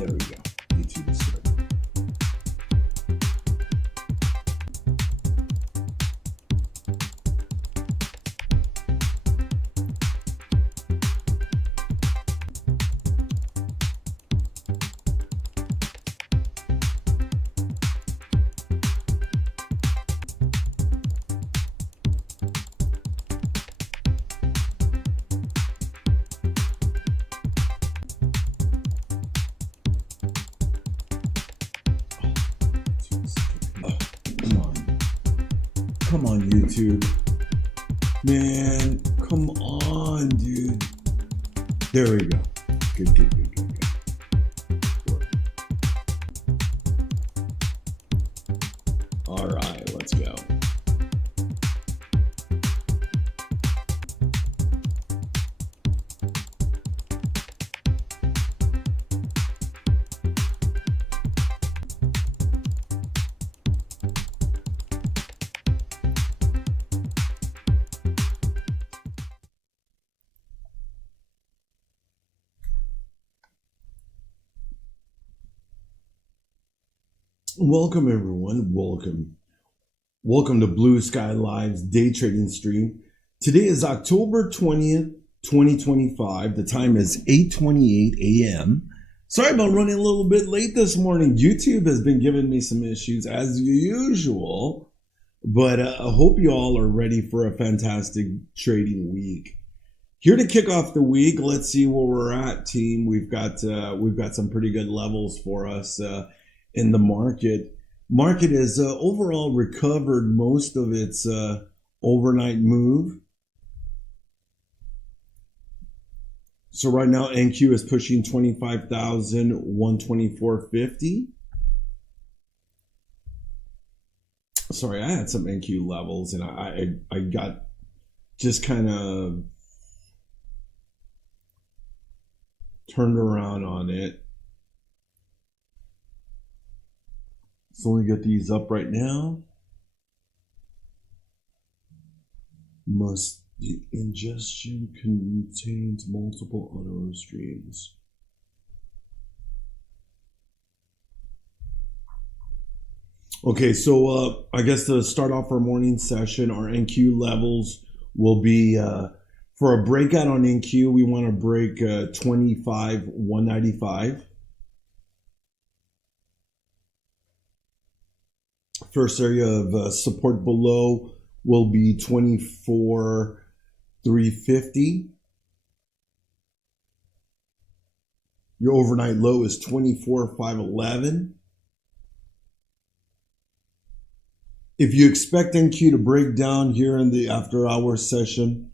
There we go. YouTube is starting. Come on, YouTube. Man, come on, dude. There we go. Good. All right, let's go. Welcome, everyone. Welcome to Blue Sky Live's day trading stream. Today is October 20th, 2025. The time is 8:28 a.m. Sorry about running a little bit late this morning. YouTube has been giving me some issues as usual, but I hope you all are ready for a fantastic trading week. Here to kick off the week, let's see where we're at, team. We've got some pretty good levels for us in the market. Market has overall recovered most of its overnight move. So right now NQ is pushing 25,124.50. Sorry, I had some NQ levels and I got just kind of turned around on it. So let me get these up right now. The ingestion contains multiple auto streams. Okay, so I guess to start off our morning session, our NQ levels will be for a breakout on NQ, we want to break 25,195. First area of support below will be 24,350. Your overnight low is 24,511. If you expect NQ to break down here in the after hours session,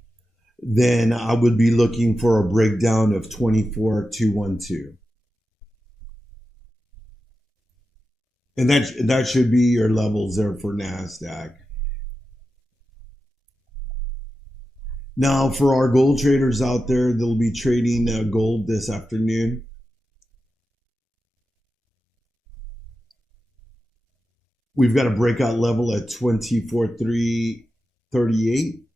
then I would be looking for a breakdown of 24,212. And that should be your levels there for NASDAQ. Now, for our gold traders out there, they'll be trading gold this afternoon. We've got a breakout level at 24,338.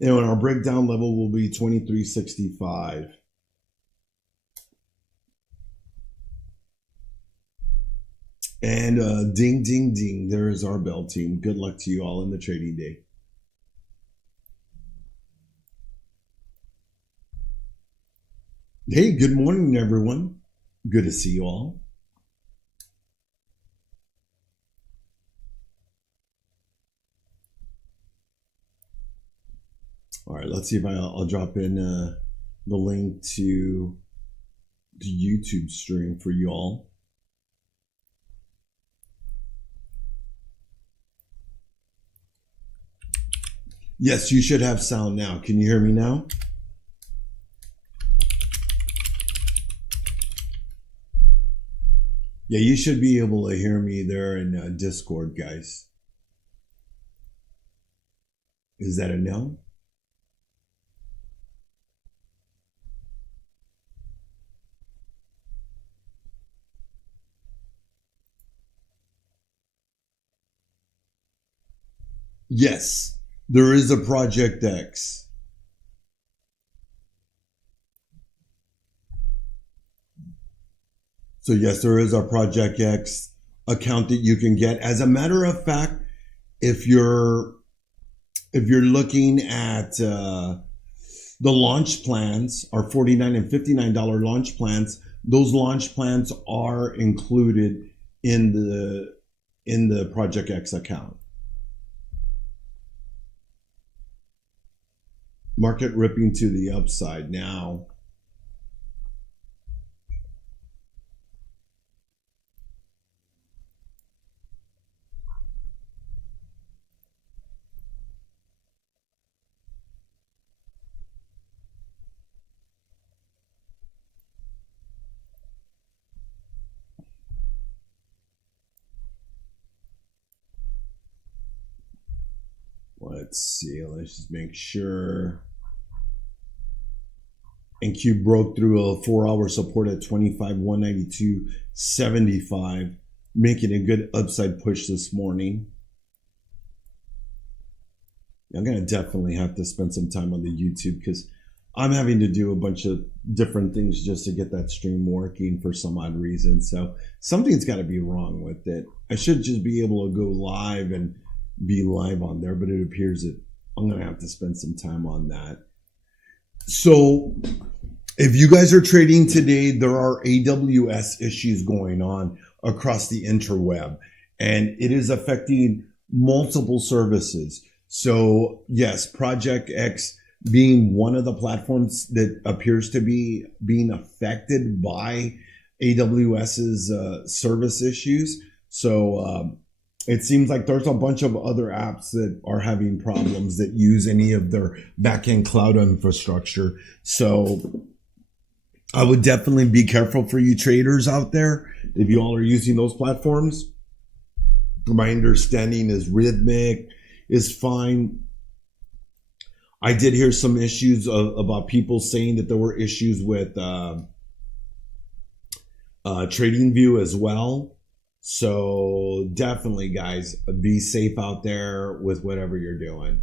And our breakdown level will be 2365. And ding, ding, ding, there is our bell, team. Good luck to you all in the trading day. Hey, good morning, everyone. Good to see you all. All right, let's see if I'll drop in the link to the YouTube stream for you all. Yes, you should have sound now. Can you hear me now? Yeah, you should be able to hear me there in Discord, guys. Is that a no? Yes. There is a Project X. So yes, there is a Project X account that you can get. As a matter of fact, if you're looking at the launch plans, our $49 and $59 launch plans, those launch plans are included in the Project X account. Market ripping to the upside now. Let's see. Let's just make sure. NQ broke through a 4-hour support at 25,192.75, making a good upside push this morning. I'm going to definitely have to spend some time on the YouTube because I'm having to do a bunch of different things just to get that stream working for some odd reason. So something's got to be wrong with it. I should just be able to go live and be live on there, but it appears that I'm going to have to spend some time on that. So if you guys are trading today, there are AWS issues going on across the interweb, and it is affecting multiple services. So yes, Project X being one of the platforms that appears to be being affected by AWS's service issues. So it seems like there's a bunch of other apps that are having problems that use any of their backend cloud infrastructure. So I would definitely be careful for you traders out there if you all are using those platforms. My understanding is Rhythmic is fine. I did hear some issues about people saying that there were issues with TradingView as well. So definitely, guys, be safe out there with whatever you're doing.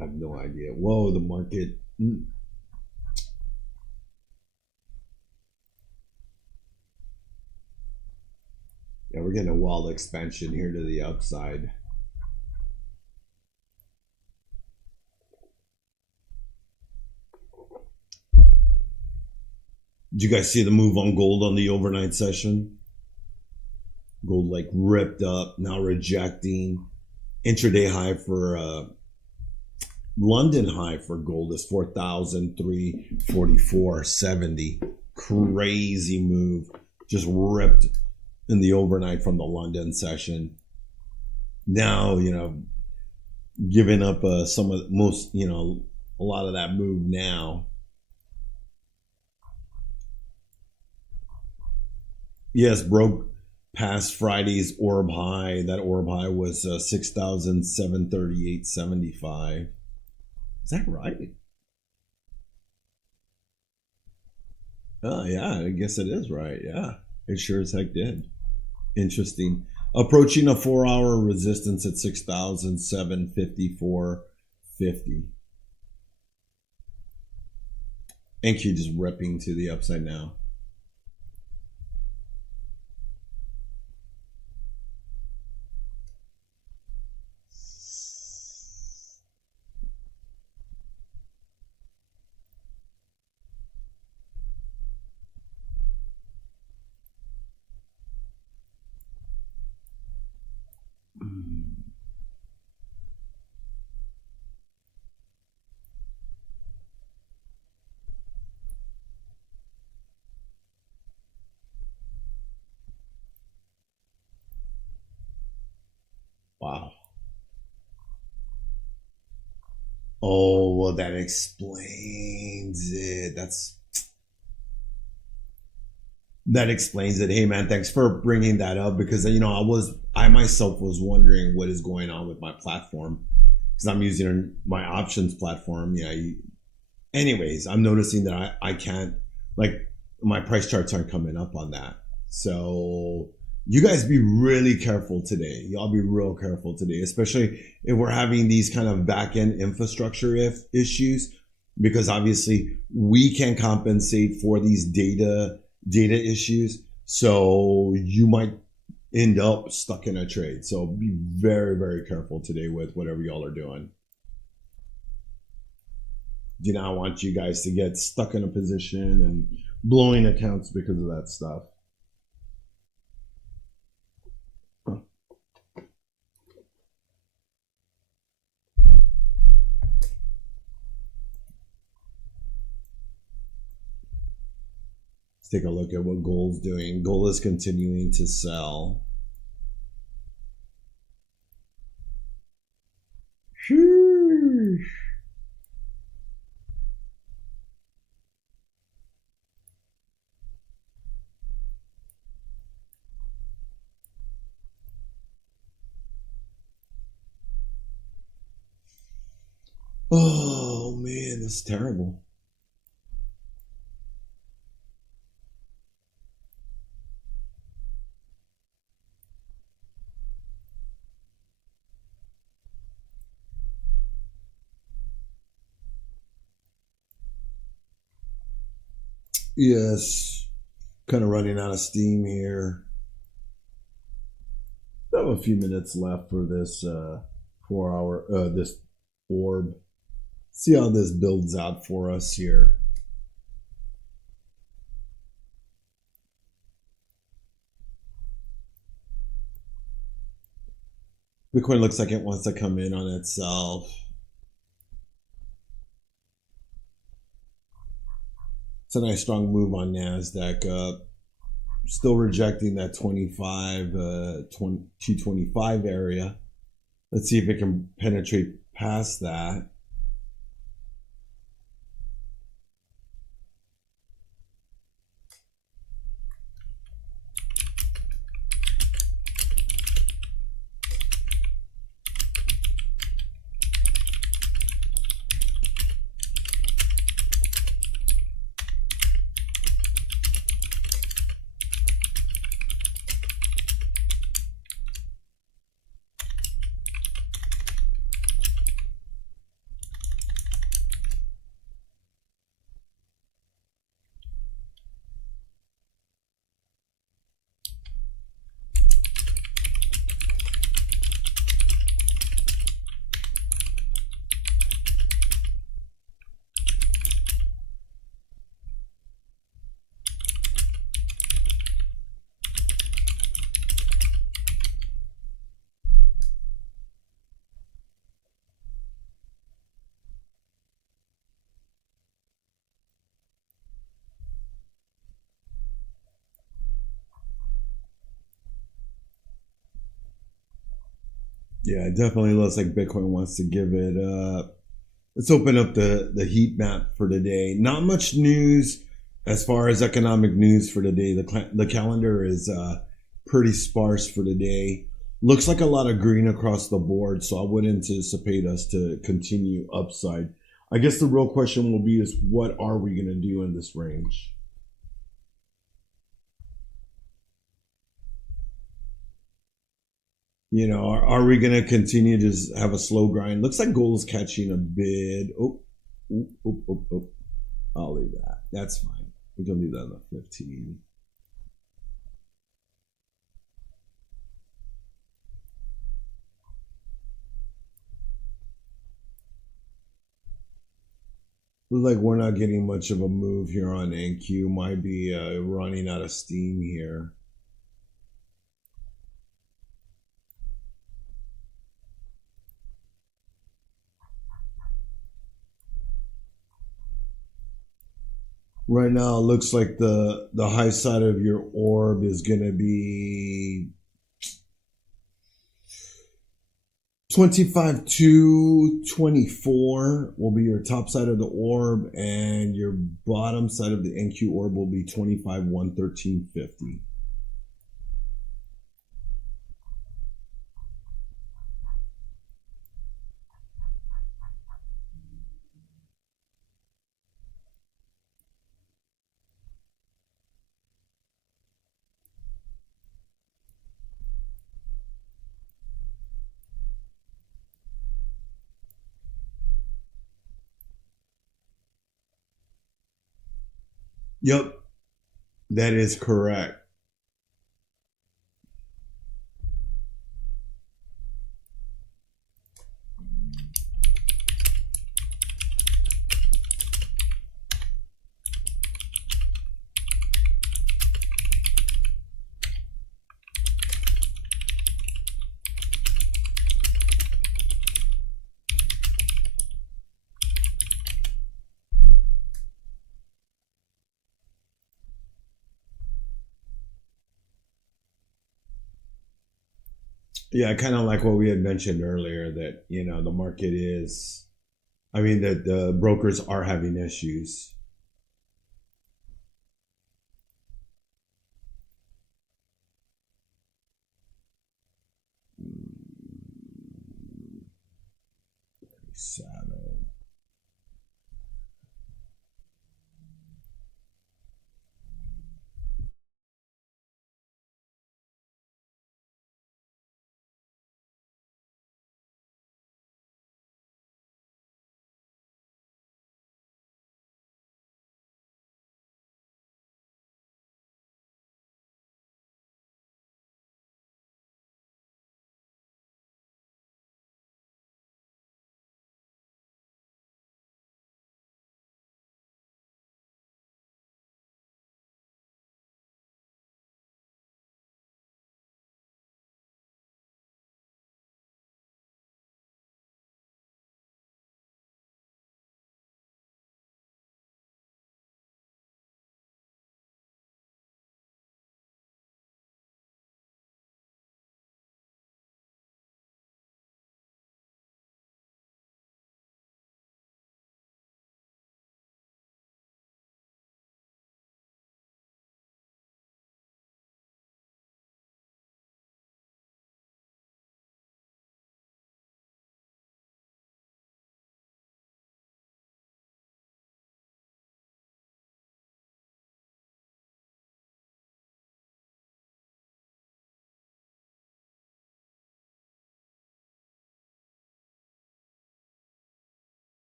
I have no idea. Whoa, the market. Yeah, we're getting a wild expansion here to the upside. Did you guys see the move on gold on the overnight session? Gold like ripped up, now rejecting. Intraday high for London high for gold is 4,344.70. Crazy move. Just ripped in the overnight from the London session. Now, giving up some of most, a lot of that move now. Yes, broke past Friday's orb high. That orb high was 6,738.75. Is that right? Oh, yeah, I guess it is right. Yeah, it sure as heck did. Interesting. Approaching a 4-hour resistance at 6,754.50. NQ just ripping to the upside now. Wow. Oh, well, that explains it. that explains it. Hey man, thanks for bringing that up, because I myself was wondering what is going on with my platform, because I'm using my options platform. Yeah. Anyways, I'm noticing that I can't, like, my price charts aren't coming up on that. So you guys be really careful today. Y'all be real careful today, especially if we're having these kind of back end infrastructure issues, because obviously we can compensate for these data issues. So you might end up stuck in a trade. So be very, very careful today with whatever y'all are doing. Do not want you guys to get stuck in a position and blowing accounts because of that stuff. Let's take a look at what gold's doing. Gold is continuing to sell. Sheesh. Oh man, that's terrible. Yes, kind of running out of steam here. I have a few minutes left for this 4 hour this orb. See how this builds out for us here. Bitcoin looks like it wants to come in on itself. It's a nice strong move on NASDAQ. Still rejecting that 225 area. Let's see if it can penetrate past that. Yeah, it definitely looks like Bitcoin wants to give it up. Let's open up the heat map for today. Not much news as far as economic news for today. The calendar is pretty sparse for today. Looks like a lot of green across the board, so I would anticipate us to continue upside. I guess the real question will be is what are we going to do in this range? Are we going to continue to just have a slow grind? Looks like gold is catching a bid. Oh, oh, oh, oh, oh. I'll leave that. That's fine. We can leave that on the 15. Looks like we're not getting much of a move here on NQ. Might be running out of steam here. Right now, it looks like the high side of your orb is going to be 25,224 will be your top side of the orb, and your bottom side of the NQ orb will be 25,113.50. Yep, that is correct. Yeah, kind of like what we had mentioned earlier, that the market is, I mean, that the brokers are having issues. Saddle.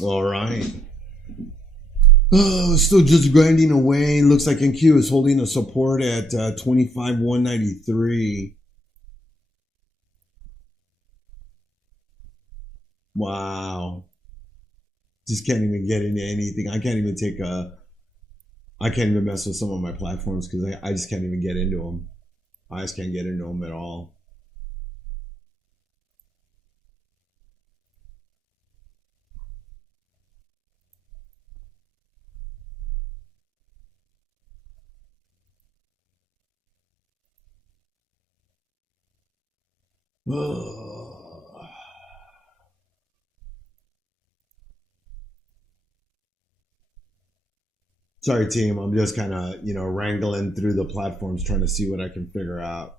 All right. Oh, still just grinding away. Looks like NQ is holding a support at 25,193. Wow. Just can't even get into anything. I can't even mess with some of my platforms because I just can't even get into them. I just can't get into them at all. Sorry, team. I'm just kind of, wrangling through the platforms trying to see what I can figure out.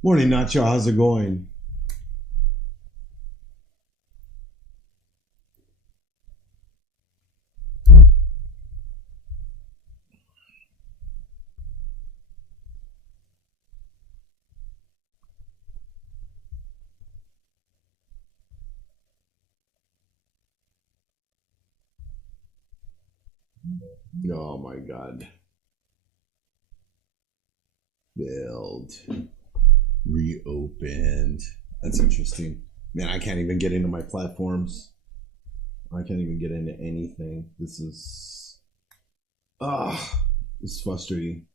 Morning, Nacho. How's it going? Oh my God. Build. Reopened. That's interesting. Man, I can't even get into my platforms. I can't even get into anything. This is this is frustrating.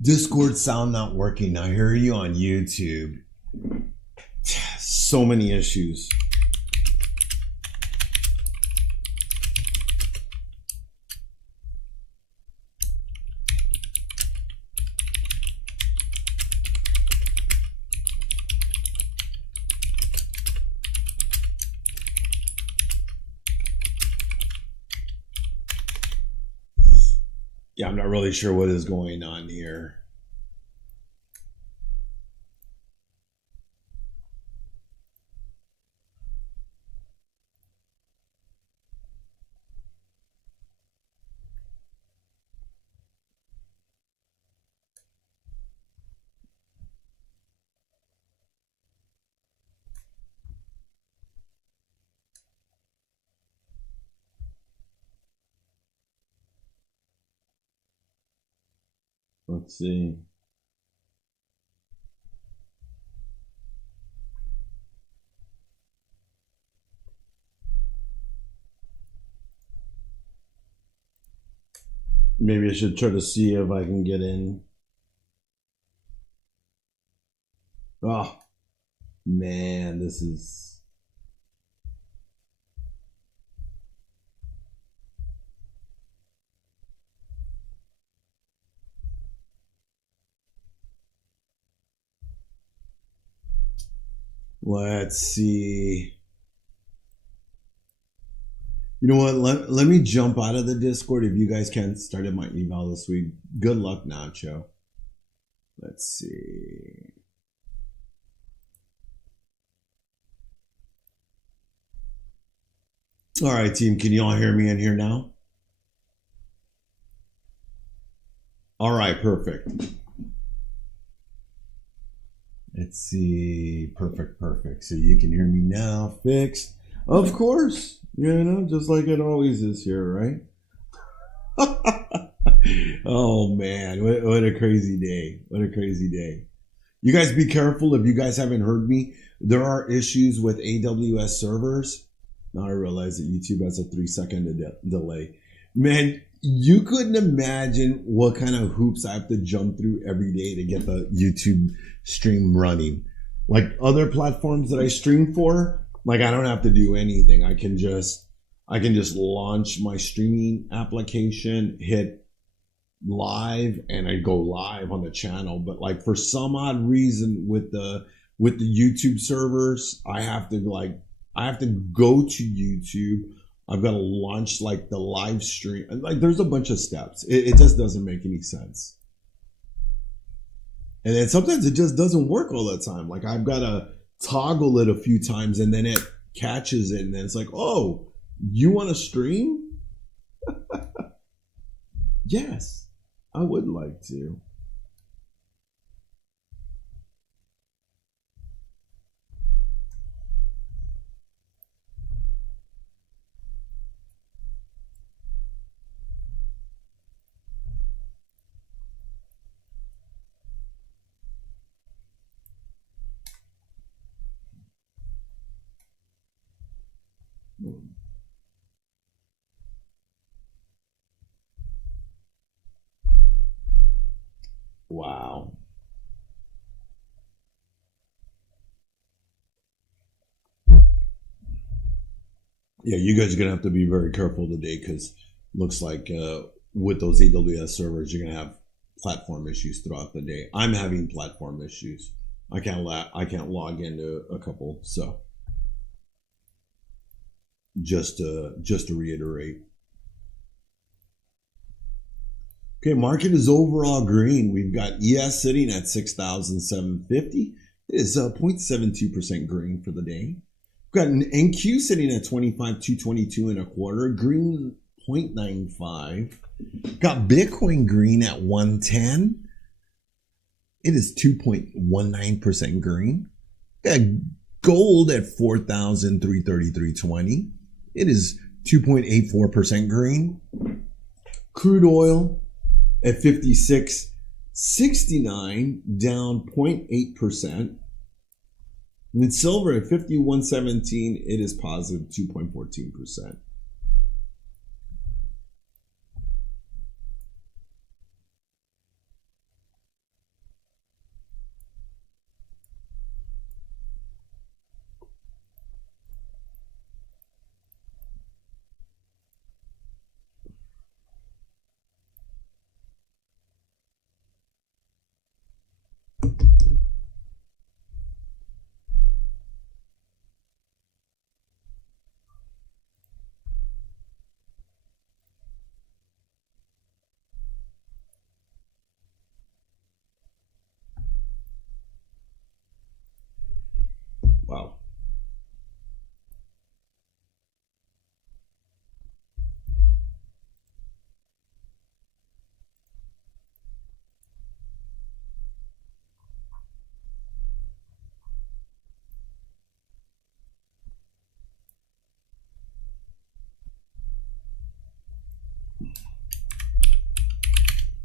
Discord sound not working. I hear you on YouTube. So many issues. Yeah, I'm not really sure what is going on here. Let's see. Maybe I should try to see if I can get in. Oh, man, this is... Let's see. You know what? Let me jump out of the Discord. If you guys can start in my email this week. Good luck, Nacho. Let's see. All right, team. Can you all hear me in here now? All right, perfect. Let's see. Perfect. So you can hear me now. Fixed. Of course. Just like it always is here, right? Oh man, what a crazy day. What a crazy day. You guys be careful. If you guys haven't heard me, there are issues with AWS servers. Now I realize that YouTube has a 3-second delay. Man, you couldn't imagine what kind of hoops I have to jump through every day to get the YouTube stream running. Like other platforms that I stream for, like I don't have to do anything. I can just launch my streaming application, hit live, and I go live on the channel. But like for some odd reason with the YouTube servers, I have to go to YouTube. I've got to launch like the live stream. Like there's a bunch of steps. It just doesn't make any sense. And then sometimes it just doesn't work all the time. Like I've got to toggle it a few times and then it catches it. And then it's like, oh, you want to stream? Yes, I would like to. Wow. Yeah, you guys are gonna have to be very careful today because looks like with those AWS servers, you're gonna have platform issues throughout the day. I'm having platform issues. I can't log into a couple. So just to reiterate. Okay, market is overall green. We've got ES sitting at 6,750. It is 0.72% green for the day. We've got an NQ sitting at 25,222 and a quarter, green 0.95. Got Bitcoin green at 110. It is 2.19% green. Got gold at 4,333.20. It is 2.84% green. Crude oil at 56.69, down 0.8%. And silver at 51.17, it is positive 2.14%. Wow.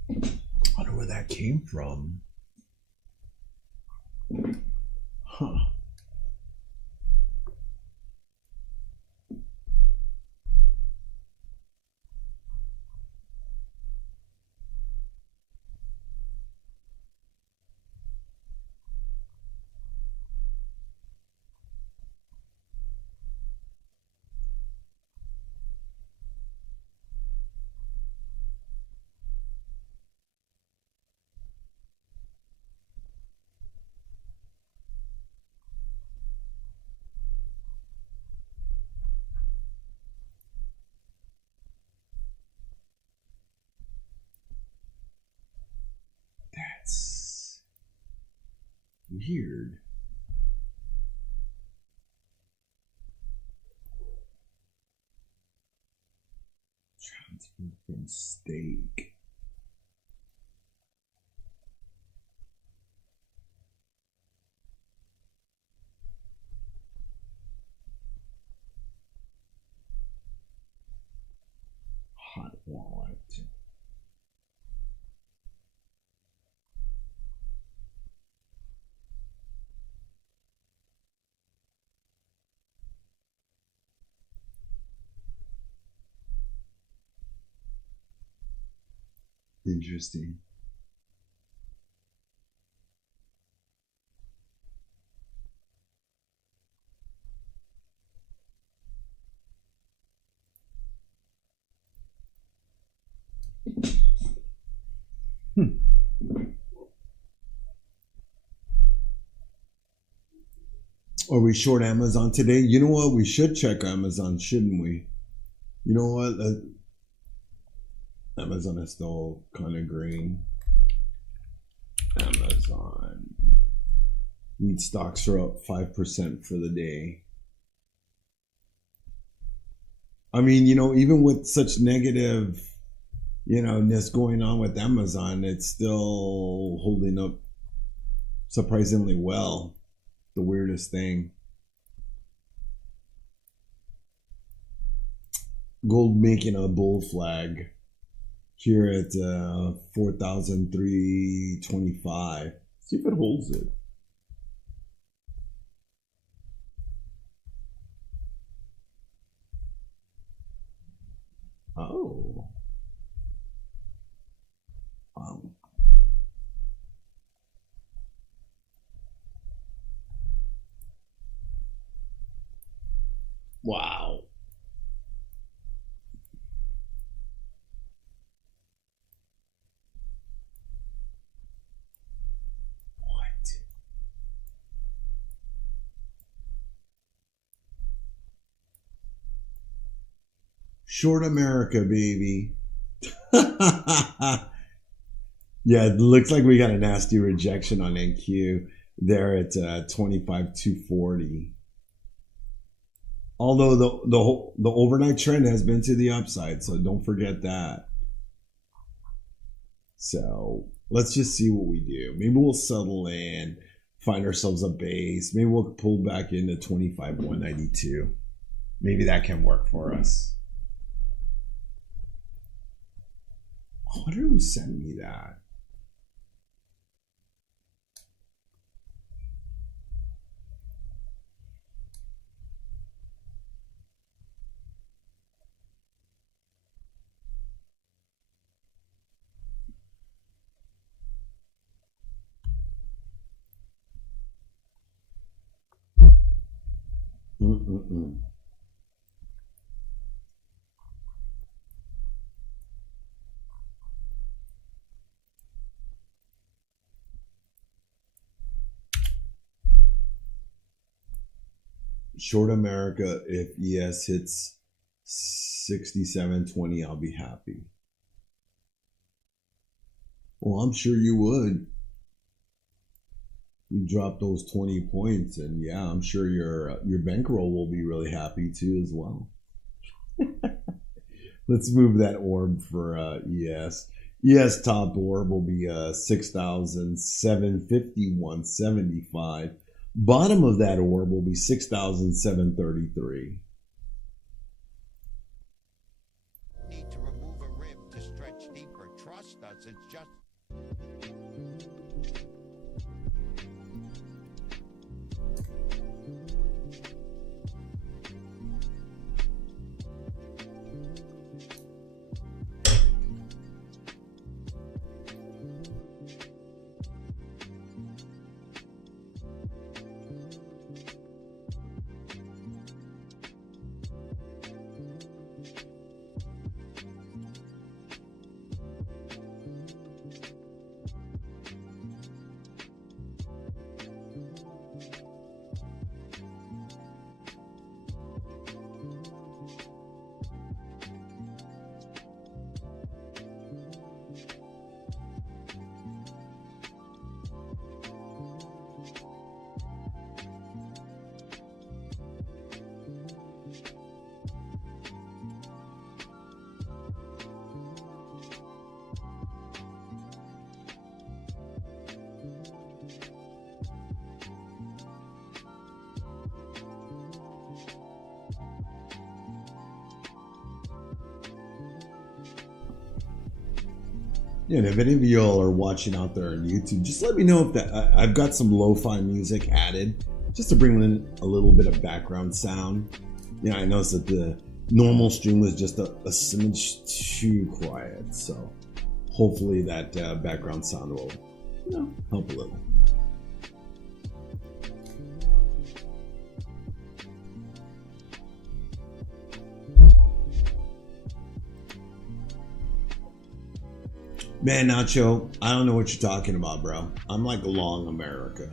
I wonder where that came from. Huh. That's weird. Transfer from stake. Hot wallet. Interesting. Hmm. Are we short Amazon today? You know what? We should check Amazon, shouldn't we? You know what? Amazon is still kind of green. Amazon. Lead stocks are up 5% for the day. I mean, even with such negative, ness going on with Amazon, it's still holding up surprisingly well. The weirdest thing. Gold making a bull flag here at 4,325. See if it holds it. Oh. Wow. Wow. What? Short America, baby. Yeah, it looks like we got a nasty rejection on NQ there at 25,240. Although the overnight trend has been to the upside, so don't forget that. So let's just see what we do. Maybe we'll settle in, find ourselves a base. Maybe we'll pull back into 25,192. Maybe that can work for us. I wonder who sent me that. Mm-mm-mm. Short America, if ES hits 67.20, I'll be happy. Well, I'm sure you would. You drop those 20 points, and yeah, I'm sure your bankroll will be really happy too as well. Let's move that orb for ES. ES top orb will be 6,751.75. Bottom of that orb will be 6,733. Need to remove a rib to stretch deeper. Trust us, it's just. Yeah, and if any of y'all are watching out there on YouTube, just let me know if that I've got some lo-fi music added just to bring in a little bit of background sound. Yeah, I noticed that the normal stream was just a smidge too quiet, so hopefully that background sound will, help a little. Man, Nacho, I don't know what you're talking about, bro. I'm like long America.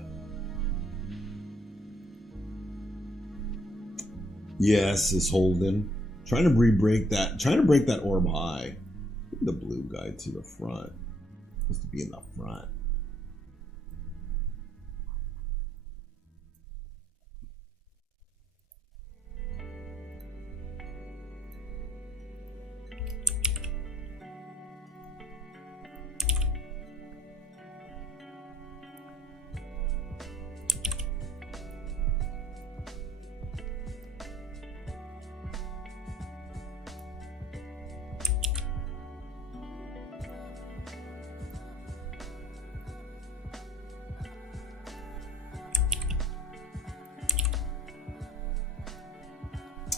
Yes, is holding. Trying to break that orb high. The blue guy to the front. Supposed to be in the front.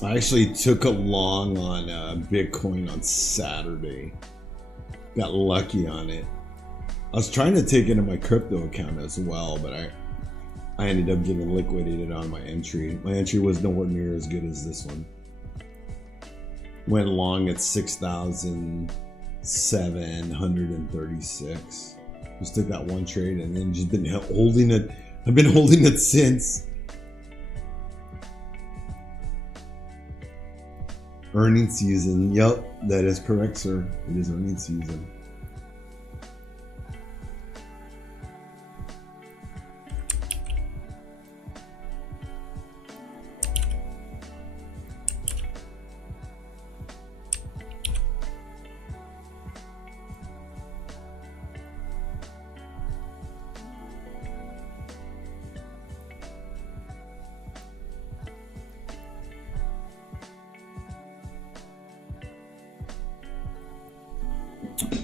I actually took a long on Bitcoin on Saturday. Got lucky on it. I was trying to take it in my crypto account as well, but I ended up getting liquidated on my entry. My entry was nowhere near as good as this one. Went long at 6,736. Just took that one trade and then just been holding it. I've been holding it since. Earnings season. Yep, that is correct, sir. It is earnings season.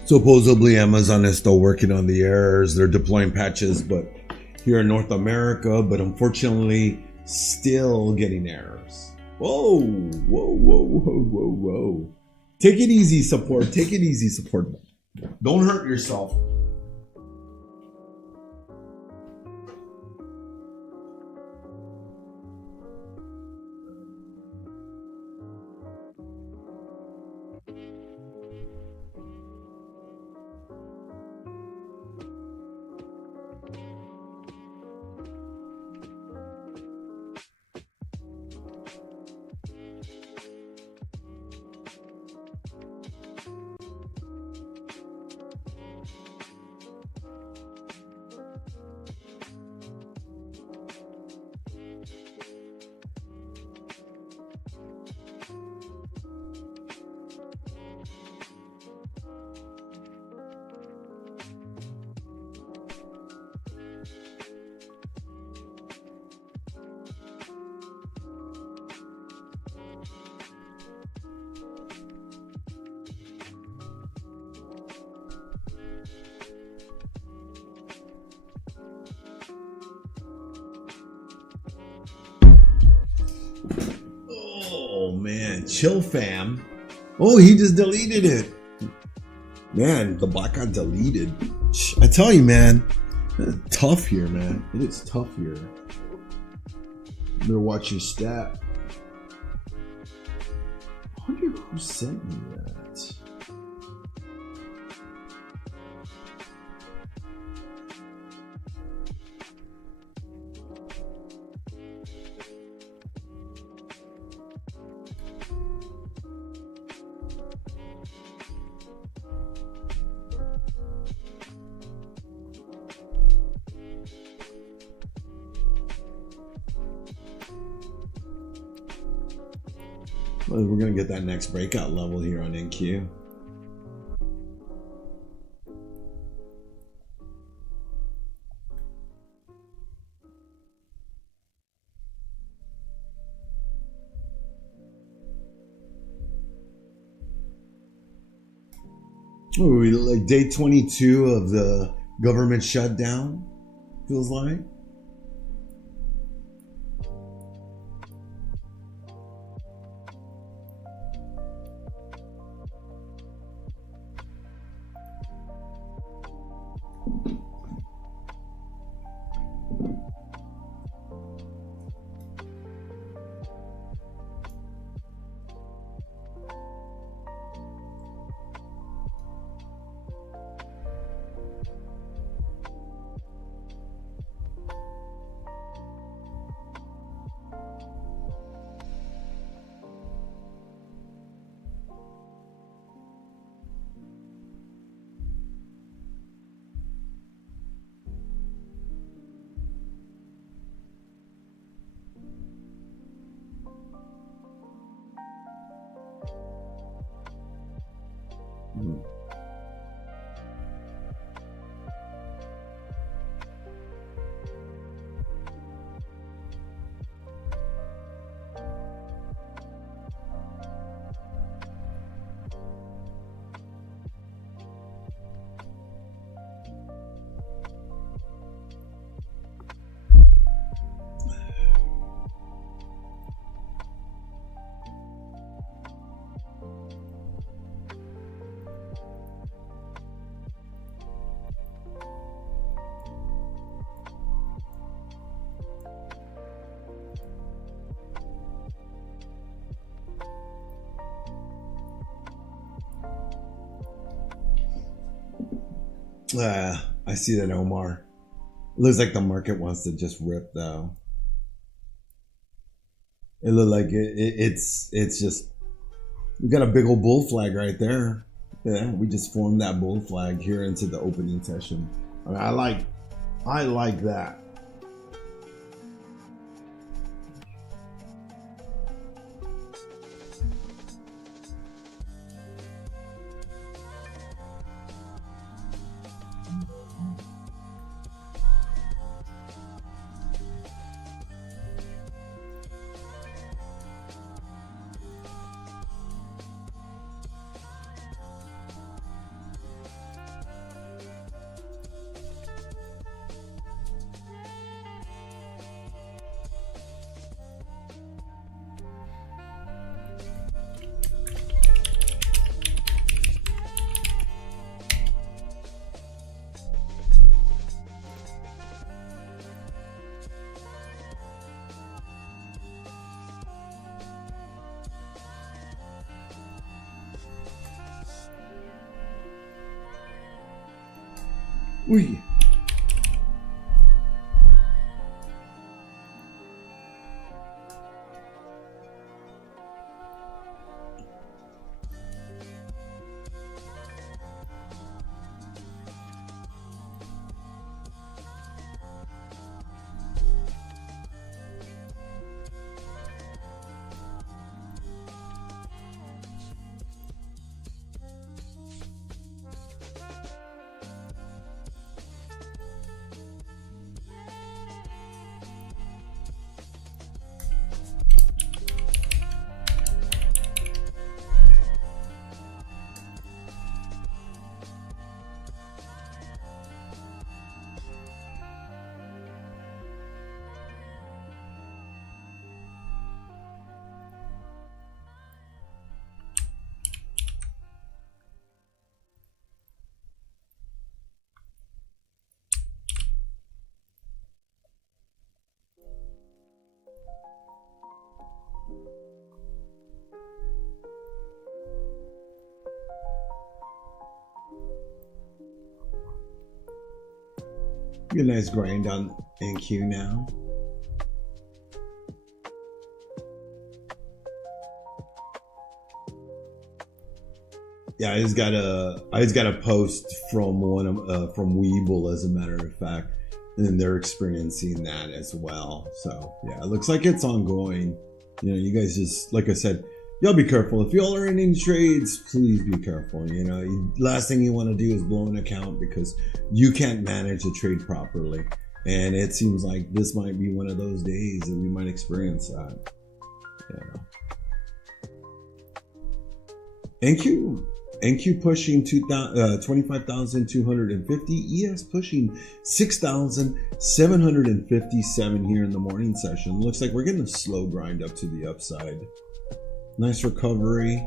Supposedly Amazon is still working on the errors. They're deploying patches, but here in North America, but unfortunately still getting errors. Whoa, whoa, whoa, whoa, whoa, whoa. Take it easy, support. Take it easy, support. Don't hurt yourself. Oh man, chill fam. Oh, he just deleted it. Man, the bot got deleted. I tell you, man, it's tough here, man. It is tough here. Better watch your stat. I wonder who sent me that. Well, we're going to get that next breakout level here on NQ. Oh, we like day 22 of the government shutdown, feels like. I see that, Omar. It looks like the market wants to just rip, though. It looked like it's just, we got a big old bull flag right there. Yeah, we just formed that bull flag here into the opening session. I mean, I like that. Wee. Get a nice grind on NQ now. Yeah, I just got a post from from Weeble, as a matter of fact, and they're experiencing that as well. So yeah, it looks like it's ongoing. You know, you guys just, like I said, y'all be careful. If y'all are in any trades, please be careful. You know, last thing you want to do is blow an account because you can't manage the trade properly. And it seems like this might be one of those days that we might experience that. Yeah. NQ pushing 25,250. ES pushing 6,757 here in the morning session. Looks like we're getting a slow grind up to the upside. Nice recovery.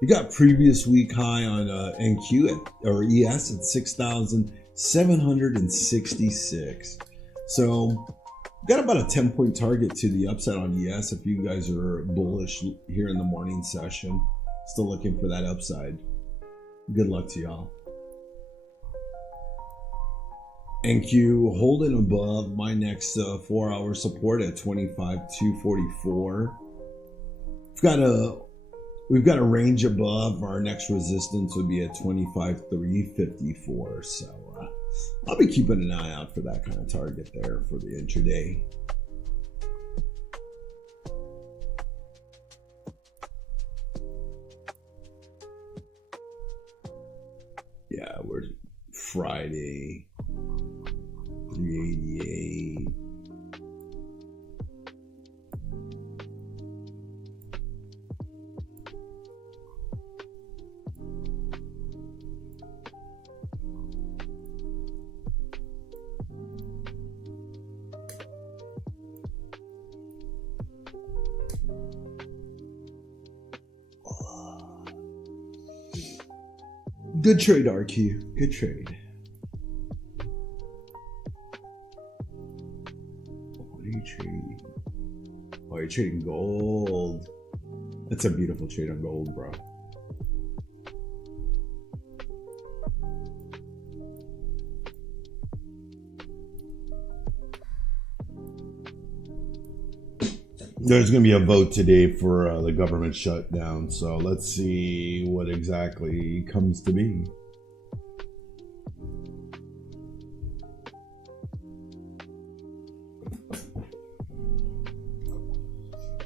You got previous week high on NQ or ES at 6,766. So got about a 10-point target to the upside on ES if you guys are bullish here in the morning session. Still looking for that upside. Good luck to y'all. NQ holding above my next 4-hour support at 25,244. We've got a range above. Our next resistance would be at 25,354. So I'll be keeping an eye out for that kind of target there for the intraday. Yeah, we're Friday, 388. Good trade, RQ. Good trade. What are you trading? Oh, you're trading gold. That's a beautiful trade on gold, bro. There's going to be a vote today for the government shutdown. So let's see what exactly comes to be.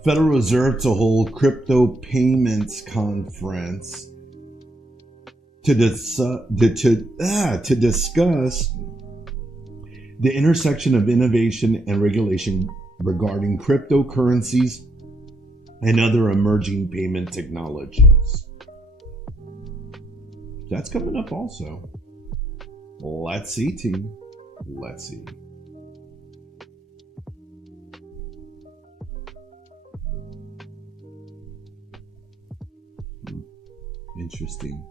Federal Reserve to hold crypto payments conference to discuss the intersection of innovation and regulation regarding cryptocurrencies and other emerging payment technologies. That's coming up also. Let's see, team. Let's see. Interesting.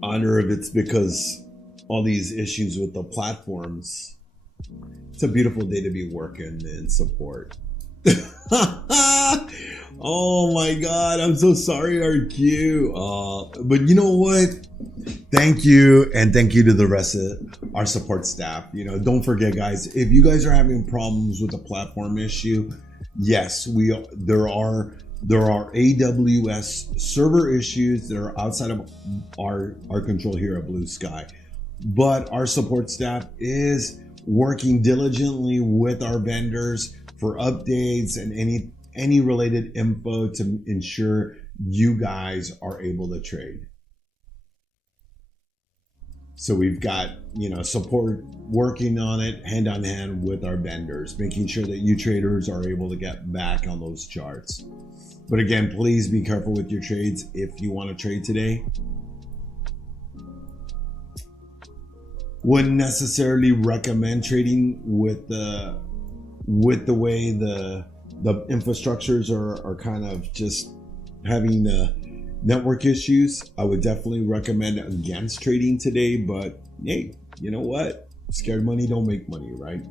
I wonder if it's because all these issues with the platforms. It's a beautiful day to be working in support. Oh my God, I'm so sorry, RQ. But you know what? Thank you, and thank you to the rest of our support staff. You know, don't forget, guys, if you guys are having problems with the platform issue, yes, there are AWS server issues that are outside of our control here at Blue Sky. But our support staff is working diligently with our vendors for updates and any related info to ensure you guys are able to trade. So we've got, support working on it hand on hand with our vendors, making sure that you traders are able to get back on those charts. But again, please be careful with your trades if you want to trade today. Wouldn't necessarily recommend trading with the way the infrastructures are kind of just having network issues. I would definitely recommend against trading today, but hey, you know what? Scared money don't make money, right?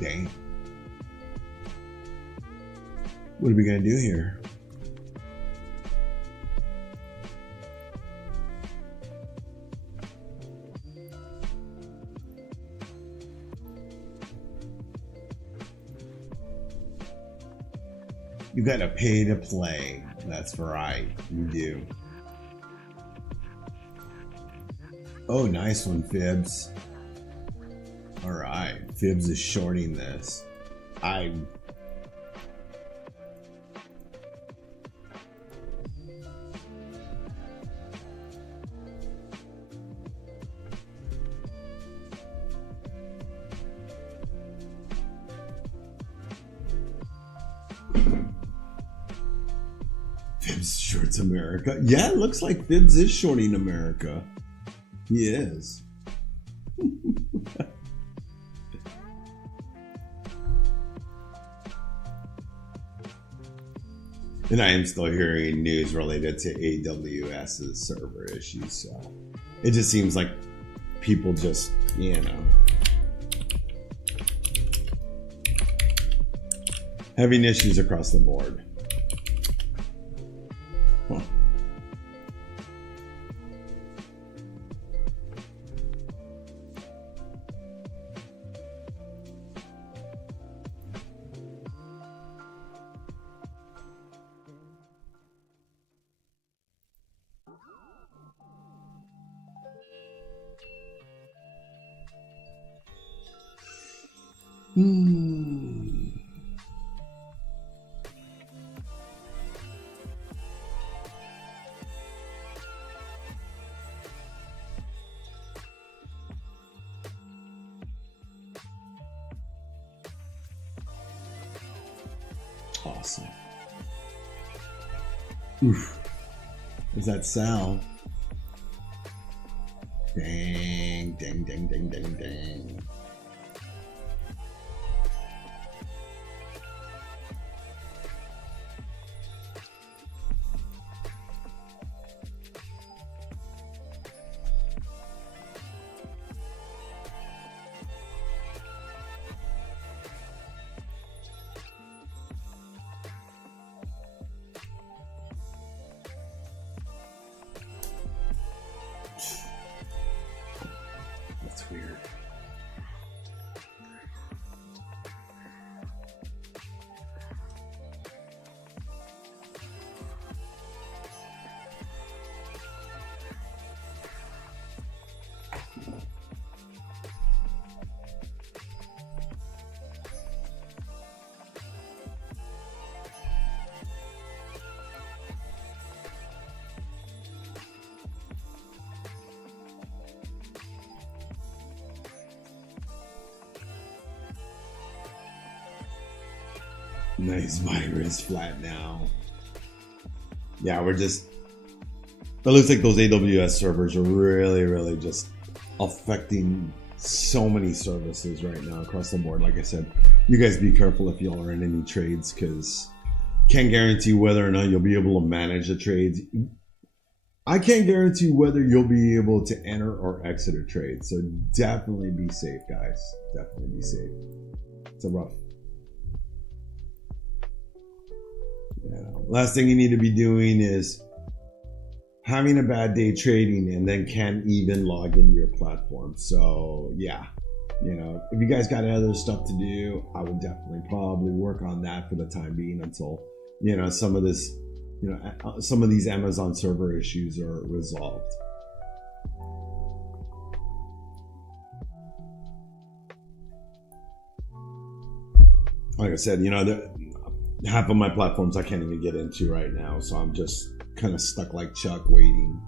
Dang. What are we going to do here? You got to pay to play. That's right. You do. Oh, nice one, Fibs. All right. Fibs is shorting this. Fibs shorts America. Yeah, it looks like Fibs is shorting America. He is. And I am still hearing news related to AWS's server issues. So it just seems like people just, having issues across the board. Huh. Hmm. Awesome. Oof. Is that Sal? Dang, dang, dang, dang, dang, dang. That's weird. Nice virus flat now. Yeah, we're just. It looks like those AWS servers are really just affecting so many services right now across the board. Like I said, you guys be careful if y'all are in any trades, because can't guarantee whether or not you'll be able to manage the trades. I can't guarantee whether you'll be able to enter or exit a trade. So definitely be safe, guys. Definitely be safe. It's a rough. Yeah. Last thing you need to be doing is having a bad day trading and then can't even log into your platform. So yeah, if you guys got other stuff to do, I would definitely probably work on that for the time being until, some of this, some of these Amazon server issues are resolved. Like I said, half of my platforms I can't even get into right now. So I'm just kind of stuck like Chuck waiting.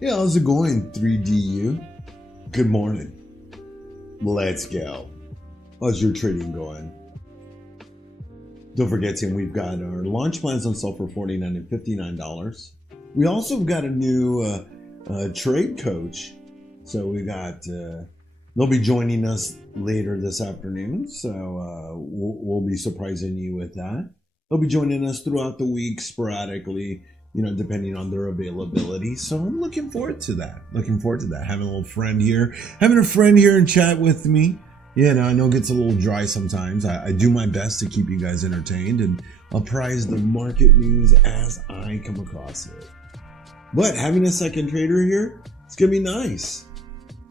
Yeah, how's it going, 3DU? Good morning. Let's go. How's your trading going? Don't forget, Tim, we've got our launch plans on sale for $49 and $59. We also got a new trade coach. So we got, they'll be joining us later this afternoon. So we'll be surprising you with that. They'll be joining us throughout the week sporadically, depending on their availability. So I'm looking forward to that. Having a little friend here, and chat with me. I know it gets a little dry sometimes. I do my best to keep you guys entertained and apprise the market news as I come across it. But having a second trader here, it's going to be nice.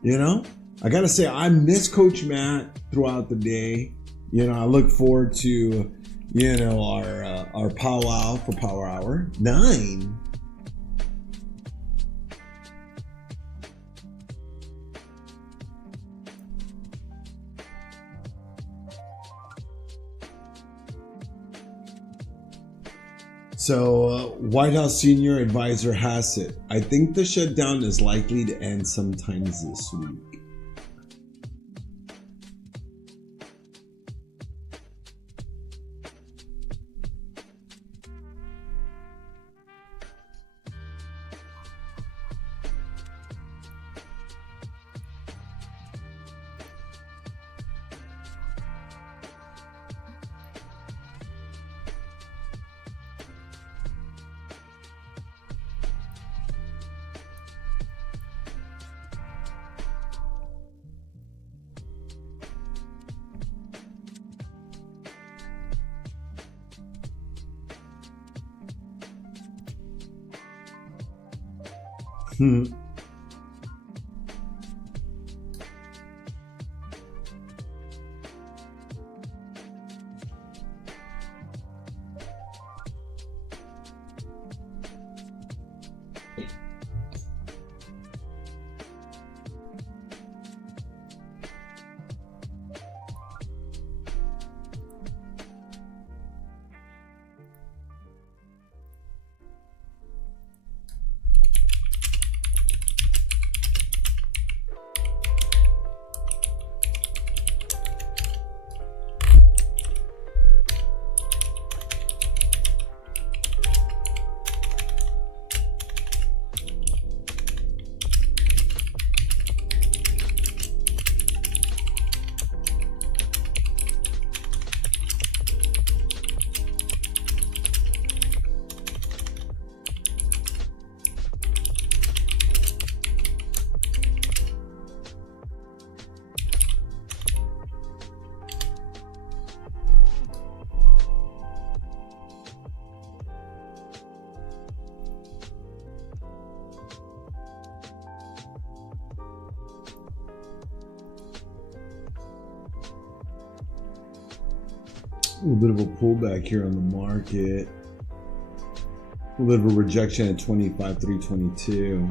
I got to say, I miss Coach Matt throughout the day. I look forward to, our powwow for Power Hour 9. So, White House senior advisor has it. I think the shutdown is likely to end sometimes this week. A little bit of a pullback here on the market. A little bit of a rejection at 25,322.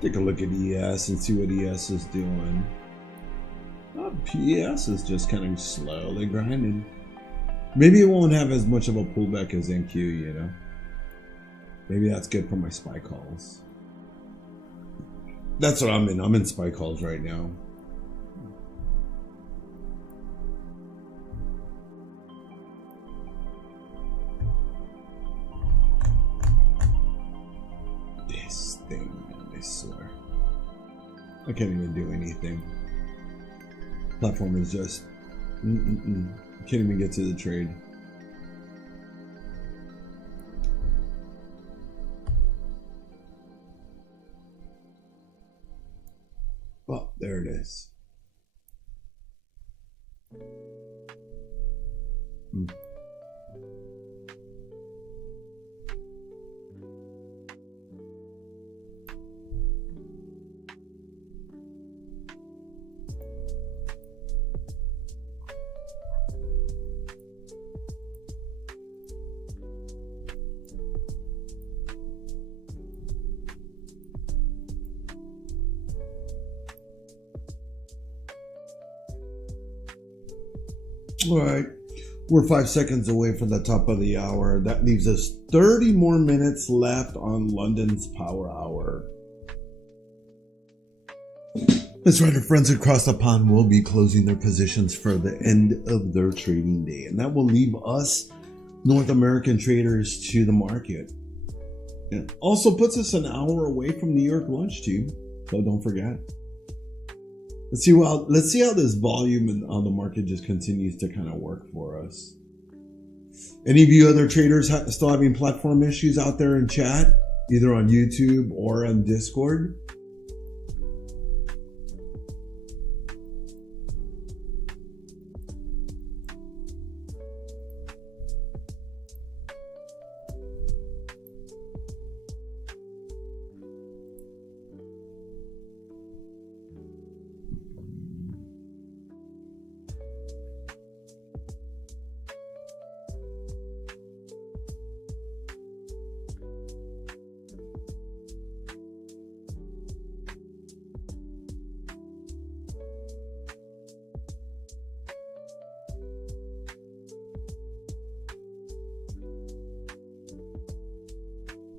Take a look at ES and see what ES is doing. PES is just kind of slowly grinding. Maybe it won't have as much of a pullback as NQ, Maybe that's good for my SPY calls. That's what I'm in. I'm in SPY calls right now. This thing, I swear. I can't even do anything. Platform is just... Can't even get to the trade. Oh, there it is. All right. We're 5 seconds away from the top of the hour. That leaves us 30 more minutes left on London's Power Hour. That's right. Our friends across the pond will be closing their positions for the end of their trading day. And that will leave us North American traders to the market. It also puts us an hour away from New York lunch too. So don't forget. Let's see how this volume on the market just continues to kind of work for us. Any of you other traders still having platform issues out there in chat, either on YouTube or on Discord?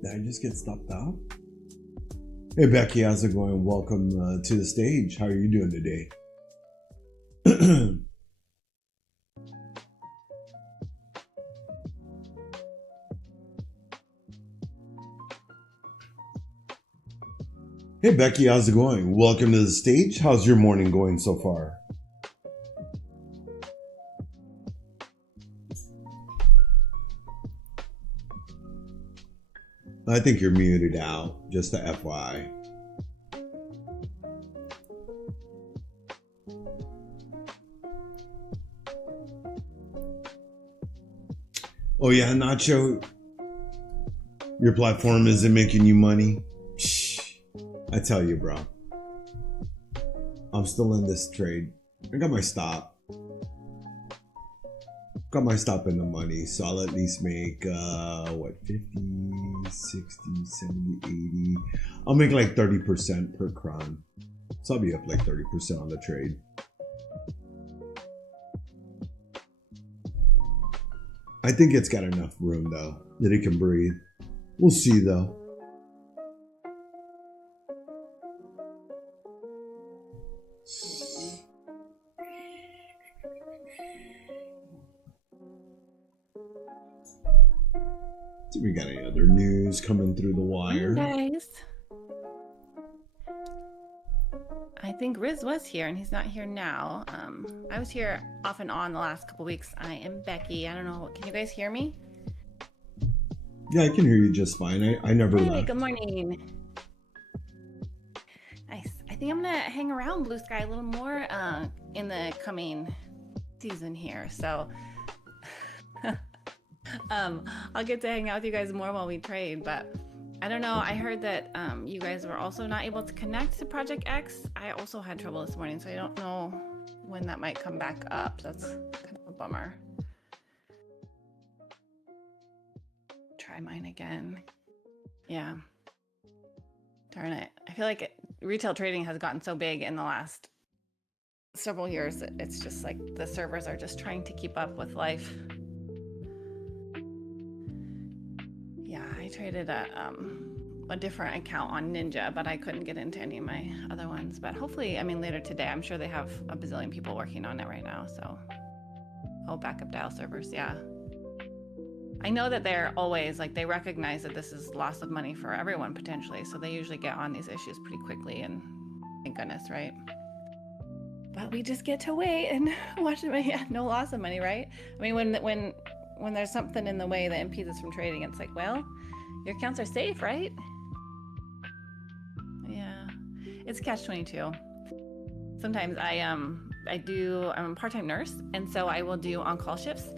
Did I just get stopped out? Hey Becky, how's it going? Welcome to the stage. How are you doing today? Hey Becky, how's it going? Welcome to the stage. How's your morning going so far? I think you're muted out, just the FYI. Oh yeah, Nacho, your platform isn't making you money. Shh, I tell you, bro. I'm still in this trade. I got my stop. Got my stop in the money, so I'll at least make, 50, 60, 70, 80. I'll make like 30% per cron. So I'll be up like 30% on the trade. I think it's got enough room though, that it can breathe. We'll see though. Do we got any other news coming through the wire? Hey guys. I think Riz was here and he's not here now. I was here off and on the last couple weeks. I am Becky. I don't know. Can you guys hear me? Yeah, I can hear you just fine. I never Hey, left. good morning. Nice. I think I'm gonna hang around Blue Sky a little more in the coming season here. So I'll get to hang out with you guys more while we trade, but I don't know. I heard that you guys were also not able to connect to Project X. I also had trouble this morning, so I don't know when that might come back up. That's kind of a bummer. Try mine again. Yeah. Darn it. I feel like retail trading has gotten so big in the last several years. It's just like the servers are just trying to keep up with life. Yeah, I traded a different account on Ninja, but I couldn't get into any of my other ones. But hopefully, I mean, later today, I'm sure they have a bazillion people working on it right now. So, backup dial servers, yeah. I know that they're always, like, they recognize that this is loss of money for everyone potentially. So they usually get on these issues pretty quickly, and thank goodness, right? But we just get to wait and watch it. Yeah, no loss of money, right? I mean, when there's something in the way that impedes us from trading, it's like, well, your accounts are safe, right? Yeah, it's catch-22. Sometimes I'm a part-time nurse, and so I will do on-call shifts,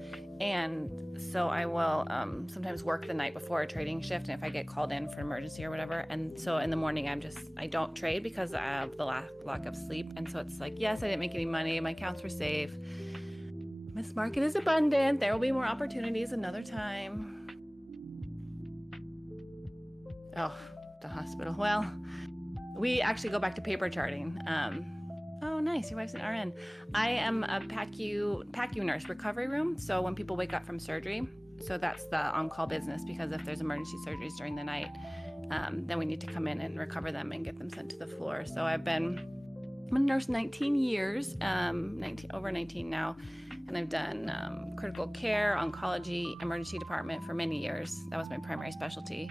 and so I will sometimes work the night before a trading shift, and if I get called in for an emergency or whatever, and so in the morning I don't trade because of the lack of sleep, and so it's like, yes, I didn't make any money, my accounts were safe. This market is abundant. There will be more opportunities another time. Oh, the hospital. Well, we actually go back to paper charting. Oh, nice. Your wife's an RN. I am a PACU nurse, recovery room. So when people wake up from surgery, so that's the on-call business, because if there's emergency surgeries during the night, then we need to come in and recover them and get them sent to the floor. So I'm a nurse 19 years, over 19 now, and I've done critical care, oncology, emergency department for many years. That was my primary specialty.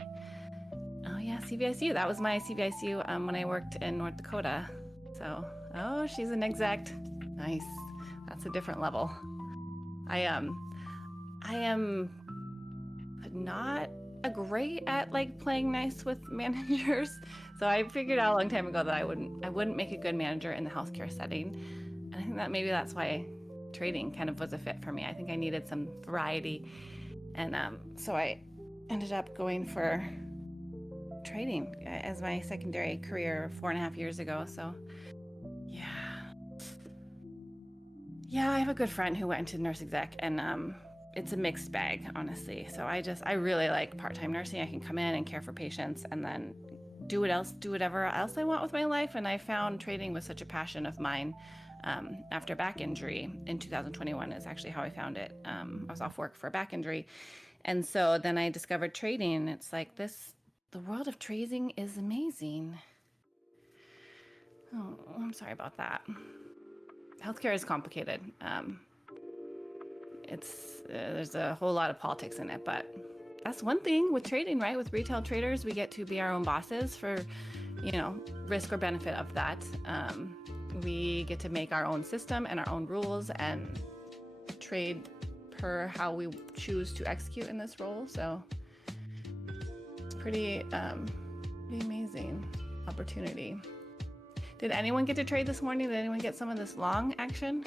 Oh yeah, CVICU. That was my CVICU when I worked in North Dakota. So, oh, she's an exec. Nice. That's a different level. I am not a great at like playing nice with managers. So I figured out a long time ago that I wouldn't make a good manager in the healthcare setting. And I think that maybe that's why trading kind of was a fit for me. I think I needed some variety. And so I ended up going for trading as my secondary career 4.5 years ago. So yeah, I have a good friend who went into nurse exec, and it's a mixed bag, honestly. So I really like part-time nursing. I can come in and care for patients and then do whatever else I want with my life. And I found trading was such a passion of mine. After back injury in 2021 is actually how I found it. I was off work for a back injury. And so then I discovered trading. It's like the world of trading is amazing. Oh, I'm sorry about that. Healthcare is complicated. There's a whole lot of politics in it, but that's one thing with trading, right? With retail traders, we get to be our own bosses for, risk or benefit of that. We get to make our own system and our own rules and trade per how we choose to execute in this role. So it's pretty amazing opportunity. Did anyone get to trade this morning? Did anyone get some of this long action?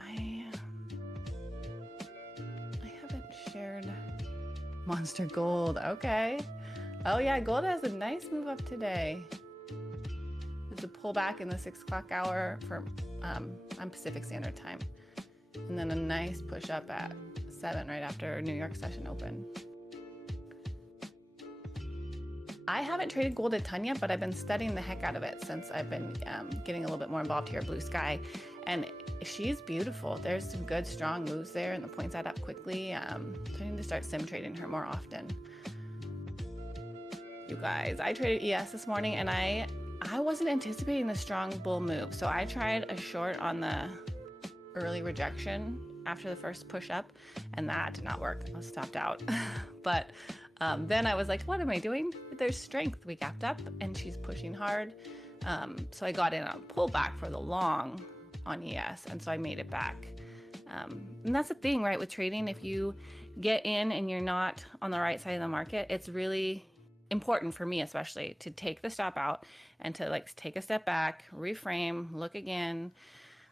I haven't shared Monster Gold. Okay. Oh yeah, gold has a nice move up today. There's a pullback in the 6 o'clock hour for on Pacific Standard Time, and then a nice push up at 7 right after New York session open. I haven't traded gold a ton yet, but I've been studying the heck out of it since I've been getting a little bit more involved here at Blue Sky. And she's beautiful. There's some good, strong moves there, and the points add up quickly. So I need to start sim trading her more often. You guys, I traded ES this morning, and I wasn't anticipating the strong bull move. So I tried a short on the early rejection after the first push up, and that did not work. I was stopped out. But then I was like, what am I doing? There's strength. We gapped up and she's pushing hard. So I got in on pullback for the long on ES. And so I made it back. And that's the thing, right? With trading, if you get in and you're not on the right side of the market, it's really important for me, especially, to take the stop out and to like take a step back, reframe, look again,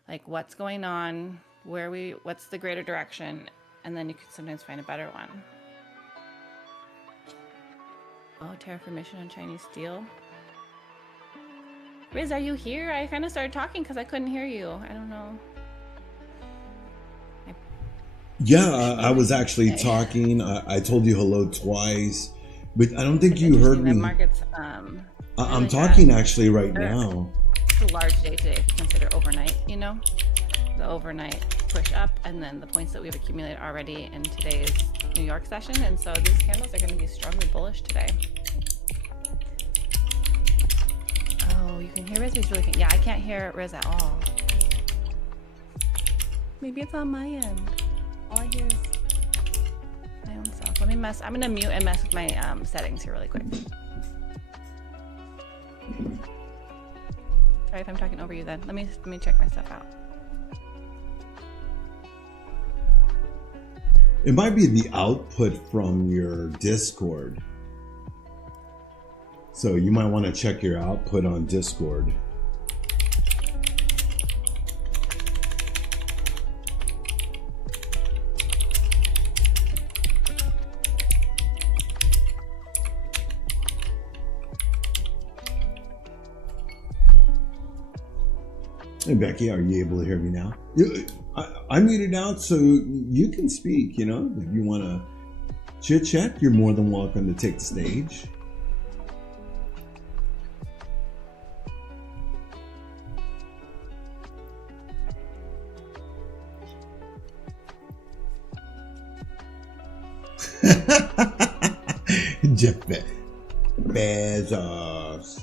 like what's going on, what's the greater direction. And then you can sometimes find a better one. Oh, tariff remission on Chinese steel. Riz, are you here? I kind of started talking because I couldn't hear you. I don't know. Yeah, I was actually talking. I told you hello twice, but I don't think you heard me. Markets, I'm talking actually right now. It's a large day today if you consider overnight, the overnight push up and then the points that we've accumulated already in today's New York session. And so these candles are going to be strongly bullish today. Oh, you can hear Riz? He's really yeah, I can't hear Riz at all. Maybe it's on my end. All I hear is my own self. Let me I'm going to mute and mess with my settings here really quick. Sorry if I'm talking over you then. Let me check my stuff out. It might be the output from your Discord. So you might want to check your output on Discord. Hey Becky, are you able to hear me now? I muted out so you can speak, If you want to chit chat, you're more than welcome to take the stage. Jeff Bezos.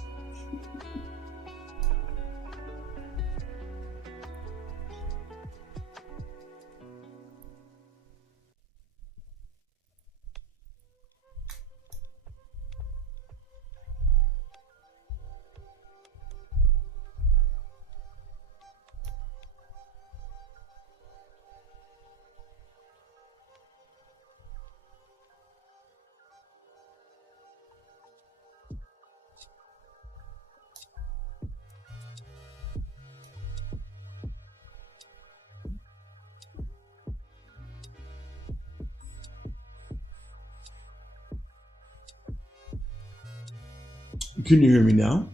Can you hear me now?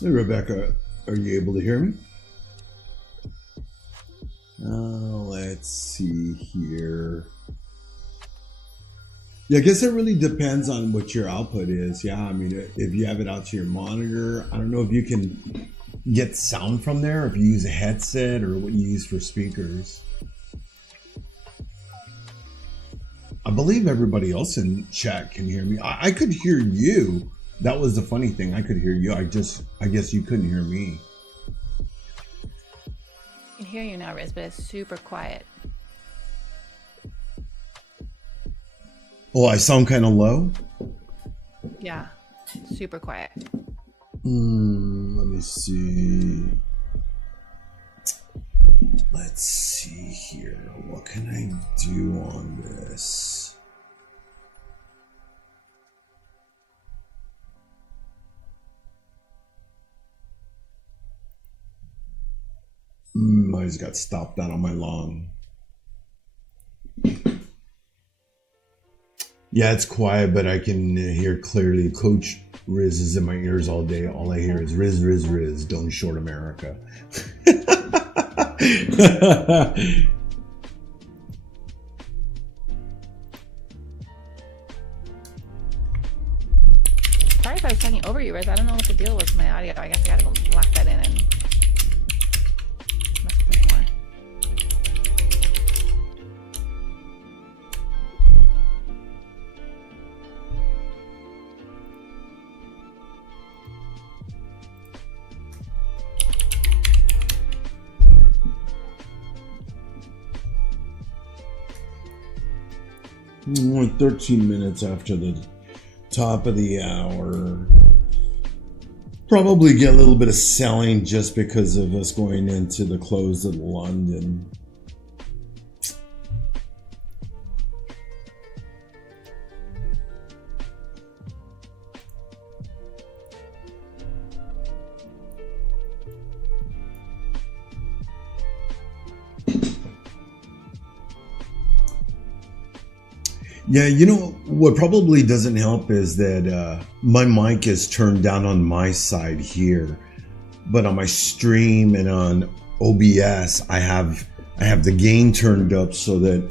Hey, Rebecca, are you able to hear me? Let's see here. Yeah, I guess it really depends on what your output is. Yeah, I mean, if you have it out to your monitor, I don't know if you can get sound from there, if you use a headset or what you use for speakers. I believe everybody else in chat can hear me. I could hear you. That was the funny thing. I could hear you. I guess you couldn't hear me. I can hear you now, Riz, but it's super quiet. Oh, I sound kind of low? Yeah, super quiet. Let me see. Let's see here. What can I do on this? I just got stopped out on my lawn. Yeah, it's quiet, but I can hear clearly. Coach Riz is in my ears all day. All I hear is Riz, Riz, Riz. Don't short America. Sorry if I was talking over you, Riz. I don't know what the deal was with my audio. I guess I gotta go lock that in and mess with it more. We're 13 minutes after the top of the hour. Probably get a little bit of selling just because of us going into the close of London. Yeah, you know, what probably doesn't help is that my mic is turned down on my side here, but on my stream and on OBS, I have the gain turned up so that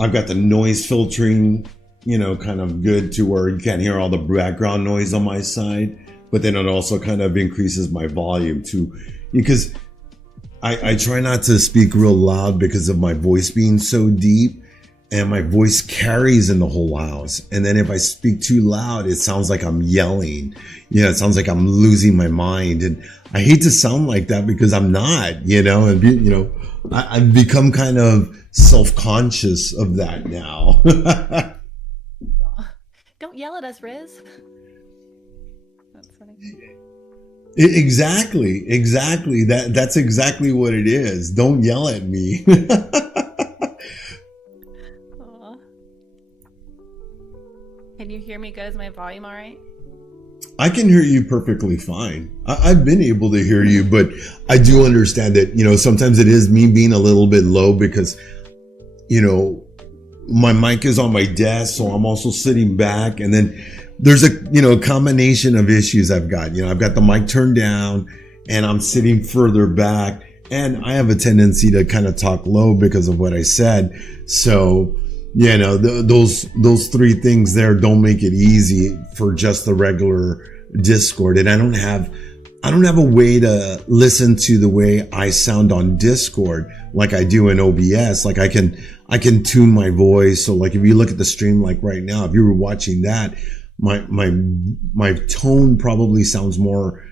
I've got the noise filtering, you know, kind of good to where you can't hear all the background noise on my side, but then it also kind of increases my volume too, because I try not to speak real loud because of my voice being so deep. And my voice carries in the whole house. And then if I speak too loud, it sounds like I'm yelling. You know, it sounds like I'm losing my mind. And I hate to sound like that because I'm not, you know, and, you know, I've become kind of self-conscious of that now. Don't yell at us, Riz. That's funny. Exactly. That's exactly what it is. Don't yell at me. Can you hear me good? Is my volume all right? I can hear you perfectly fine. I've been able to hear you, but I do understand that, you know, sometimes it is me being a little bit low because, you know, my mic is on my desk, so I'm also sitting back. And then there's a, combination of issues I've got. I've got the mic turned down and I'm sitting further back. And I have a tendency to kind of talk low because of what I said. So, those three things there don't make it easy for just the regular Discord. And I don't have a way to listen to the way I sound on Discord like I do in OBS. Like I can tune my voice. So like if you look at the stream, like right now, if you were watching that, my tone probably sounds more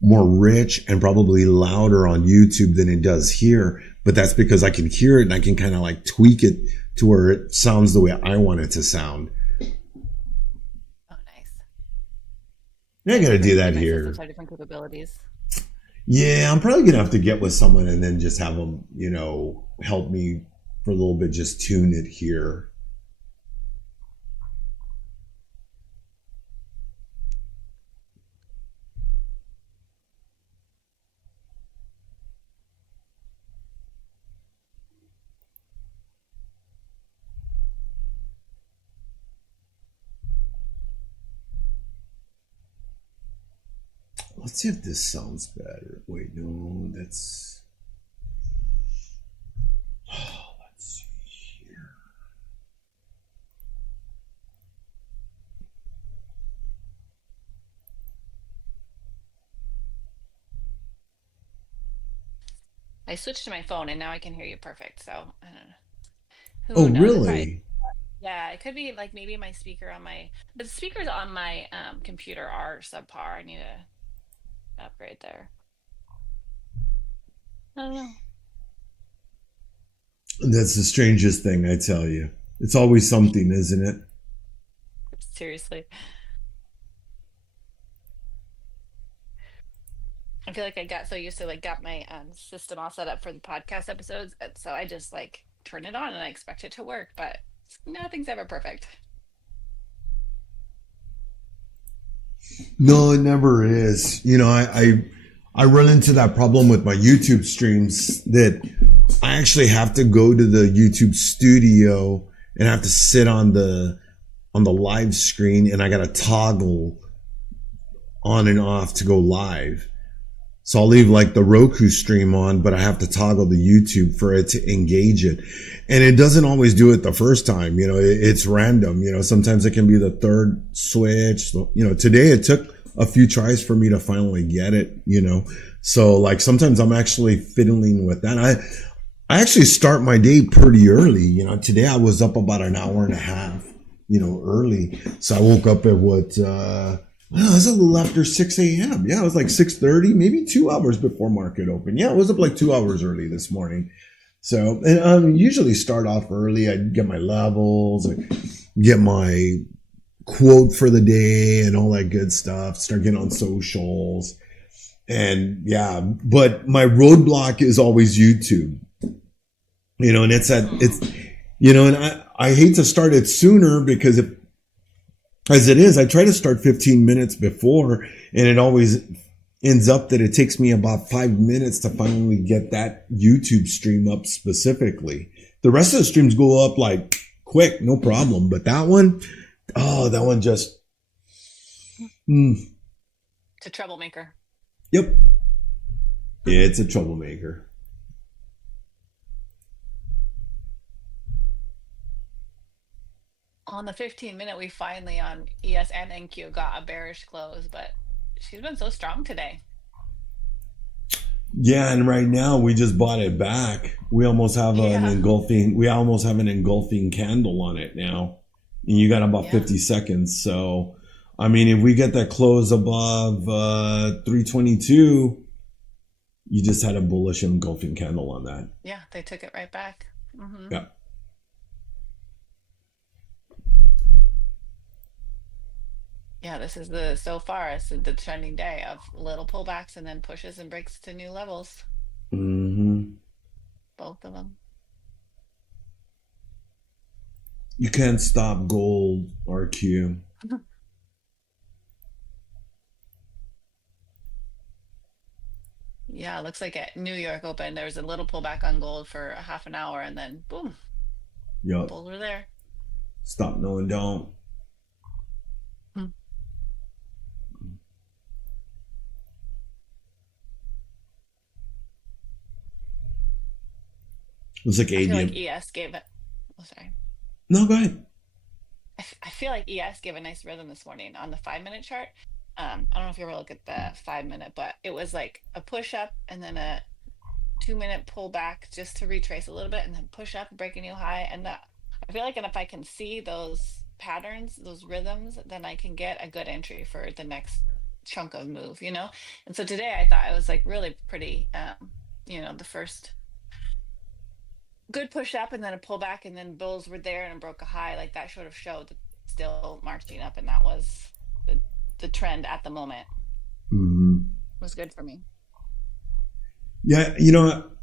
rich and probably louder on YouTube than it does here. But that's because I can hear it and I can kind of like tweak it to where it sounds the way I want it to sound. Oh, nice. Yeah, I got to do that My here. systems have different capabilities. Yeah, I'm probably gonna have to get with someone and then just have them, help me for a little bit, just tune it here. Let's see if this sounds better. Wait, no, that's. Oh, let's see here. I switched to my phone and now I can hear you perfect. So I don't know. Oh, Who knows? It probably, really? yeah, it could be like maybe my speaker on my, but the speakers on my computer are subpar. I need to upgrade there. I don't know. That's the strangest thing, I tell you. It's always something, isn't it? Seriously. I feel like I got so used to like got my system all set up for the podcast episodes, and so I just like turn it on and I expect it to work, but nothing's ever perfect. No, it never is. I run into that problem with my YouTube streams that I actually have to go to the YouTube studio and have to sit on the live screen and I got to toggle on and off to go live. So I'll leave like the Roku stream on, but I have to toggle the YouTube for it to engage it. And it doesn't always do it the first time. It's random. Sometimes it can be the third switch. Today it took a few tries for me to finally get it. So like sometimes I'm actually fiddling with that. I actually start my day pretty early. Today I was up about an hour and a half, early. So I woke up at well, it was a little after 6 a.m. Yeah, it was like 6:30, maybe 2 hours before market open. Yeah, it was up like 2 hours early this morning. So, and usually start off early. I get my levels, I get my quote for the day and all that good stuff. Start getting on socials. And yeah, but my roadblock is always YouTube. And and I hate to start it sooner because as it is, I try to start 15 minutes before, and it always ends up that it takes me about 5 minutes to finally get that YouTube stream up specifically. The rest of the streams go up like quick, no problem. But that one, that one just, It's a troublemaker. yep. Yeah, it's a troublemaker. On the 15-minute, we finally on ES and NQ got a bearish close, but she's been so strong today. Yeah, and right now we just bought it back. We almost have an Yeah. engulfing candle on it now. And you got about Yeah. 50 seconds. So, I mean, if we get that close above 322, you just had a bullish engulfing candle on that. Yeah, they took it right back. Yeah. Yeah, this is so far, it's the trending day of little pullbacks and then pushes and breaks to new levels. Mm-hmm. Both of them. You can't stop gold, RQ. Yeah, it looks like at New York Open, there was a little pullback on gold for a half an hour and then boom. Yup. Bulls were there. Stop, no, and don't. Hmm. It was like I feel like ADM. ES gave it. Oh, sorry. No, go ahead. I feel like ES gave a nice rhythm this morning on the 5 minute chart. I don't know if you ever look at the 5 minute, but it was like a push up and then a 2 minute pull back just to retrace a little bit and then push up and break a new high. And that I feel like, and if I can see those patterns, those rhythms, then I can get a good entry for the next chunk of move, you know? And so today I thought it was like really pretty, the first good push up and then a pull back and then bulls were there and broke a high. Like that sort of showed that still marching up. And that was the trend at the moment. Hmm. Was good for me. Yeah,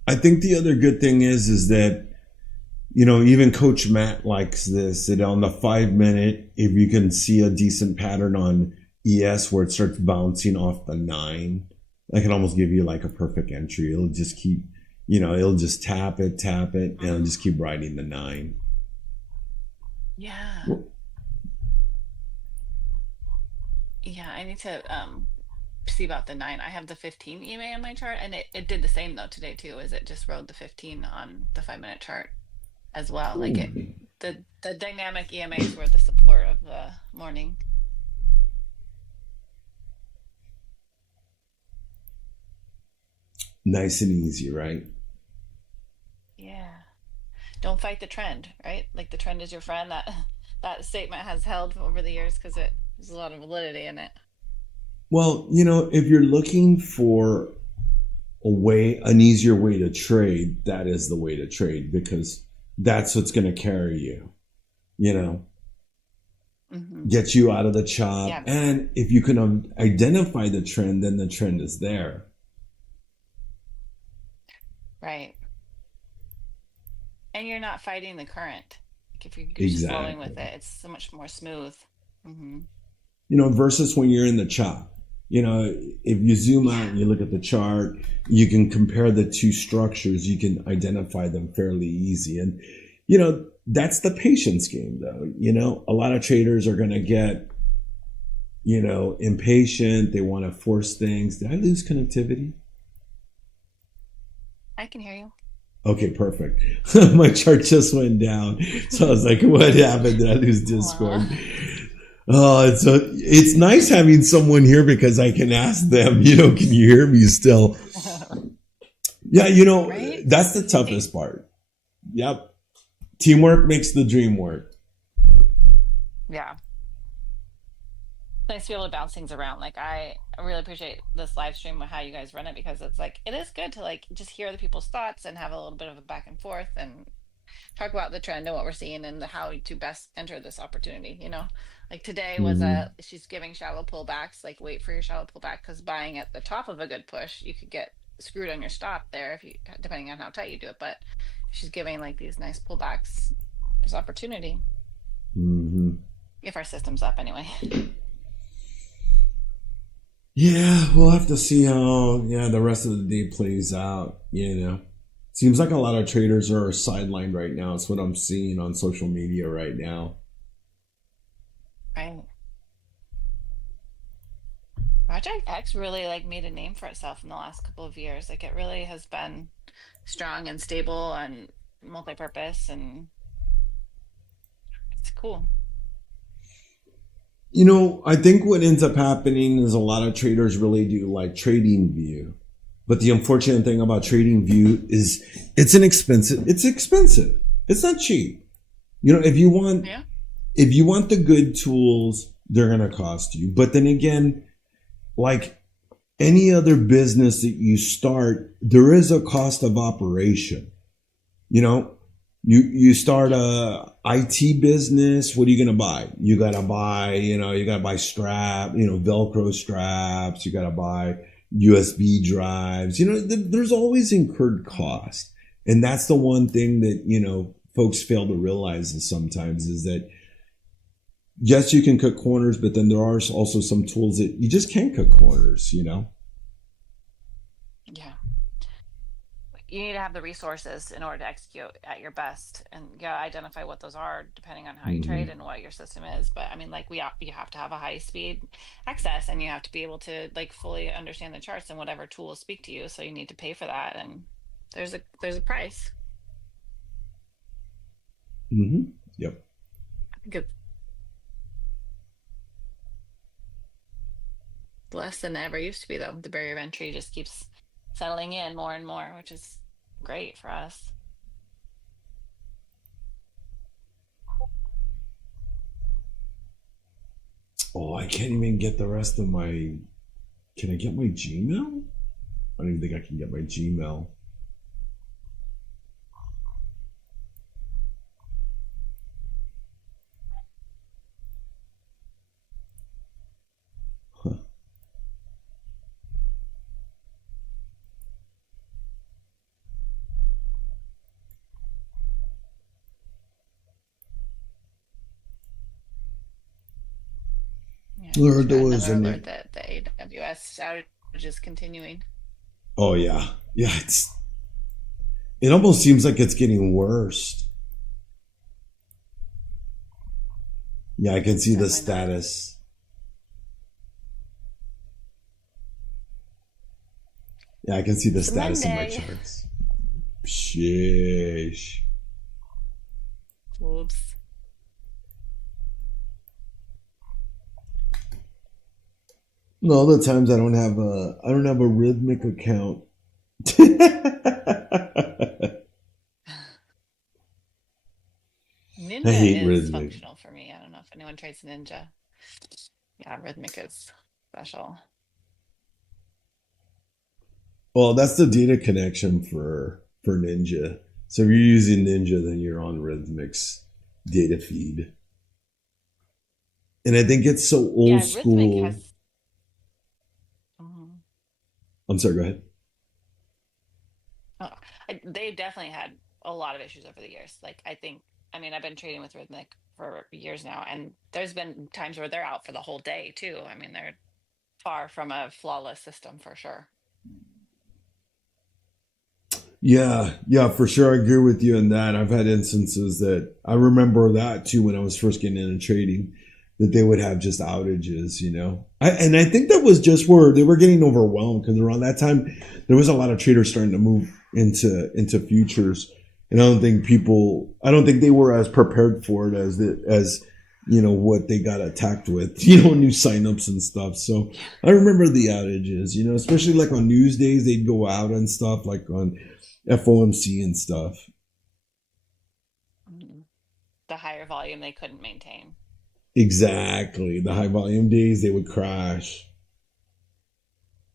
I think the other good thing is that, even Coach Matt likes this, that on the 5 minute, if you can see a decent pattern on ES where it starts bouncing off the 9, that can almost give you like a perfect entry. It'll just keep, it'll just tap it, and it'll just keep riding the 9. Yeah. Yeah, I need to see about the 9. I have the 15 EMA on my chart, and it did the same though today too, is it just rode the 15 on the 5 minute chart as well. Like the dynamic EMAs were the support of the morning. Nice and easy, right? Yeah. Don't fight the trend, right? Like the trend is your friend. That statement has held over the years because there's a lot of validity in it. Well, if you're looking for an easier way to trade, that is the way to trade because that's what's going to carry you, Hmm. get you out of the chop. Yeah, And if you can identify the trend, then the trend is there. right. And you're not fighting the current. Like if you're just flowing Exactly. with it, it's so much more smooth. Hmm. Versus when you're in the chop. If you zoom out Yeah. and you look at the chart, you can compare the two structures. You can identify them fairly easy. And, that's the patience game, though. A lot of traders are going to get, impatient. They want to force things. Did I lose connectivity? I can hear you. Okay, perfect. My chart just went down. So I was like, what happened? Did I lose Discord? Wow. Oh, it's nice having someone here because I can ask them, can you hear me still? Yeah, Right? that's the toughest part. Yep. Teamwork makes the dream work. Yeah. Nice to be able to bounce things around. Like I really appreciate this live stream with how you guys run it because it's like it is good to like just hear other people's thoughts and have a little bit of a back and forth and talk about the trend and what we're seeing and how to best enter this opportunity. Like today was Mhm. she's giving shallow pullbacks, like wait for your shallow pullback because buying at the top of a good push, you could get screwed on your stop there if you depending on how tight you do it. But she's giving like these nice pullbacks. There's opportunity Mhm. if our system's up anyway. Yeah, we'll have to see how the rest of the day plays out. Seems like a lot of traders are sidelined right now. It's what I'm seeing on social media right now. Right. Project X really like made a name for itself in the last couple of years. Like it really has been strong and stable and multi-purpose and it's cool. I think what ends up happening is a lot of traders really do like trading view. But the unfortunate thing about trading view is it's expensive. It's not cheap. If you want Yeah. the good tools, they're going to cost you. But then again, like any other business that you start, there is a cost of operation. You know, you start a IT business. What are you going to buy? You got to buy, Velcro straps. You got to buy USB drives. There's always incurred cost. And that's the one thing that, folks fail to realize is sometimes is that yes, you can cut corners, but then there are also some tools that you just can't cut corners. Yeah. you need to have the resources in order to execute at your best, and you gotta identify what those are depending on how you trade Hmm. and what your system is. But I mean, like you have to have a high speed access, and you have to be able to like fully understand the charts and whatever tools speak to you. So you need to pay for that, and there's a price. Hmm. Yep. I think it's less than it ever used to be, though. The barrier of entry just keeps settling in more and more, which is great for us. Oh, I can't even get the rest of my. Can I get my Gmail? I don't even think I can get my Gmail. Huh. Yeah, There, just there got was another an. alert that the AWS outage is continuing. Oh yeah, yeah. It almost seems like it's getting worse. Yeah, I can It's see the definitely not. status. Yeah, I can see the It's a status in my Monday. charts. Sheesh. Whoops. No, other times I don't have a rhythmic account. I Ninja hate is rhythmic. functional for me. I don't know if anyone trades Ninja. Yeah, Rhythmic is special. Well, that's the data connection for Ninja. So if you're using Ninja, then you're on Rhythmic's data feed. And I think it's so old Yeah, Rhythmic has. school. Mhm. I'm sorry, go ahead. Oh, they've definitely had a lot of issues over the years. Like, I mean, I've been trading with Rhythmic for years now, and there's been times where they're out for the whole day too. I mean, they're far from a flawless system for sure. Yeah, yeah, for sure. I agree with you on that. I've had instances that I remember that too when I was first getting into trading, that they would have just outages, you know. And I think that was just where they were getting overwhelmed because around that time there was a lot of traders starting to move into futures, and I don't think they were as prepared for it as you know what they got attacked with, you know, new signups and stuff. So Yeah. I remember the outages, you know, especially like on news days they'd go out and stuff like on FOMC and stuff. Mhm. The higher volume they couldn't maintain. Exactly. The high volume days, they would crash.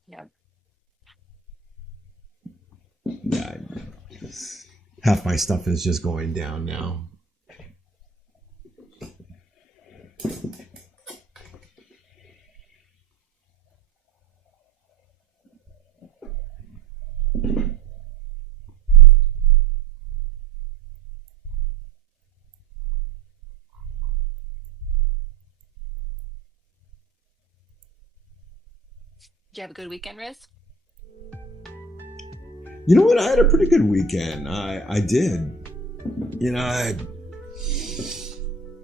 Yeah. Yeah, half my stuff is just going down now. Did you have a good weekend, Riz? You know what? I had a pretty good weekend. I did. You know, I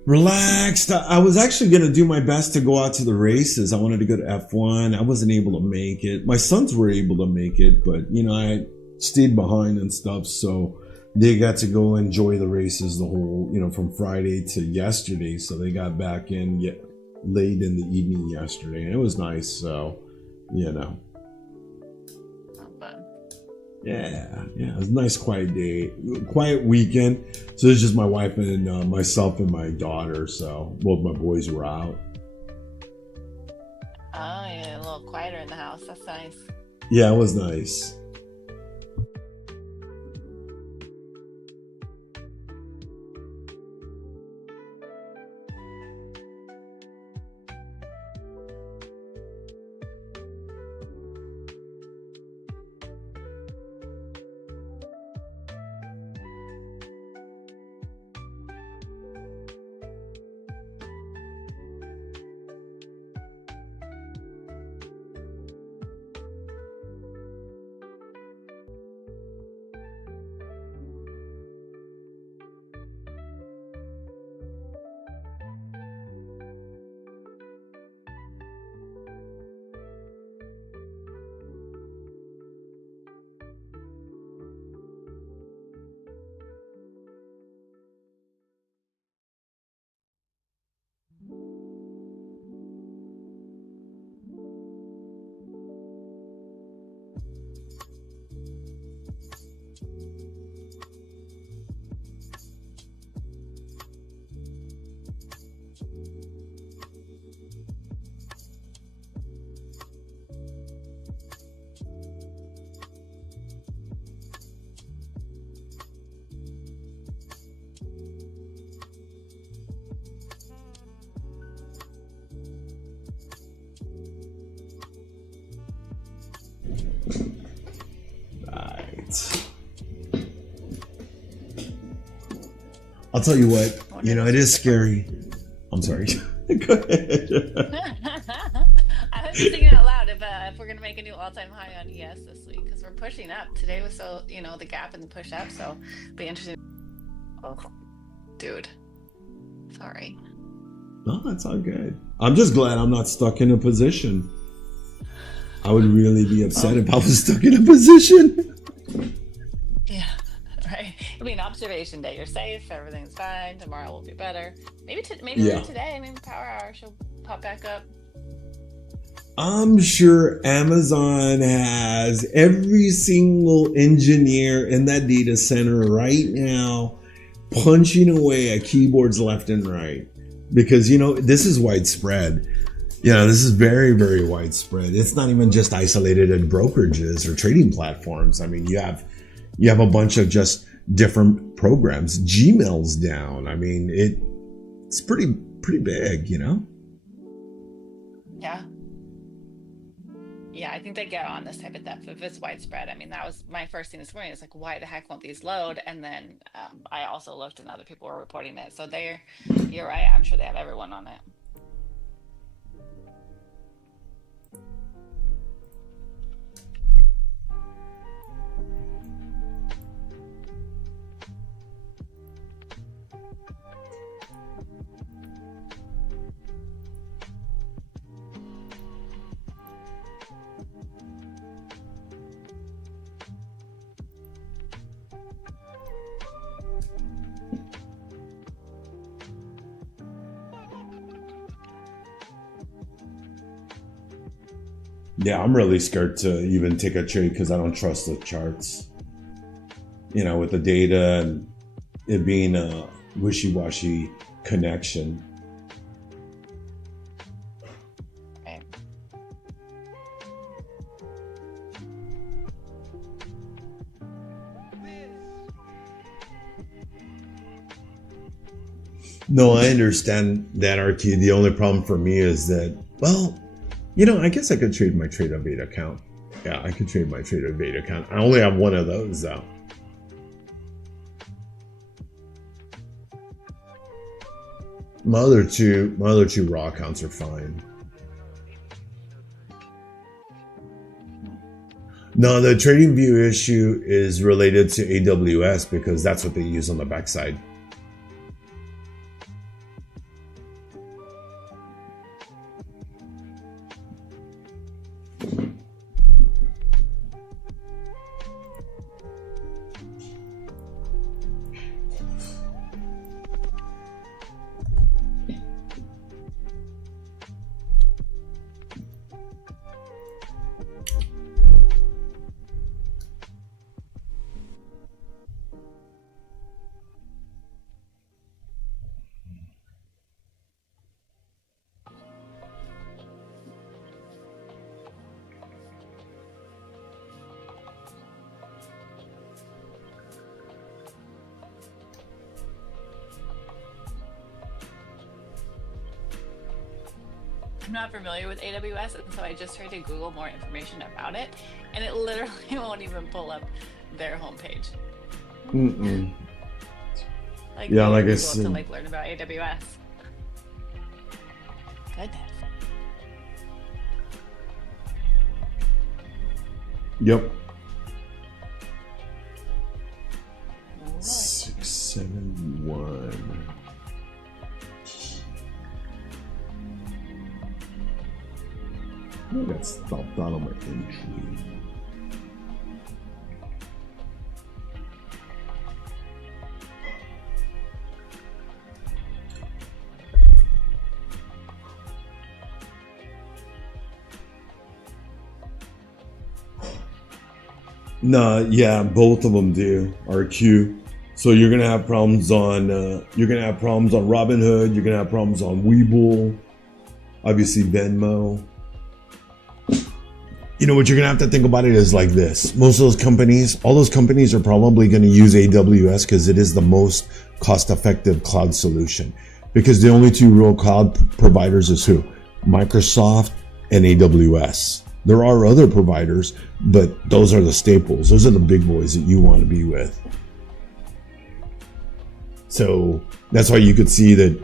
relaxed. I was actually going to do my best to go out to the races. I wanted to go to F1. I wasn't able to make it. My sons were able to make it, but you know, I stayed behind and stuff. So they got to go enjoy the races the whole, you know, from Friday to yesterday. So they got back in late in the evening yesterday, and it was nice. So, you know, Oh, fun. yeah, it was a nice quiet day, quiet weekend. So it's just my wife and myself and my daughter. So both my boys were out. Oh, yeah, a little quieter in the house. That's nice. Yeah, it was nice. I'll tell you what, Wonder it if is it's scary. I'm sorry. Go ahead. I was just thinking out loud if we're gonna make a new all-time high on ES this week because we're pushing up. Today was so the gap and the push up, so be interesting. Oh, dude, sorry. No, that's all good. I'm just glad I'm not stuck in a position. I would really be upset if I was stuck in a position. Yeah, right. It'll be an observation day. You're safe. Everything's fine. Tomorrow will be better. Maybe Yeah. later today. Maybe Power Hour she'll pop back up. I'm sure Amazon has every single engineer in that data center right now punching away at keyboards left and right. Because, this is widespread. This is very, very widespread. It's not even just isolated at brokerages or trading platforms. I mean, you have a bunch of just different programs. Gmail's down. I mean, it's pretty big, Yeah. Yeah, I think they get on this type of stuff if it's widespread. I mean, that was my first thing this morning. It's like, why the heck won't these load? And then I also looked and other people were reporting it. So you're right. I'm sure they have everyone on it. Yeah, I'm really scared to even take a trade because I don't trust the charts. With the data and it being a wishy-washy connection. Right. No, I understand that, RQ. The only problem for me is that, I guess I could trade my Trade of 8 account. Yeah, I could trade my Trade of 8 account. I only have one of those, though. My other two raw accounts are fine. No, the trading view issue is related to AWS because that's what they use on the backside. I'm not familiar with AWS, and so I just tried to Google more information about it, and it literally won't even pull up their homepage. Mm-mm. Like, Yeah, like I Google said. to learn about AWS. Goodness. Yep. Alright. 671. I got stopped out on my entry. No, yeah, both of them do. RQ. So you're gonna have problems on Robinhood. You're gonna have problems on Webull. Obviously Venmo. What you're gonna have to think about it is like this. Most of those companies, all those companies are probably gonna use AWS because it is the most cost-effective cloud solution. Because the only two real cloud providers is who? Microsoft and AWS. There are other providers, but those are the staples. Those are the big boys that you want to be with. So that's why you could see that,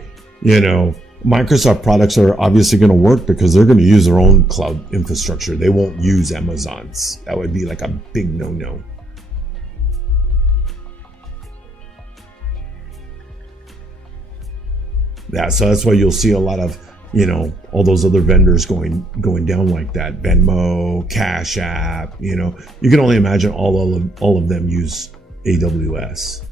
Microsoft products are obviously going to work because they're going to use their own cloud infrastructure. They won't use Amazon's. That would be like a big no-no. Yeah, so that's why you'll see a lot of, all those other vendors going down like that. Venmo, Cash App, you can only imagine all of them use AWS.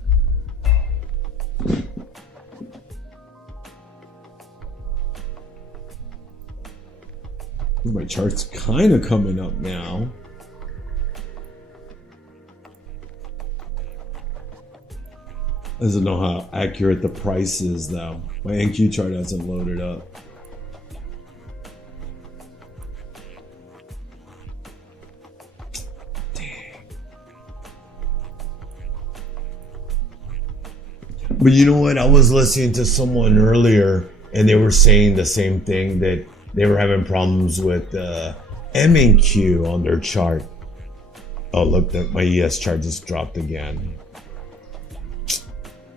My chart's kind of coming up now. Doesn't know how accurate the price is though. My NQ chart hasn't loaded up. Dang. But you know what? I was listening to someone earlier and they were saying the same thing, that they were having problems with M&Q on their chart. Oh, look, my ES chart just dropped again.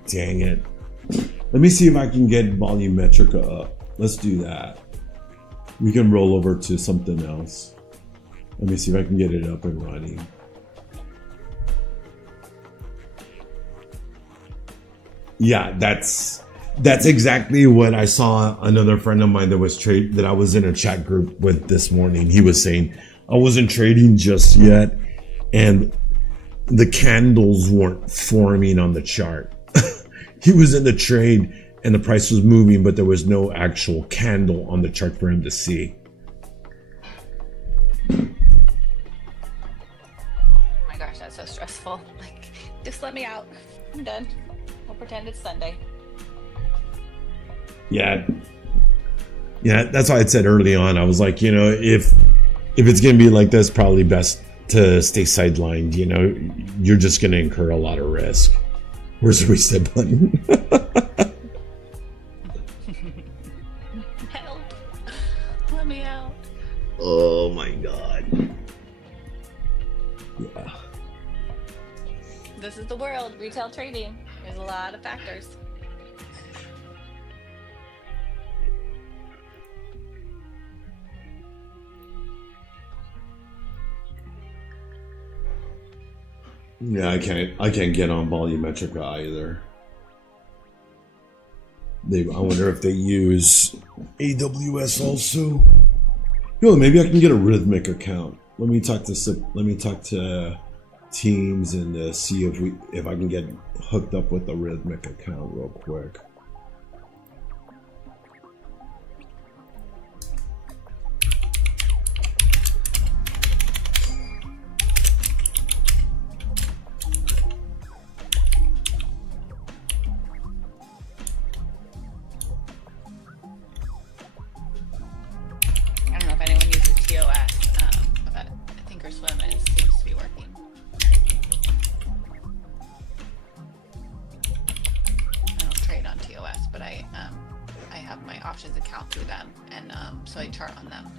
Dang it. Let me see if I can get volumetrica up. Let's do that. We can roll over to something else. Let me see if I can get it up and running. Yeah, that's exactly what I saw another friend of mine that I was in a chat group with this morning. He was saying, I wasn't trading just yet, and the candles weren't forming on the chart. He was in the trade and the price was moving, but there was no actual candle on the chart for him to see. Oh my gosh, that's so stressful. Like, just let me out. I'm done. We'll pretend it's Sunday. Yeah, that's why I said early on, I was like, if it's going to be like this, probably best to stay sidelined. You're just going to incur a lot of risk. Where's the reset button? Help. Let me out. Oh my God. Yeah. This is the world, retail trading. There's a lot of factors. Yeah, I can't get on volumetrica either. I wonder if they use AWS also. Maybe I can get a Rhythmic account. Let me talk to Teams and see if I can get hooked up with a Rhythmic account real quick. So I chart on them,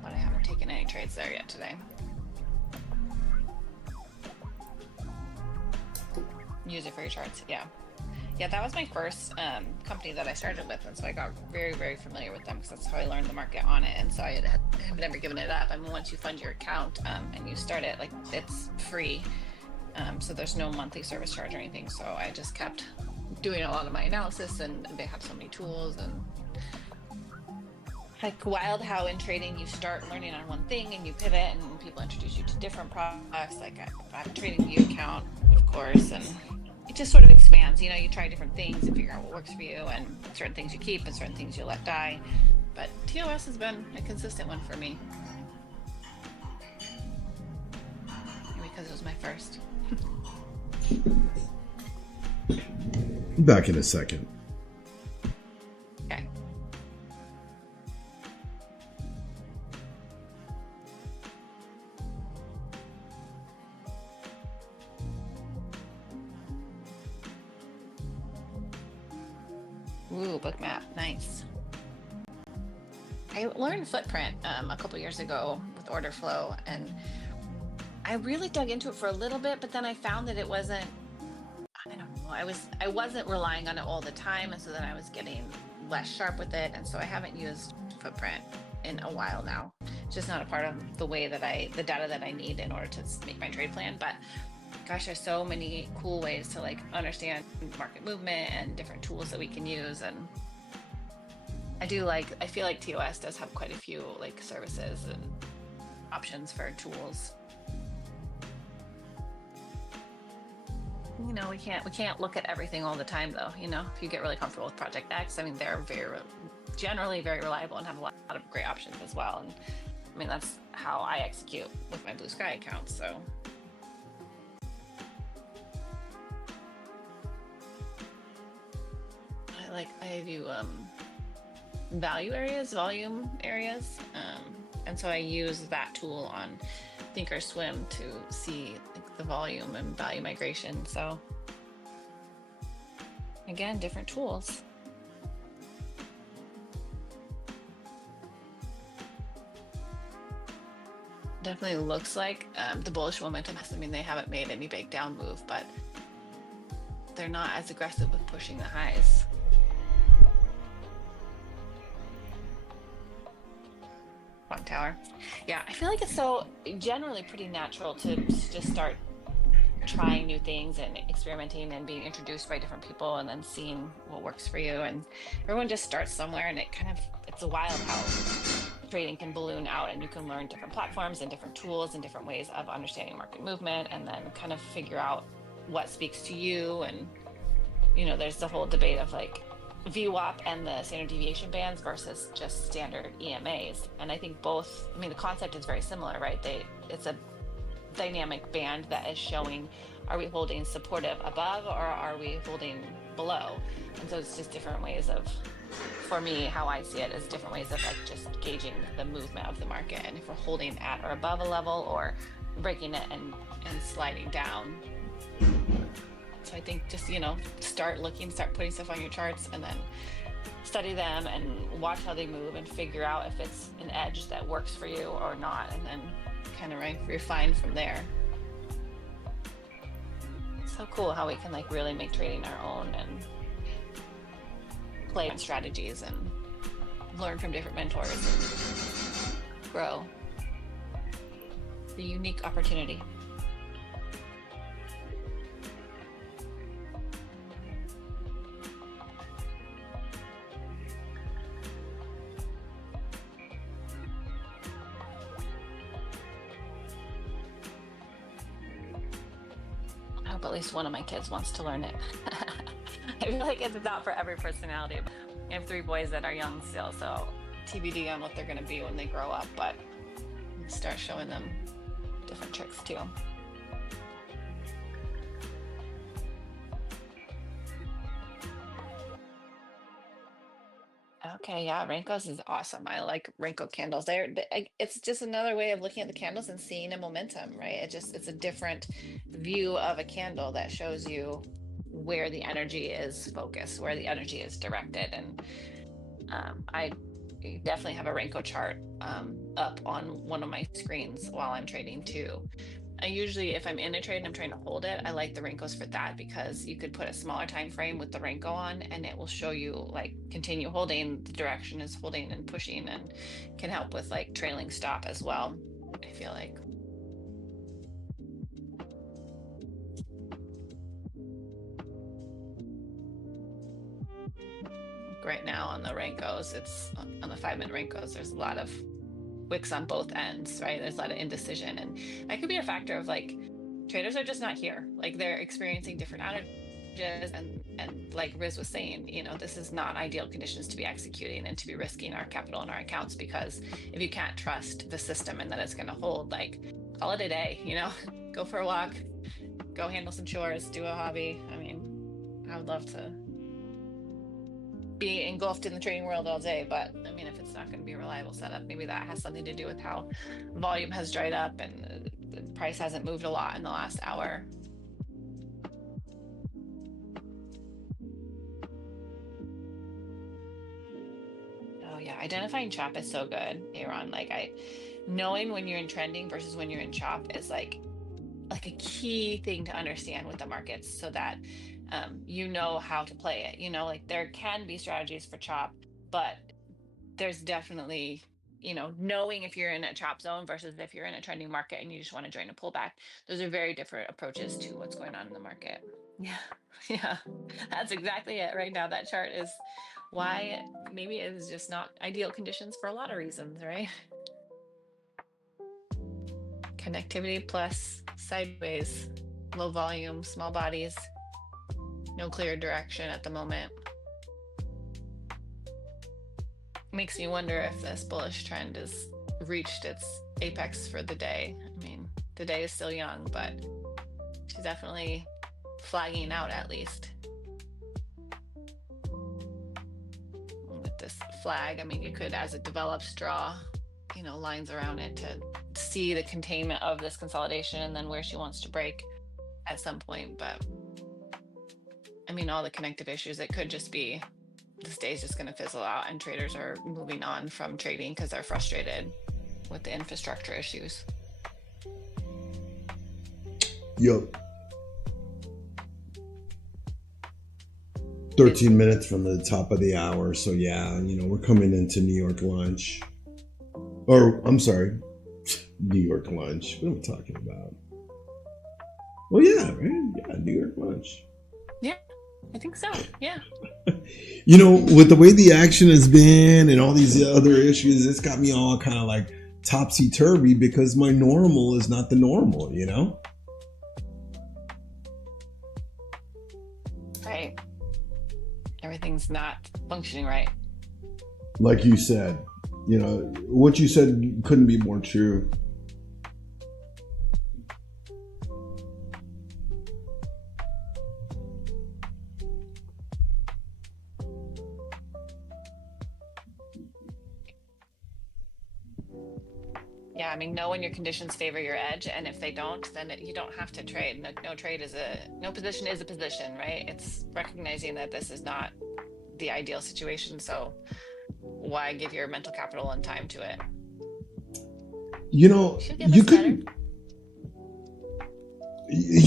but I haven't taken any trades there yet today. Use it for your charts. Yeah, that was my first company that I started with, and so I got very, very familiar with them because that's how I learned the market on it. And so I have never given it up. I mean, once you fund your account and you start it, like, it's free, so there's no monthly service charge or anything. So I just kept doing a lot of my analysis, and they have so many tools. And like wild how in trading you start learning on one thing and you pivot and people introduce you to different products. Like I have a trading view account, of course, and it just sort of expands. You try different things and figure out what works for you, and certain things you keep and certain things you let die. But TOS has been a consistent one for me, because it was my first. Back in a second. Okay. Ooh, book map, nice. I learned Footprint a couple years ago with order flow, and I really dug into it for a little bit, but then I found that it wasn't I wasn't relying on it all the time, and so then I was getting less sharp with it, and so I haven't used footprint in a while now. It's just not a part of the way that the data that I need in order to make my trade plan. But gosh, there's so many cool ways to like understand market movement and different tools that we can use. And I feel like TOS does have quite a few like services and options for tools. You know, we can't look at everything all the time though. You know, if you get really comfortable with Project X, I mean, they're generally very reliable and have a lot of great options as well. And I mean, that's how I execute with my Blue Sky account. So I view volume areas, and so I use that tool on Thinkorswim to see like, the volume and value migration. So again, different tools. Definitely looks like the bullish momentum has. I mean, they haven't made any big down move, but they're not as aggressive with pushing the highs. Clock Tower. Yeah, I feel like it's so generally pretty natural to just start trying new things and experimenting and being introduced by different people and then seeing what works for you. And everyone just starts somewhere, and it's a wild how trading can balloon out, and you can learn different platforms and different tools and different ways of understanding market movement, and then kind of figure out what speaks to you. And you know, there's the whole debate of like VWAP and the standard deviation bands versus just standard EMAs. And I think both, I mean, the concept is very similar, right? It's a dynamic band that is showing, are we holding supportive above or are we holding below? And so it's just different ways of, for me, how I see it is different ways of like just gauging the movement of the market. And if we're holding at or above a level or breaking it and sliding down. So I think just, you know, start putting stuff on your charts and then study them and watch how they move and figure out if it's an edge that works for you or not, and then kind of refine from there. It's so cool how we can like really make trading our own and play on strategies and learn from different mentors and grow. The unique opportunity. At least one of my kids wants to learn it. I feel like it's not for every personality. I have 3 boys that are young still, so TBD on what they're going to be when they grow up, but start showing them different tricks too. Okay, yeah, Renko's is awesome. I like Renko candles. It's just another way of looking at the candles and seeing a momentum, right? It's a different view of a candle that shows you where the energy is focused, where the energy is directed. And I definitely have a Renko chart up on one of my screens while I'm trading too. I usually, if I'm in a trade and I'm trying to hold it, I like the Renkos for that, because you could put a smaller time frame with the Renko on and it will show you like continue holding, the direction is holding and pushing, and can help with like trailing stop as well, I feel like. Right now on the Renkos, it's on the 5-minute Renkos, there's a lot of wicks on both ends, right? There's a lot of indecision, and that could be a factor of like traders are just not here, like they're experiencing different outages, and like Riz was saying, you know, this is not ideal conditions to be executing and to be risking our capital in our accounts, because if you can't trust the system and that it's going to hold, like call it a day, you know, go for a walk, go handle some chores, do a hobby. I mean, I would love to be engulfed in the trading world all day, but I mean, if it's not going to be a reliable setup, maybe that has something to do with how volume has dried up and the price hasn't moved a lot in the last hour. Oh yeah, identifying chop is so good, Aaron. Like knowing when you're in trending versus when you're in chop is like a key thing to understand with the markets, so that you know how to play it. Like there can be strategies for chop, but there's definitely, knowing if you're in a chop zone versus if you're in a trending market and you just want to join a pullback. Those are very different approaches to what's going on in the market. Yeah. Yeah. That's exactly it. Right now, that chart is why maybe it is just not ideal conditions for a lot of reasons, right? Connectivity plus sideways, low volume, small bodies, no clear direction at the moment. Makes me wonder if this bullish trend has reached its apex for the day. I mean, the day is still young, but she's definitely flagging out at least. With this flag, I mean, you could, as it develops, draw, lines around it to see the containment of this consolidation and then where she wants to break at some point. But I mean, all the connective issues, it could just be this day's just going to fizzle out and traders are moving on from trading because they're frustrated with the infrastructure issues. Yep. 13 minutes from the top of the hour. So yeah, we're coming into New York lunch. Or, I'm sorry, New York lunch. What am I talking about? Well, yeah, right? Yeah, New York lunch. Yeah, I think so. Yeah. With the way the action has been and all these other issues, it's got me all kind of like topsy-turvy because my normal is not the normal, Right. Everything's not functioning right. Like you said, what you said couldn't be more true. Yeah, I mean, know when your conditions favor your edge, and if they don't, then you don't have to trade. No position is a position, right? It's recognizing that this is not the ideal situation, so why give your mental capital and time to it? You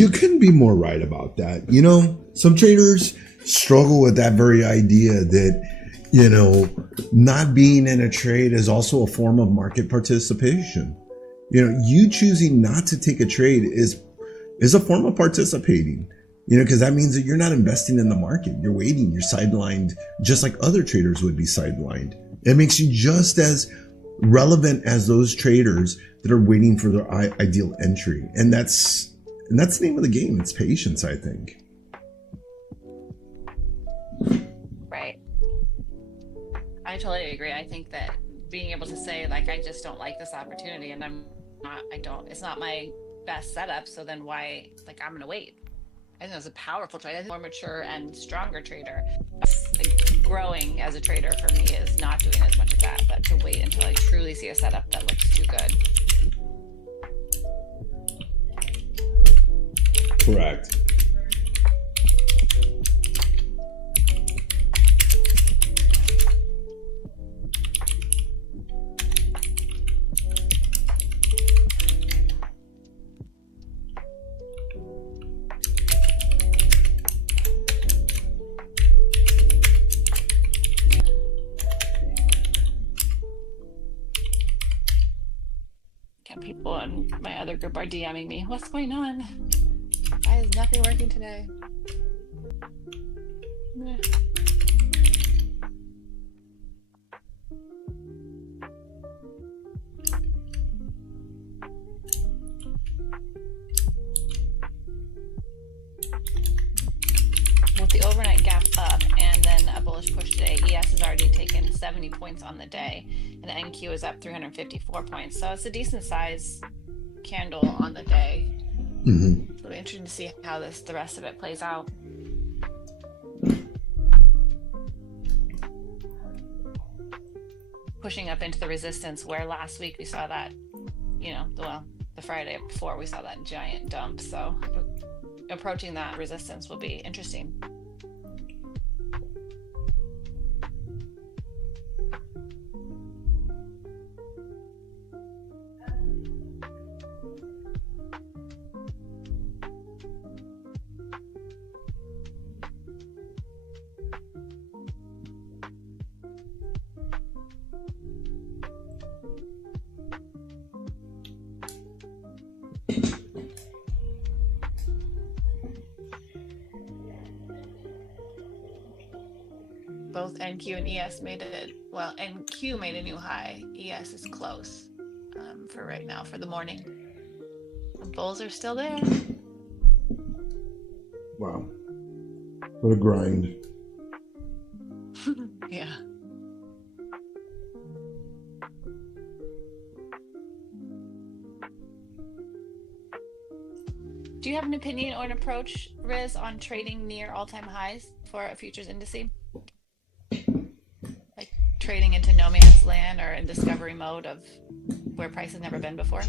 couldn't be more right about that. Some traders struggle with that very idea that not being in a trade is also a form of market participation. You choosing not to take a trade is a form of participating, because that means that you're not investing in the market. You're waiting, you're sidelined, just like other traders would be sidelined. It makes you just as relevant as those traders that are waiting for their ideal entry. And that's the name of the game. It's patience, I think. Right. I totally agree. I think that being able to say, like, I just don't like this opportunity and it's not my best setup. So then why, I'm going to wait. I think that's a powerful trade. I think more mature and stronger trader. Growing as a trader for me is not doing as much of that, but to wait until I truly see a setup that looks too good. Correct. People in my other group are DMing me. What's going on? Why is nothing working today? With the overnight gap up and then a bullish push today, ES has already taken 70 points on the day, and the NQ is up 354 points. So it's a decent size candle on the day. Mm-hmm. It'll be interesting to see how the rest of it plays out. Pushing up into the resistance where last week we saw that, the Friday before we saw that giant dump. So approaching that resistance will be interesting. both NQ and ES made it. Well, NQ made a new high. ES is close for right now for the morning. The bulls are still there. Wow. What a grind. Yeah. Do you have an opinion or an approach, Riz, on trading near all-time highs for a futures indice? Like trading into no man's land or in discovery mode of where price has never been before?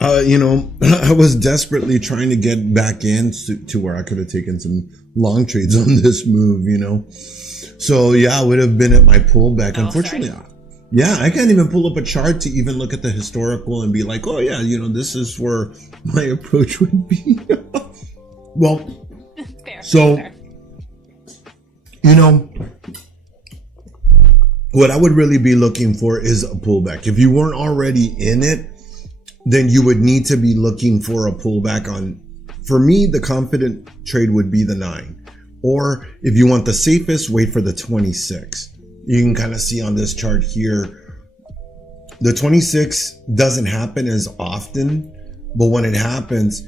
I was desperately trying to get back in to where I could have taken some long trades on this move. So yeah, I would have been at my pullback. Oh, Unfortunately, sorry. yeah, I can't even pull up a chart to even look at the historical and be like, oh yeah, this is where my approach would be. Well, Fair. so, Fair. you know, what I would really be looking for is a pullback. If you weren't already in it, then you would need to be looking for a pullback on, for me, the confident trade would be the 9. Or if you want the safest, wait for the 26. You can kind of see on this chart here, the 26 doesn't happen as often, but when it happens,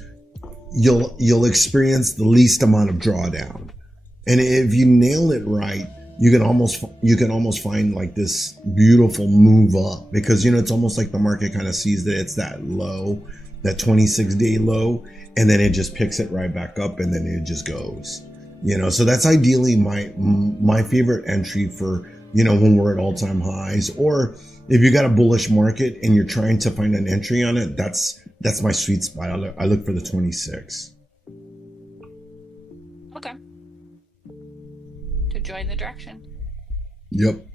you'll experience the least amount of drawdown. And if you nail it right, you can almost find like this beautiful move up, because it's almost like the market kind of sees that it's that low, that 26-day low, and then it just picks it right back up, and then it just goes. So that's ideally my favorite entry for when we're at all-time highs, or if you got a bullish market and you're trying to find an entry on it, that's my sweet spot. I look for the 26. Okay. To join the direction. Yep.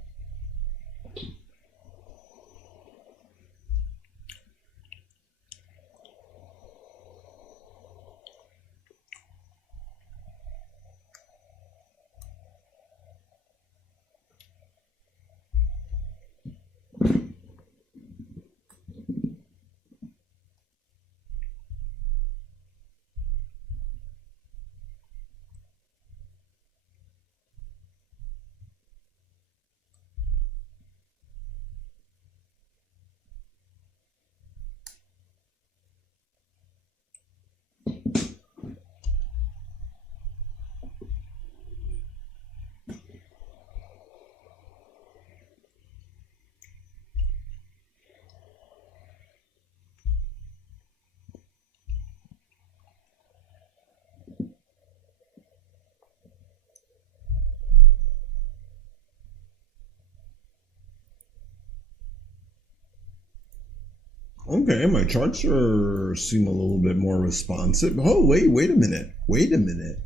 Okay, my charts seem a little bit more responsive. Oh, wait a minute. Wait a minute.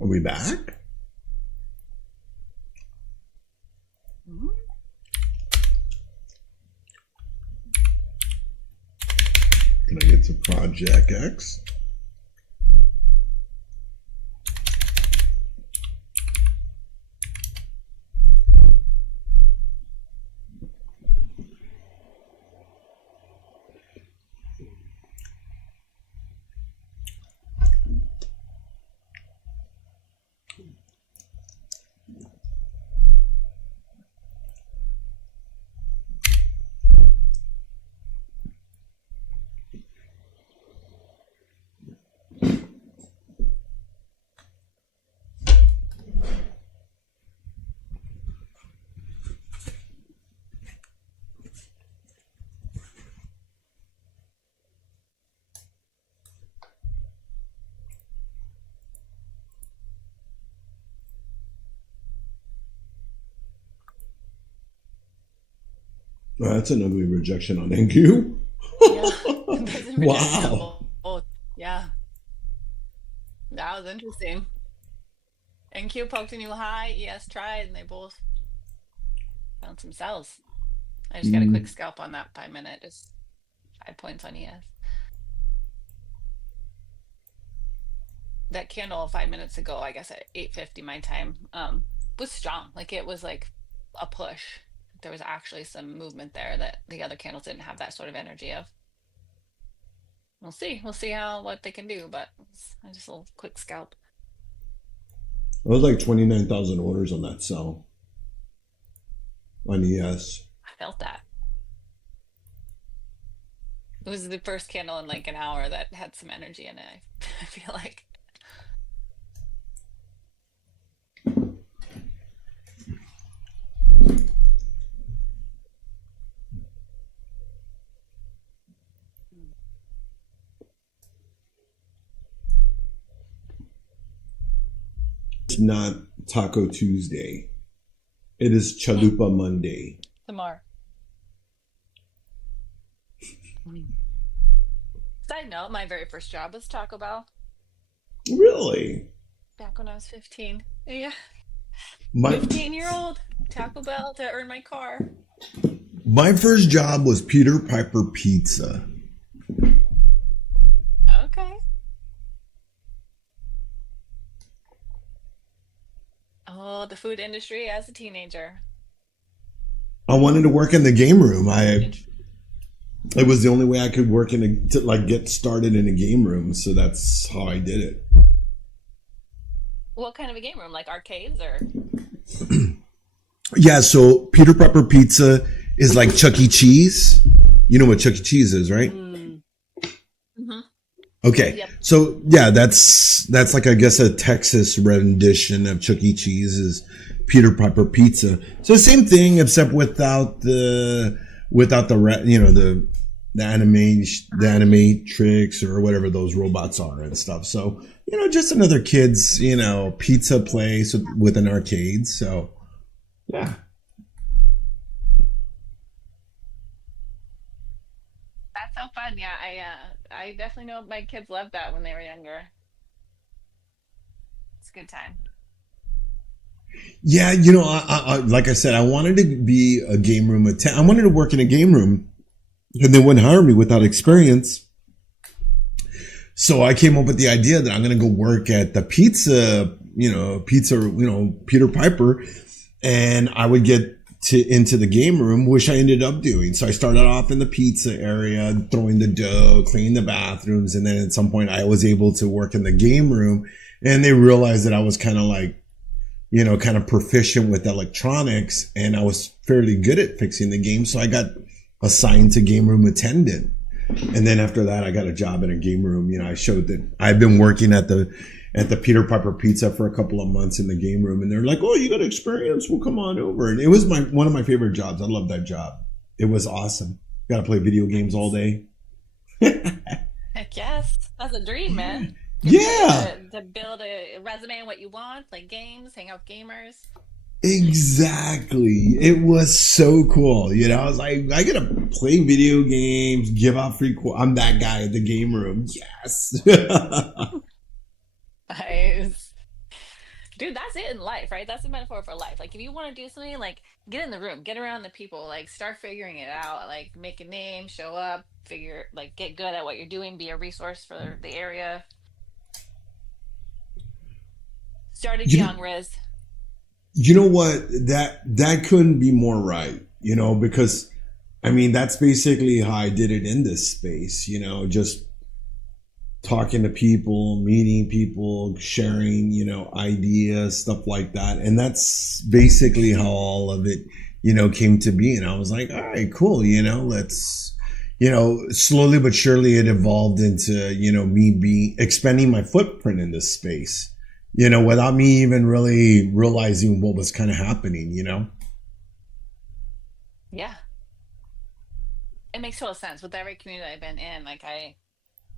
Are we back? Mm-hmm. Can I get to Project X? Oh, that's an ugly rejection on NQ. Yeah. Doesn't reject them Wow. both. Yeah. That was interesting. NQ poked a new high. ES tried, and they both found some sells. I just got a quick Mm, scalp on that 5 minute, just 5 points on ES. That candle 5 minutes ago, I guess at 8:50 my time, was strong. Like it was like a push. There was actually some movement there that the other candles didn't have that sort of energy of. We'll see. We'll see what they can do, but it's just a little quick scalp. It was like 29,000 orders on that cell on ES. I felt that. It was the first candle in like an hour that had some energy in it. I feel like. It's not Taco Tuesday. It is Chalupa Monday. Tomorrow. Side note, my very first job was Taco Bell Really? back when I was 15. Yeah, My 15-year-old Taco Bell to earn my car. my first job was Peter Piper Pizza. Okay. Oh, the food industry as a teenager. I wanted to work in the game room. It was the only way I could work to like get started in a game room, so that's how I did it. What kind of a game room? Like arcades or? Yeah, so Peter Piper Pizza is like Chuck E. Cheese. You know what Chuck E. Cheese is, right? Mm-hmm. Okay. Yep. So yeah, that's like I guess a Texas rendition of Chuck E. Cheese is Peter Piper Pizza. So same thing except without the animatrix or whatever those robots are and stuff. So, just another kid's, pizza place with an arcade. So, yeah. That's so fun. Yeah, I definitely know my kids loved that when they were younger. It's a good time. Yeah, like I said, I wanted to be a game room attendant. I wanted to work in a game room, and they wouldn't hire me without experience. So I came up with the idea that I'm going to go work at the Peter Piper, and I would get into the game room, which I ended up doing. So I started off in the pizza area, throwing the dough, cleaning the bathrooms, and then at some point I was able to work in the game room, and they realized that I was kind of like, kind of proficient with electronics, and I was fairly good at fixing the game. So I got assigned to game room attendant. And then after that, I got a job in a game room. I showed that I've been working at the Peter Piper Pizza for a couple of months in the game room, and they're like, "Oh, you got experience? Well, come on over." And it was one of my favorite jobs. I love that job. It was awesome. Got to play video games all day. Heck yes, that's a dream, man. Yeah, To build a resume and what you want, play games, hang out with gamers. exactly. It was so cool. I was like, I gotta play video games, give out free. I'm that guy at the game room. Yes. Nice. Dude, that's it in life, right? That's a metaphor for life. Like if you want to do something, like get in the room, get around the people, like start figuring it out, like make a name, show up, get good at what you're doing, be a resource for the area. Started you, young, Riz. you know what? That couldn't be more right. Because I mean that's basically how I did it in this space. Just talking to people, meeting people, sharing, ideas, stuff like that. And that's basically how all of it, came to be. And I was like, all right, cool. Let's, slowly but surely it evolved into, me expanding my footprint in this space, without me even really realizing what was kind of happening. Yeah. It makes total sense with every community I've been in.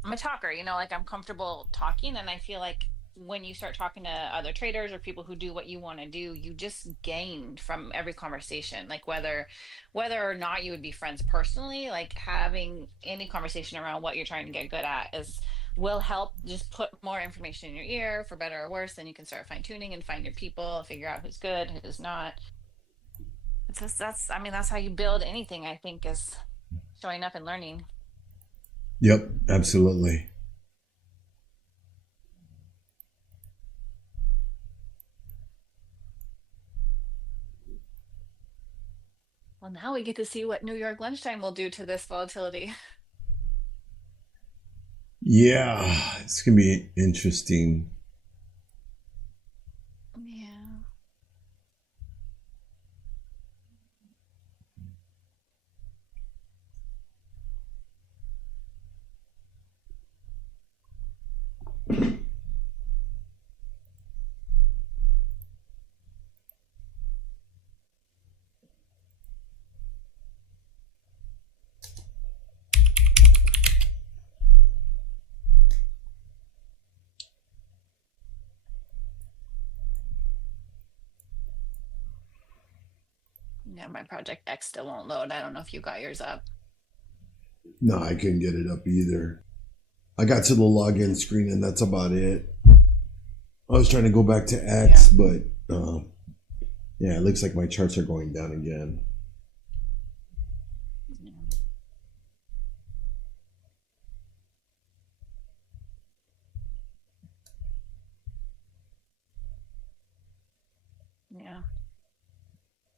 I'm a talker, like I'm comfortable talking, and I feel like when you start talking to other traders or people who do what you want to do, you just gain from every conversation. Like whether or not you would be friends personally, like having any conversation around what you're trying to get good at is will help just put more information in your ear for better or worse. Then you can start fine tuning and find your people, figure out who's good, who's not. It's just that's how you build anything, I think, is showing up and learning. Yep, absolutely. Well, now we get to see what New York lunchtime will do to this volatility. Yeah, it's gonna be interesting. Yeah, my Project X still won't load. I don't know if you got yours up. No, I couldn't get it up either. I got to the login screen and that's about it. I was trying to go back to X, but yeah, it looks like my charts are going down again. Yeah.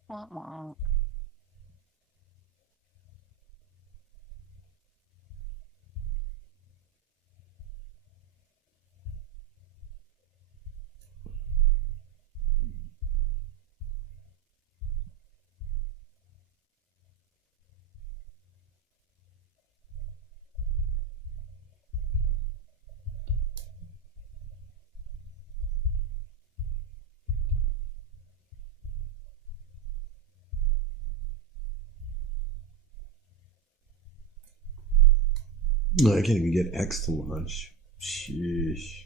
Wah, wah. No, I can't even get X to launch. Sheesh.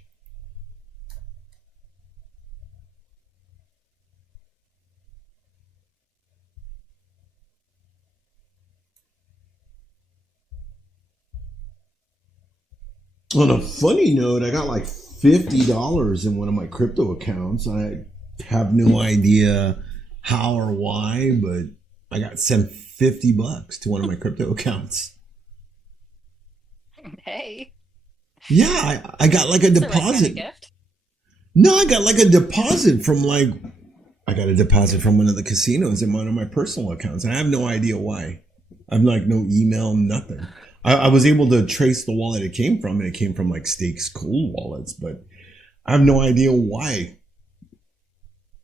On a funny note, I got like $50 in one of my crypto accounts. I have no idea how or why, but I got sent $50 to one of my crypto accounts. Hey. Yeah, I got like a It's the right kind deposit. of gift. No, I got like a deposit from I got a deposit from one of the casinos in one of my personal accounts. And I have no idea why. I'm like no email, nothing. I was able to trace the wallet it came from, and it came from like Stakes Cool wallets, but I have no idea why.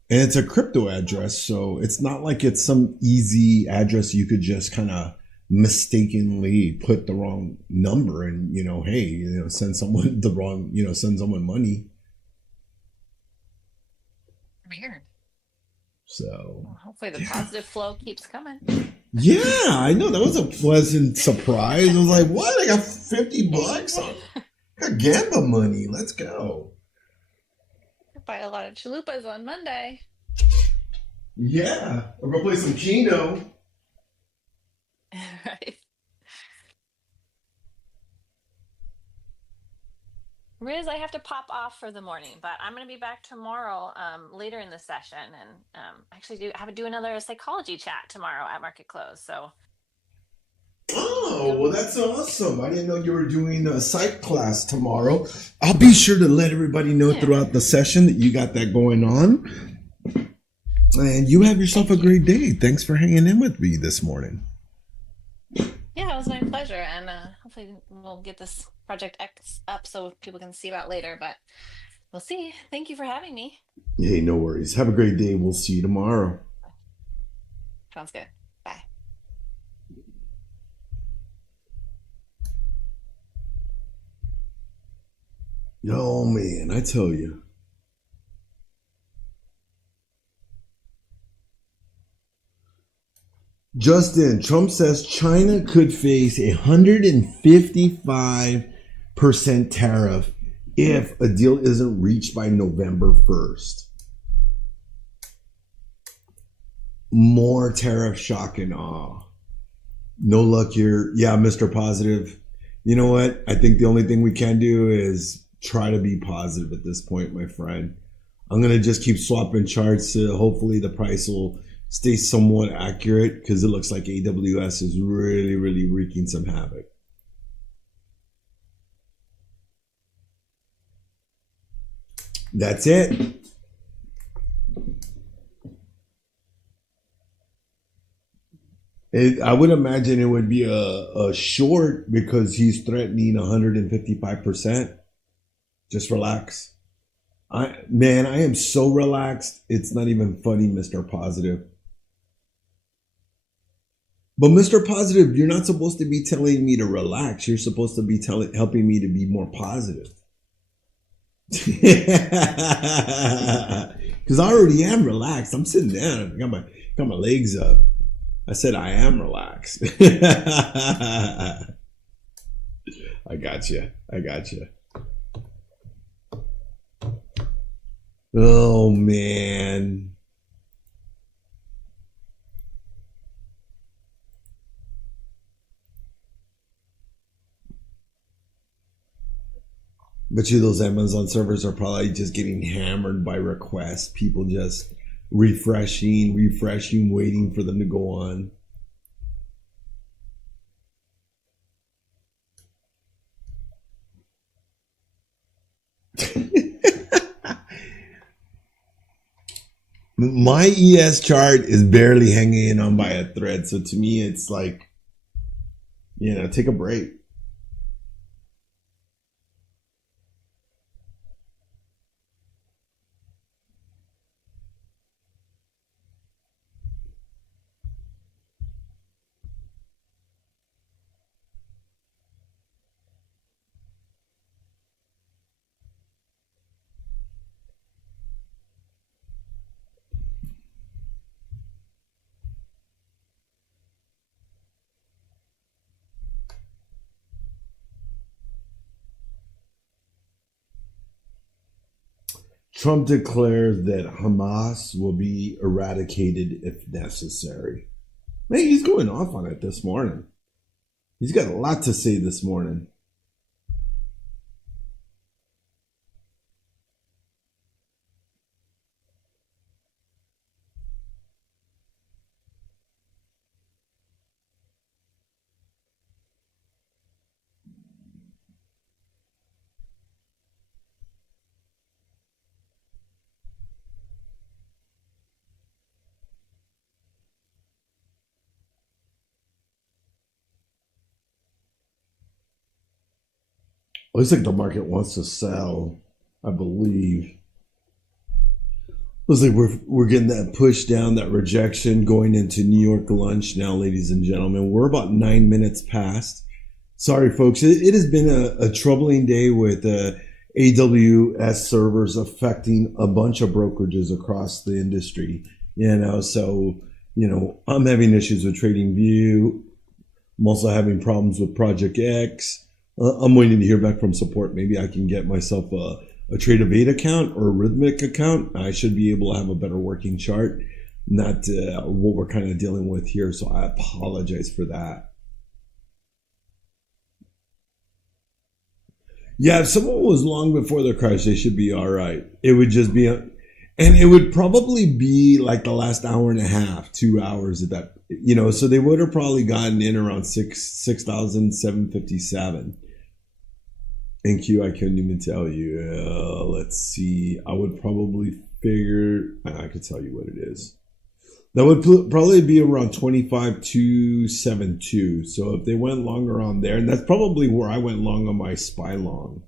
And it's a crypto address, so it's not like it's some easy address you could just kind of mistakenly put the wrong number and, hey, send someone the wrong, send someone money. Weird. So Well, hopefully the positive flow keeps coming. yeah, I know that was a pleasant surprise. I was like, what? I got $50? I got Gamba money. Let's go. Buy a lot of chalupas on Monday. Yeah, we're gonna play some Keno. Right. Riz, I have to pop off for the morning, but I'm going to be back tomorrow later in the session and actually do another psychology chat tomorrow at market close. So. Oh, well, that's awesome. I didn't know you were doing a psych class tomorrow. I'll be sure to let everybody know throughout the session that you got that going on. And you have yourself a great day. Thanks for hanging in with me this morning. Yeah, it was my pleasure. And hopefully we'll get this Project X up so people can see about later, but we'll see. Thank you for having me. Hey, no worries. Have a great day. We'll see you tomorrow. Sounds good. Bye. Oh, man, I tell you. Justin, Trump says China could face 155% tariff if a deal isn't reached by November 1st. More tariff shock and awe. No luck here. Yeah, Mr. Positive. You know what? I think the only thing we can do is try to be positive at this point, my friend. I'm going to just keep swapping charts. Hopefully the price will stay somewhat accurate because it looks like AWS is really, really wreaking some havoc. That's it. I would imagine it would be a short because he's threatening 155%. Just relax. I am so relaxed. It's not even funny, Mr. Positive. But Mr. Positive, you're not supposed to be telling me to relax. You're supposed to be helping me to be more positive. Because I already am relaxed. I'm sitting down. I got my legs up. I said I am relaxed. I got you. Oh, man. Bet you those Amazon servers are probably just getting hammered by requests. People just refreshing, waiting for them to go on. My ES chart is barely hanging on by a thread. So to me, it's like, take a break. Trump declares that Hamas will be eradicated if necessary. Man, he's going off on it this morning. He's got a lot to say this morning. Looks like the market wants to sell, I believe. Looks like we're getting that push down, that rejection going into New York lunch now, ladies and gentlemen. We're about 9 minutes past. Sorry, folks. It has been a troubling day with AWS servers affecting a bunch of brokerages across the industry. So, I'm having issues with TradingView. I'm also having problems with Project X. I'm waiting to hear back from support. Maybe I can get myself a Trade-Evade account or a Rhythmic account. I should be able to have a better working chart, not what we're kind of dealing with here. So I apologize for that. Yeah, if someone was long before the crash, they should be all right. It would just be, and it would probably be like the last hour and a half, 2 hours of that, so they would have probably gotten in around 6,757. In Q, I couldn't even tell you. Let's see. I would probably figure, I could tell you what it is. That would probably be around 25,272. So if they went long around there, and that's probably where I went long on my SPY long.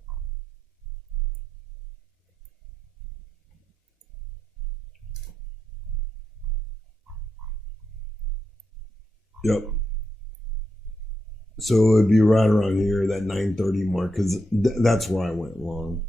Yep. So it would be right around here, that 930 mark, because that's where I went long.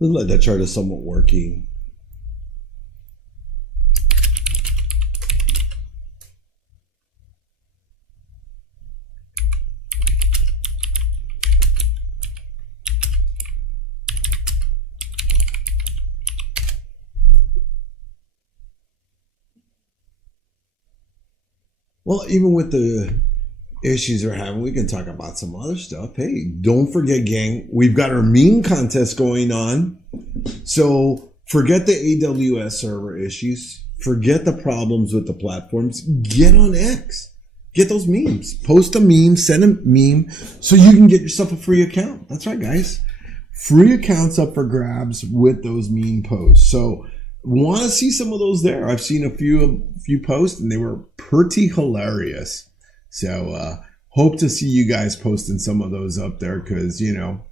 Looks like that chart is somewhat working. Well, even with the issues we're having, we can talk about some other stuff. Hey, don't forget, gang, we've got our meme contest going on. So forget the AWS server issues. Forget the problems with the platforms. Get on X. Get those memes. Post a meme, send a meme so you can get yourself a free account. That's right, guys. free accounts up for grabs with those meme posts. So want to see some of those there. I've seen a few posts and they were pretty hilarious. So hope to see you guys posting some of those up there because, you know,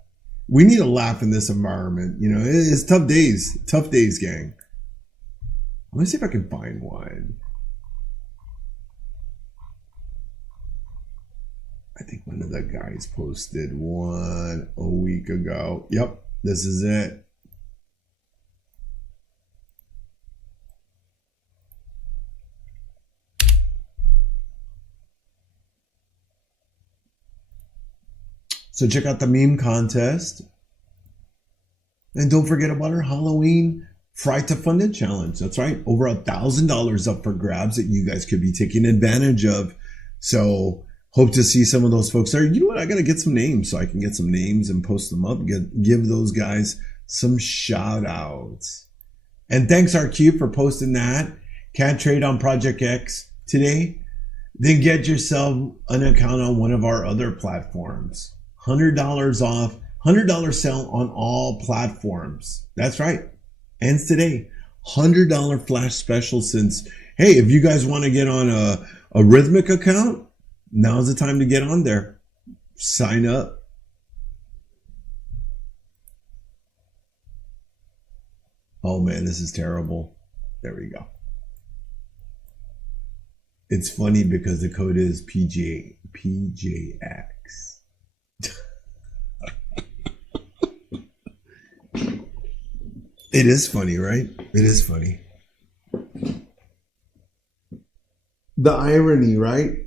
we need a laugh in this environment. You know, it's tough days, gang. Let me see if I can find one. I think one of the guys posted one a week ago. Yep, this is it. So check out the meme contest. And don't forget about our Halloween Fright to Fund It challenge. That's right. Over $1,000 up for grabs that you guys could be taking advantage of. So hope to see some of those folks there. You know what? I got to get some names so I can get some names and post them up. Give those guys some shout outs. And thanks, RQ, for posting that. Can't trade on Project X today? Then get yourself an account on one of our other platforms. $100 off, $100 sale on all platforms. That's right. Ends today. $100 flash special since, hey, if you guys want to get on a Rhythmic account, now's the time to get on there. Sign up. Oh man, this is terrible. There we go. It's funny because the code is PJX. It is funny, right? It is funny. The irony, right?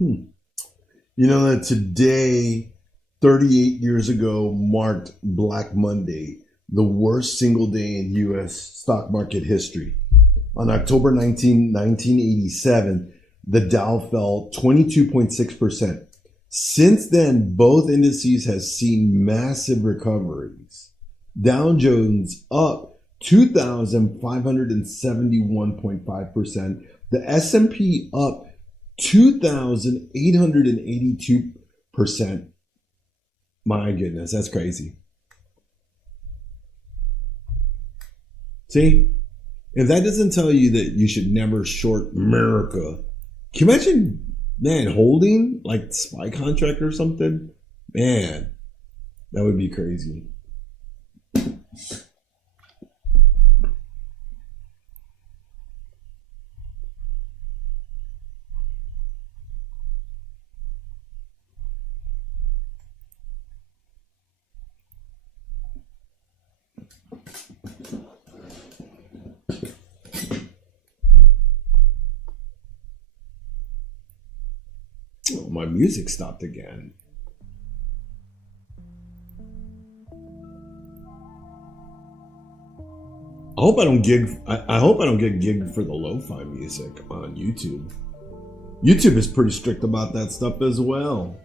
You know that today, 38 years ago, marked Black Monday, the worst single day in U.S. stock market history. On October 19, 1987, the Dow fell 22.6%. Since then, both indices have seen massive recoveries. Dow Jones up 2,571.5%. The S&P up 2,882%. My goodness, that's crazy. See, if that doesn't tell you that you should never short America, can you imagine, man, holding like SPY contract or something? Man, that would be crazy. Oh, my music stopped again. I hope I don't gig. I hope I don't get gigged for the lo-fi music on YouTube. YouTube is pretty strict about that stuff as well.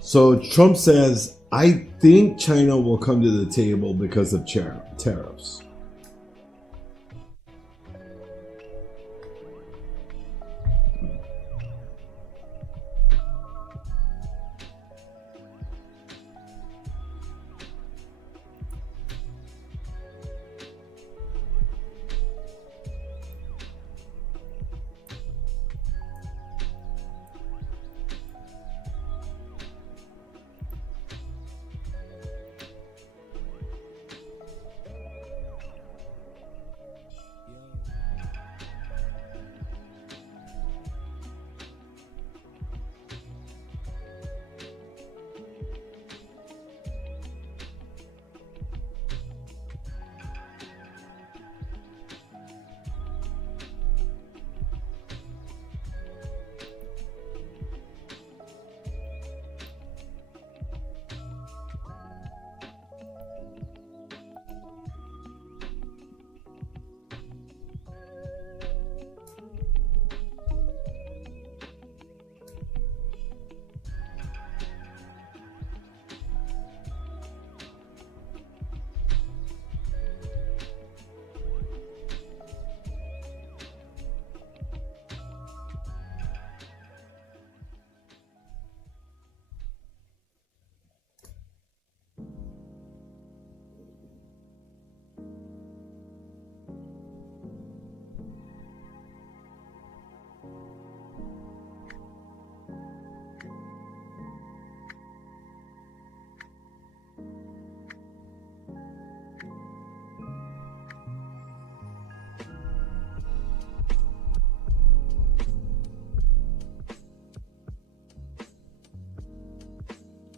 So Trump says I think China will come to the table because of tariffs.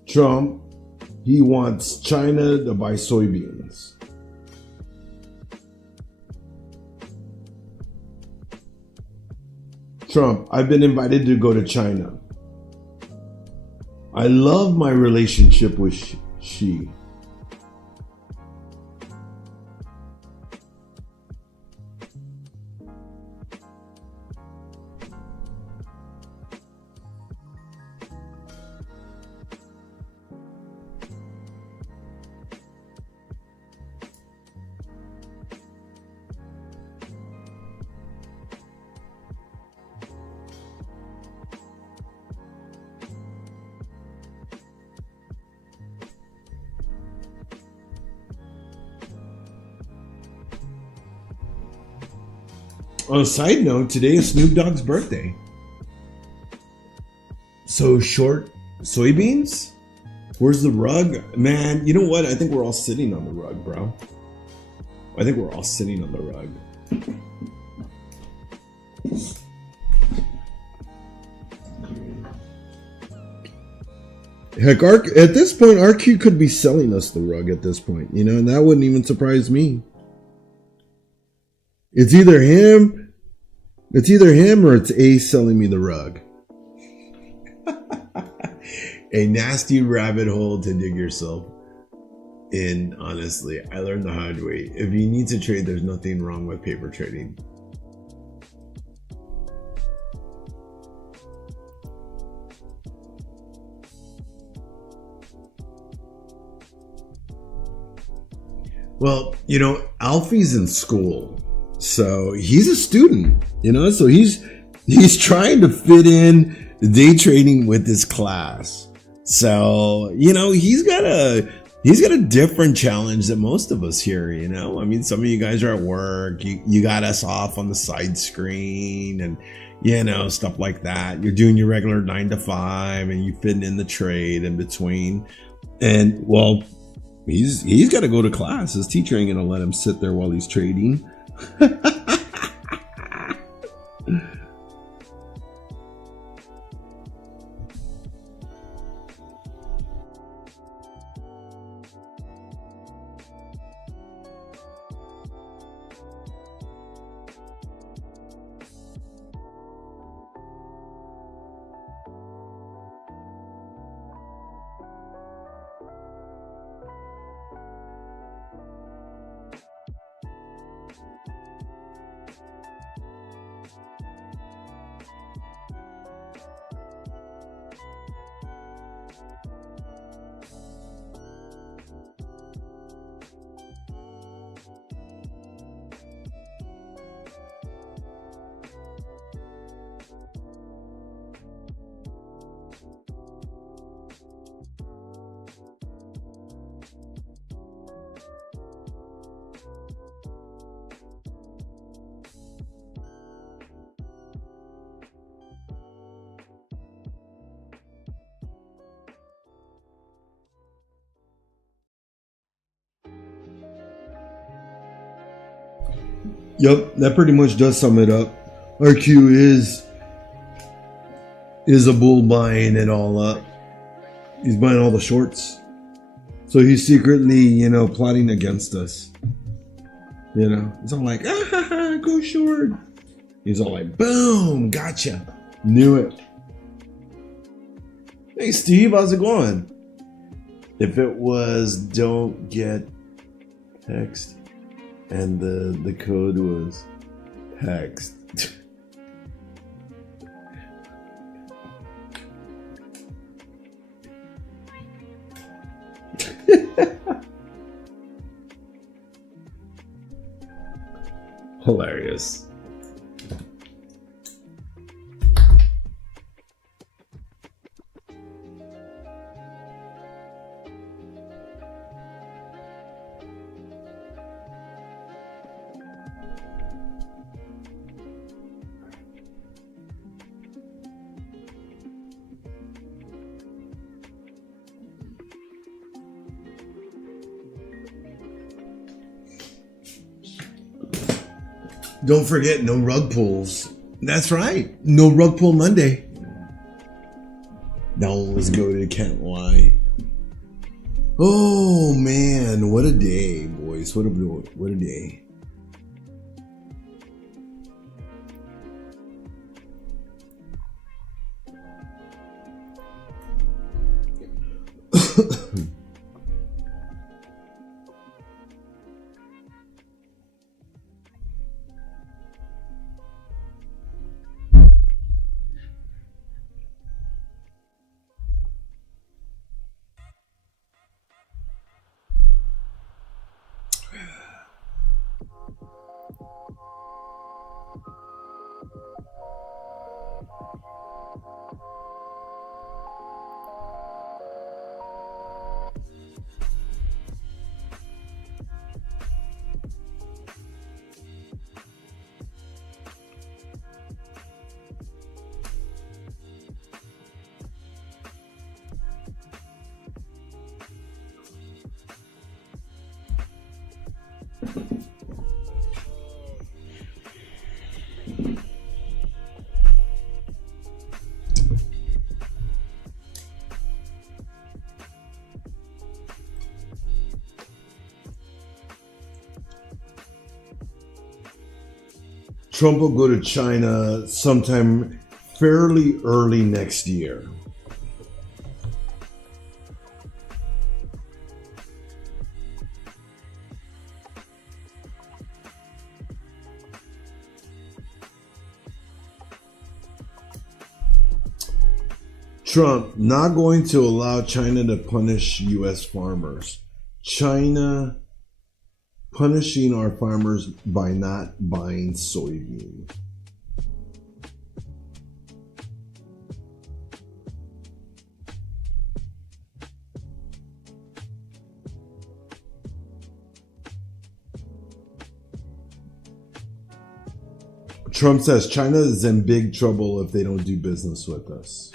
Trump, he wants China to buy soybeans. Trump, I've been invited to go to China. I love my relationship with Xi. On a side note, today is Snoop Dogg's birthday. So short soybeans? Where's the rug? Man, you know what? I think we're all sitting on the rug, bro. I think we're all sitting on the rug. Heck, at this point, RQ could be selling us the rug at this point, you know, and that wouldn't even surprise me. It's either him or it's Ace selling me the rug. A nasty rabbit hole to dig yourself in, honestly. I learned the hard way. If you need to trade, there's nothing wrong with paper trading. Well, you know, Alfie's in school, so he's a student, you know, so he's trying to fit in day trading with his class. So, you know, he's got a different challenge than most of us here, you know. I mean, some of you guys are at work, you got us off on the side screen and, you know, stuff like that. You're doing your regular 9 to 5 and you fit in the trade in between. And well, he's got to go to class. His teacher ain't gonna let him sit there while he's trading. Yep, that pretty much does sum it up. RQ is a bull buying it all up. He's buying all the shorts. So he's secretly, plotting against us. It's all like, go short. He's all like, boom, gotcha. Knew it. Hey, Steve, how's it going? If it was don't get text and the code was text. Hilarious. Don't forget, no rug pulls. That's right. No rug pull Monday. Now let's go to Kent Y. Oh man, what a day, boys. What a day. Trump will go to China sometime fairly early next year. Trump not going to allow China to punish U.S. farmers. China punishing our farmers by not buying soybean. Trump says China is in big trouble if they don't do business with us.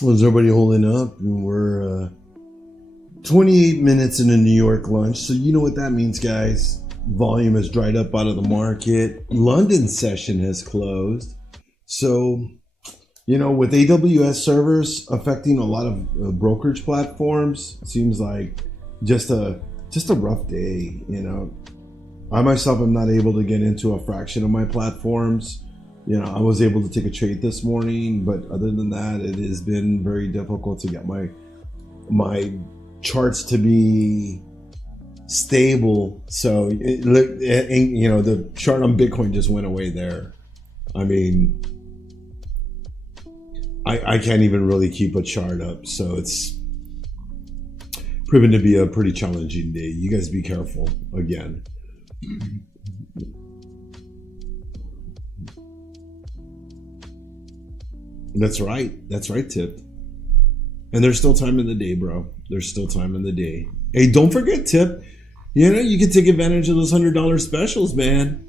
Was everybody holding up? We're 28 minutes in a New York lunch, so you know what that means, guys. Volume has dried up out of the market. London session has closed. So, with AWS servers affecting a lot of brokerage platforms, it seems like just a rough day. I myself am not able to get into a fraction of my platforms. I was able to take a trade this morning, but other than that, it has been very difficult to get my charts to be stable. So the chart on Bitcoin just went away there. I mean, I can't even really keep a chart up, so it's proven to be a pretty challenging day. You guys be careful again. That's right, Tip. And there's still time in the day, bro. There's still time in the day. Hey, don't forget, Tip. You can take advantage of those $100 specials, man.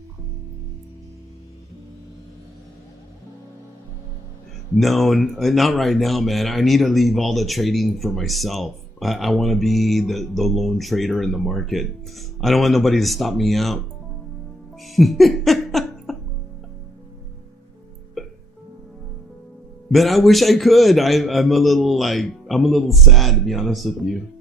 No, not right now, man. I need to leave all the trading for myself. I want to be the lone trader in the market. I don't want nobody to stop me out. But I wish I could. I'm a little sad, to be honest with you.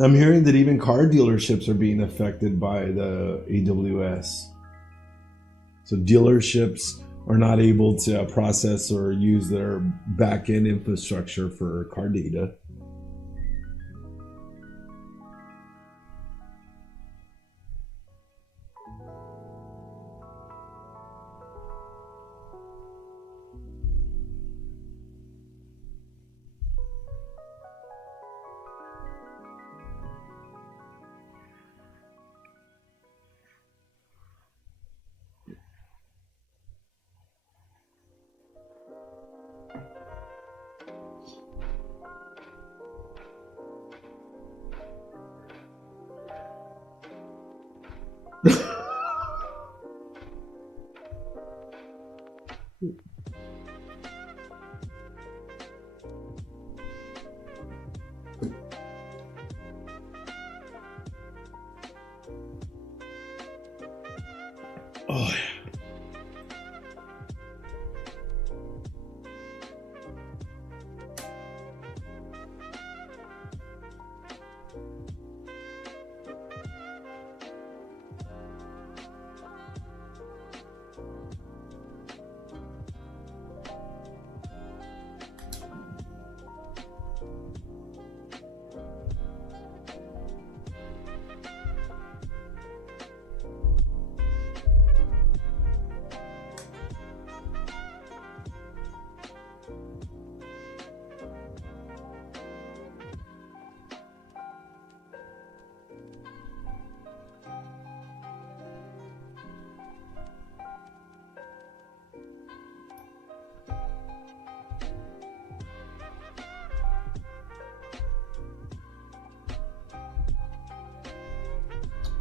I'm hearing that even car dealerships are being affected by the AWS. So dealerships are not able to process or use their back-end infrastructure for car data. Oh, yeah.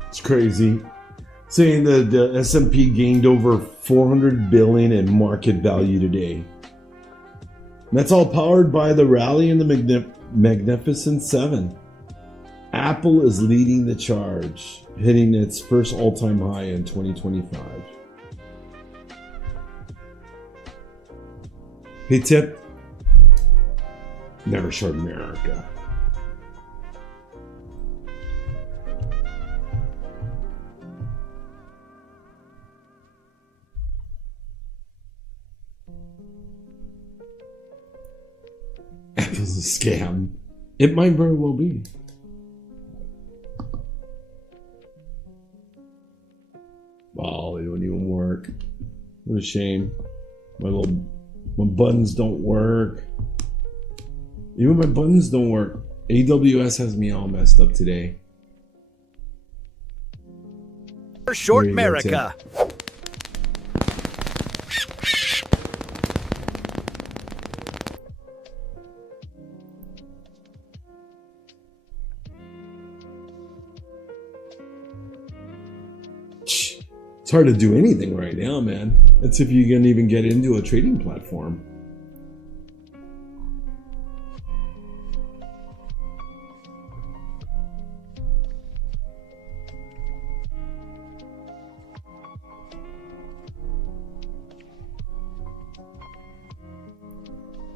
It's crazy. Saying that the S&P gained over 400 billion in market value today. That's all powered by the rally in the Magnificent Seven. Apple is leading the charge, hitting its first all-time high in 2025. Hey, Tip. Never short America. Apple's a scam. It might very well be. Wow, they don't even work. What a shame. My buttons don't work. Even my buttons don't work. AWS has me all messed up today. Short America. It's hard to do anything right now, man. That's if you can even get into a trading platform.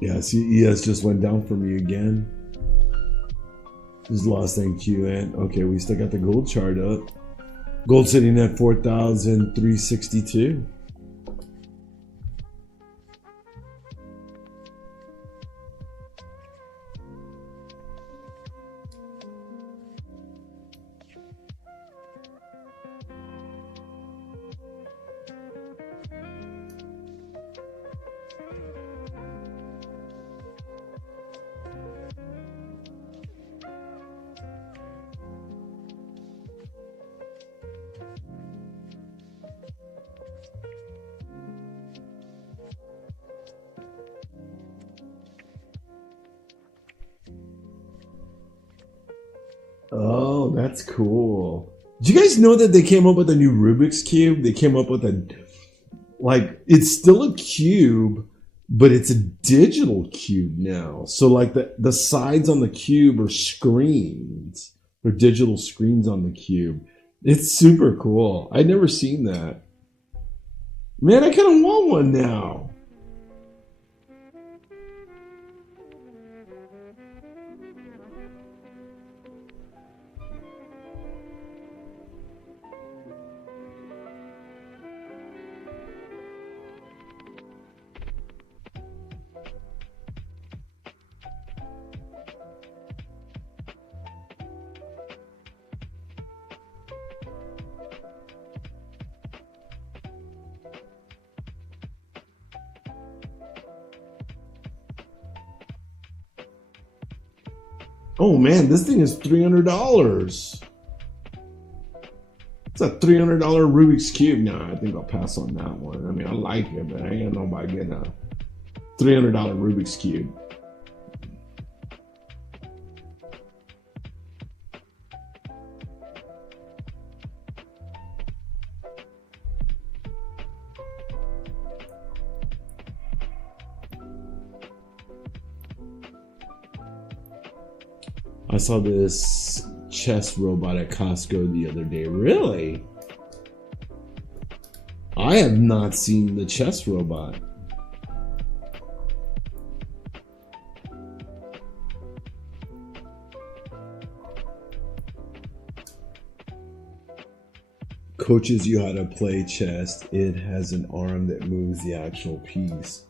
Yeah, see, ES just went down for me again. Just lost NQ and okay, we still got the gold chart up. Gold sitting at 4,362. Oh, that's cool. Do you guys know that they came up with a new Rubik's Cube? They came up with it's still a cube, but it's a digital cube now. So like the sides on the cube are screens. They're digital screens on the cube. It's super cool. I'd never seen that. Man, I kind of want one now. Oh man, this thing is $300. It's a $300 Rubik's Cube. Nah, I think I'll pass on that one. I mean, I like it, but I ain't know about getting a $300 Rubik's Cube. I saw this chess robot at Costco the other day. Really? I have not seen the chess robot. Coaches you how to play chess. It has an arm that moves the actual piece.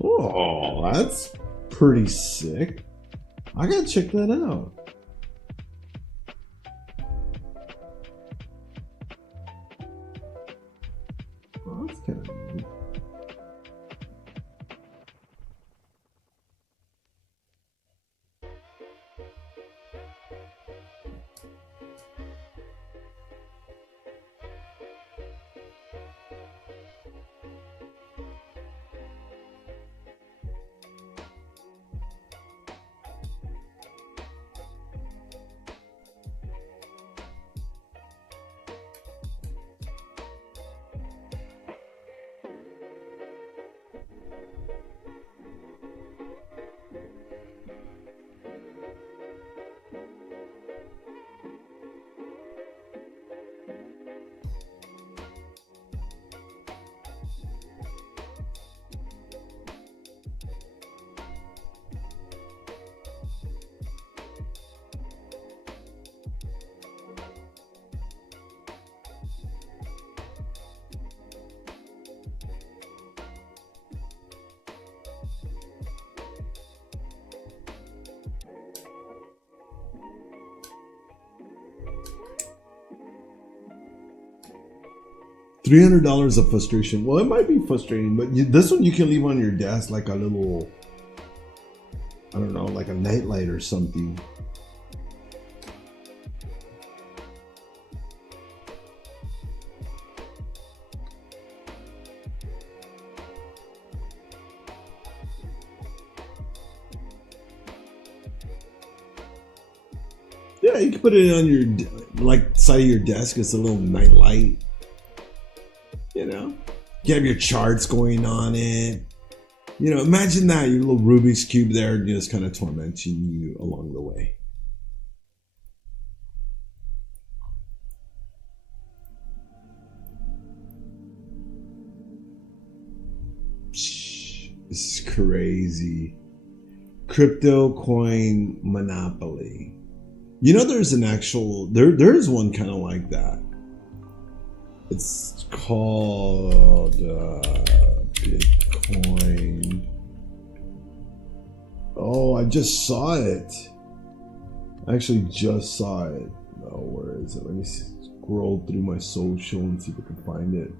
Oh, that's pretty sick. I gotta check that out. Oh, that's kind of neat. $300 of frustration. Well, it might be frustrating, but this one you can leave on your desk like a little, I don't know, like a nightlight or something. Yeah, you can put it on your like side of your desk. It's a little night light. You have your charts going on it. You know, imagine that, your little Rubik's Cube there just kind of tormenting you along the way. This is crazy. Crypto coin monopoly. You know, there's an actual, there's one kind of like that. It's called Bitcoin. Oh, I just saw it. I actually just saw it. Oh, where is it? Let me scroll through my social and see if I can find it.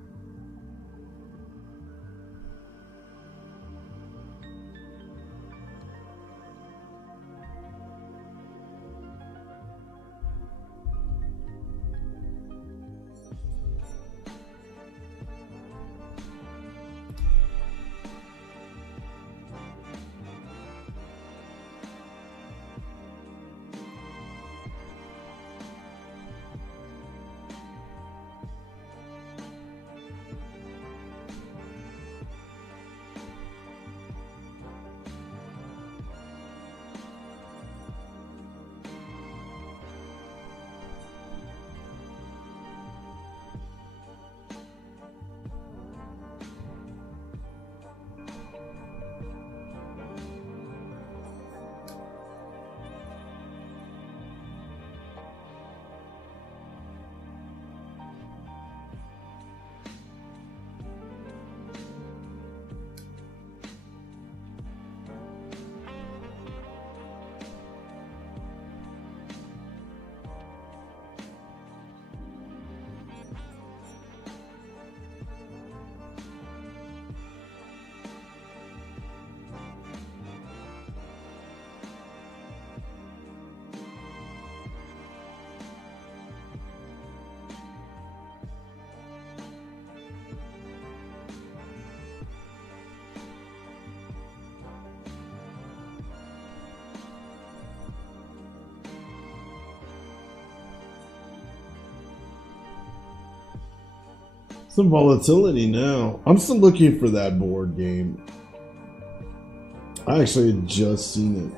Some volatility now. I'm still looking for that board game. I actually had just seen it.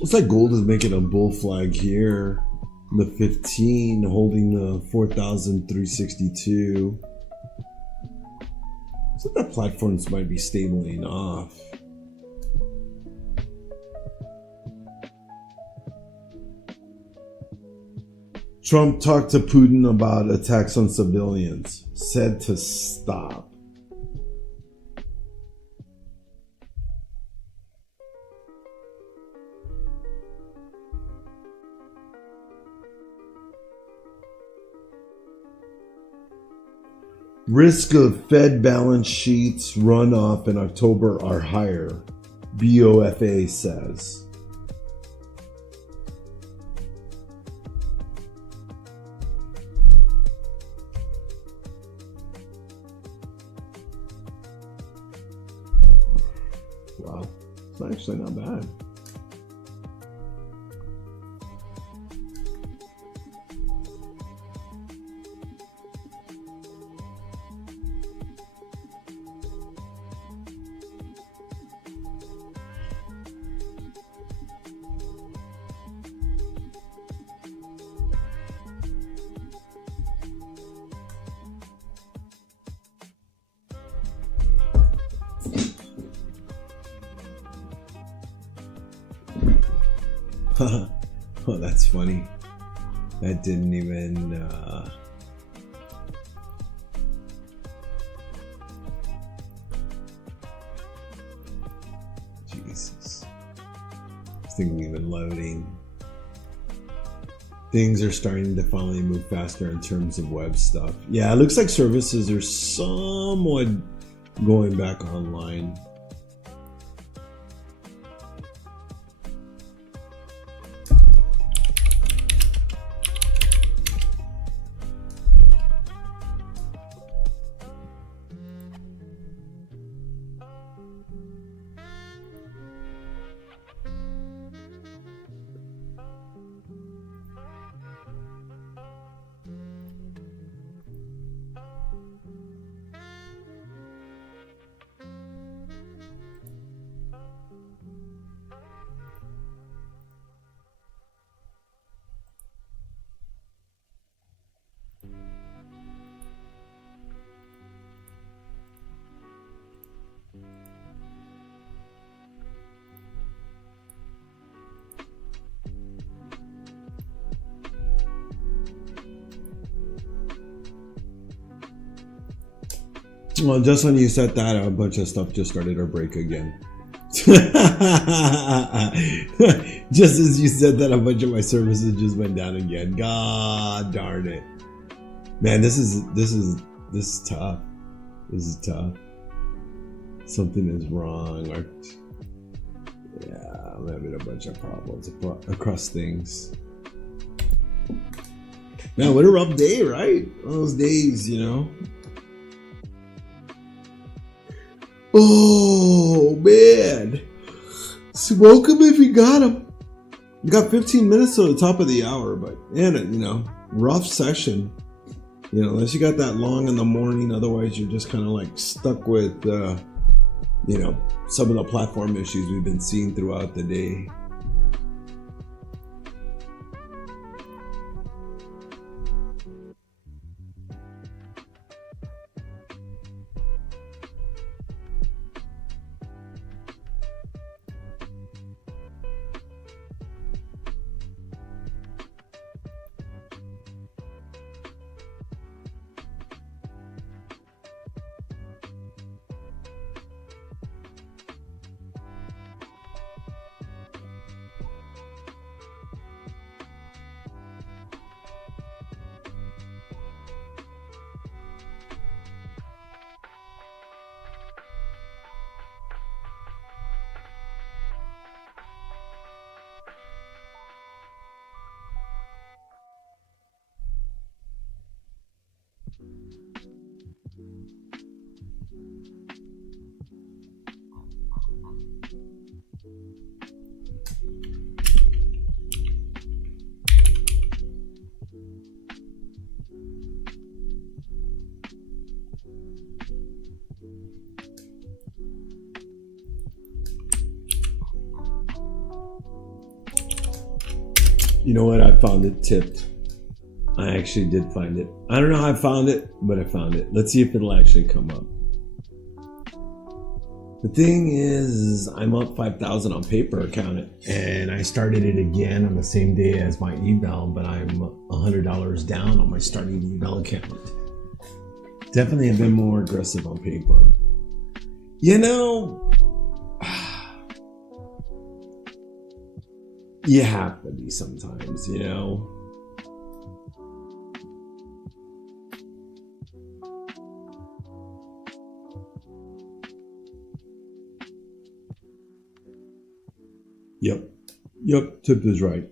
Looks like gold is making a bull flag here. The 15 holding the 4,362. So that platforms might be stabling off. Trump talked to Putin about attacks on civilians. Said to stop. Risk of Fed balance sheets runoff in October are higher, BOFA says. Wow, it's actually not bad. Oh, that's funny. That didn't even. Jesus. This thing isn't even loading. Things are starting to finally move faster in terms of web stuff. Yeah, it looks like services are somewhat going back online. Well, just when you said that, a bunch of stuff just started to break again. Just as you said that, a bunch of my services just went down again. God darn it, man! This is tough. This is tough. Something is wrong, or yeah, I'm having a bunch of problems across things. Man, what a rough day, right? One of those days, you know. Oh man, smoke him if you got him. You got 15 minutes to the top of the hour, but man, you know, rough session. You know, unless you got that long in the morning, otherwise you're just kind of like stuck with, you know, some of the platform issues we've been seeing throughout the day. You know what? I found it tipped. I actually did find it. I don't know how I found it, but I found it. Let's see if it'll actually come up. The thing is I'm up 5,000 on paper account, and I started it again on the same day as my email, but I'm $100 down on my starting email account. Definitely have been more aggressive on paper. You know, you have to be sometimes, you know. Yep, Tip is right.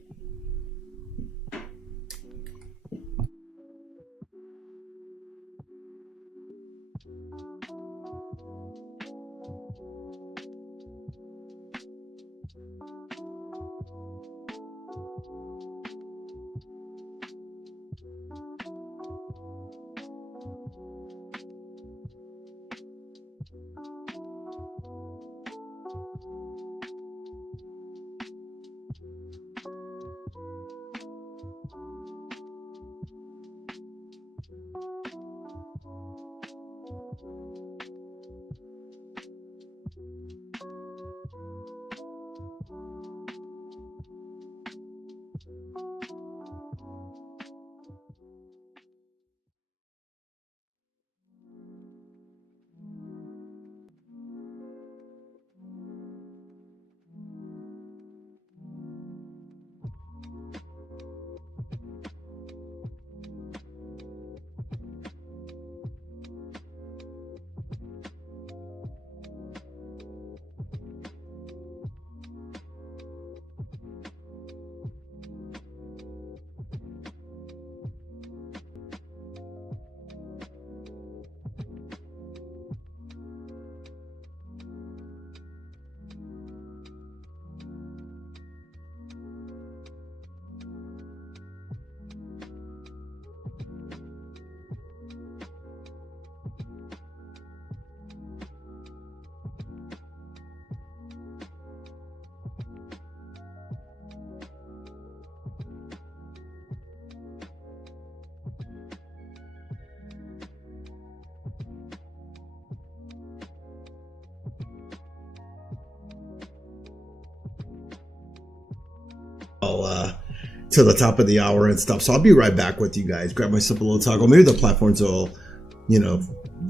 To the top of the hour and stuff. So I'll be right back with you guys. Grab myself a little toggle. Maybe the platforms will,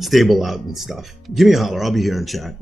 stable out and stuff. Give me a holler. I'll be here in chat.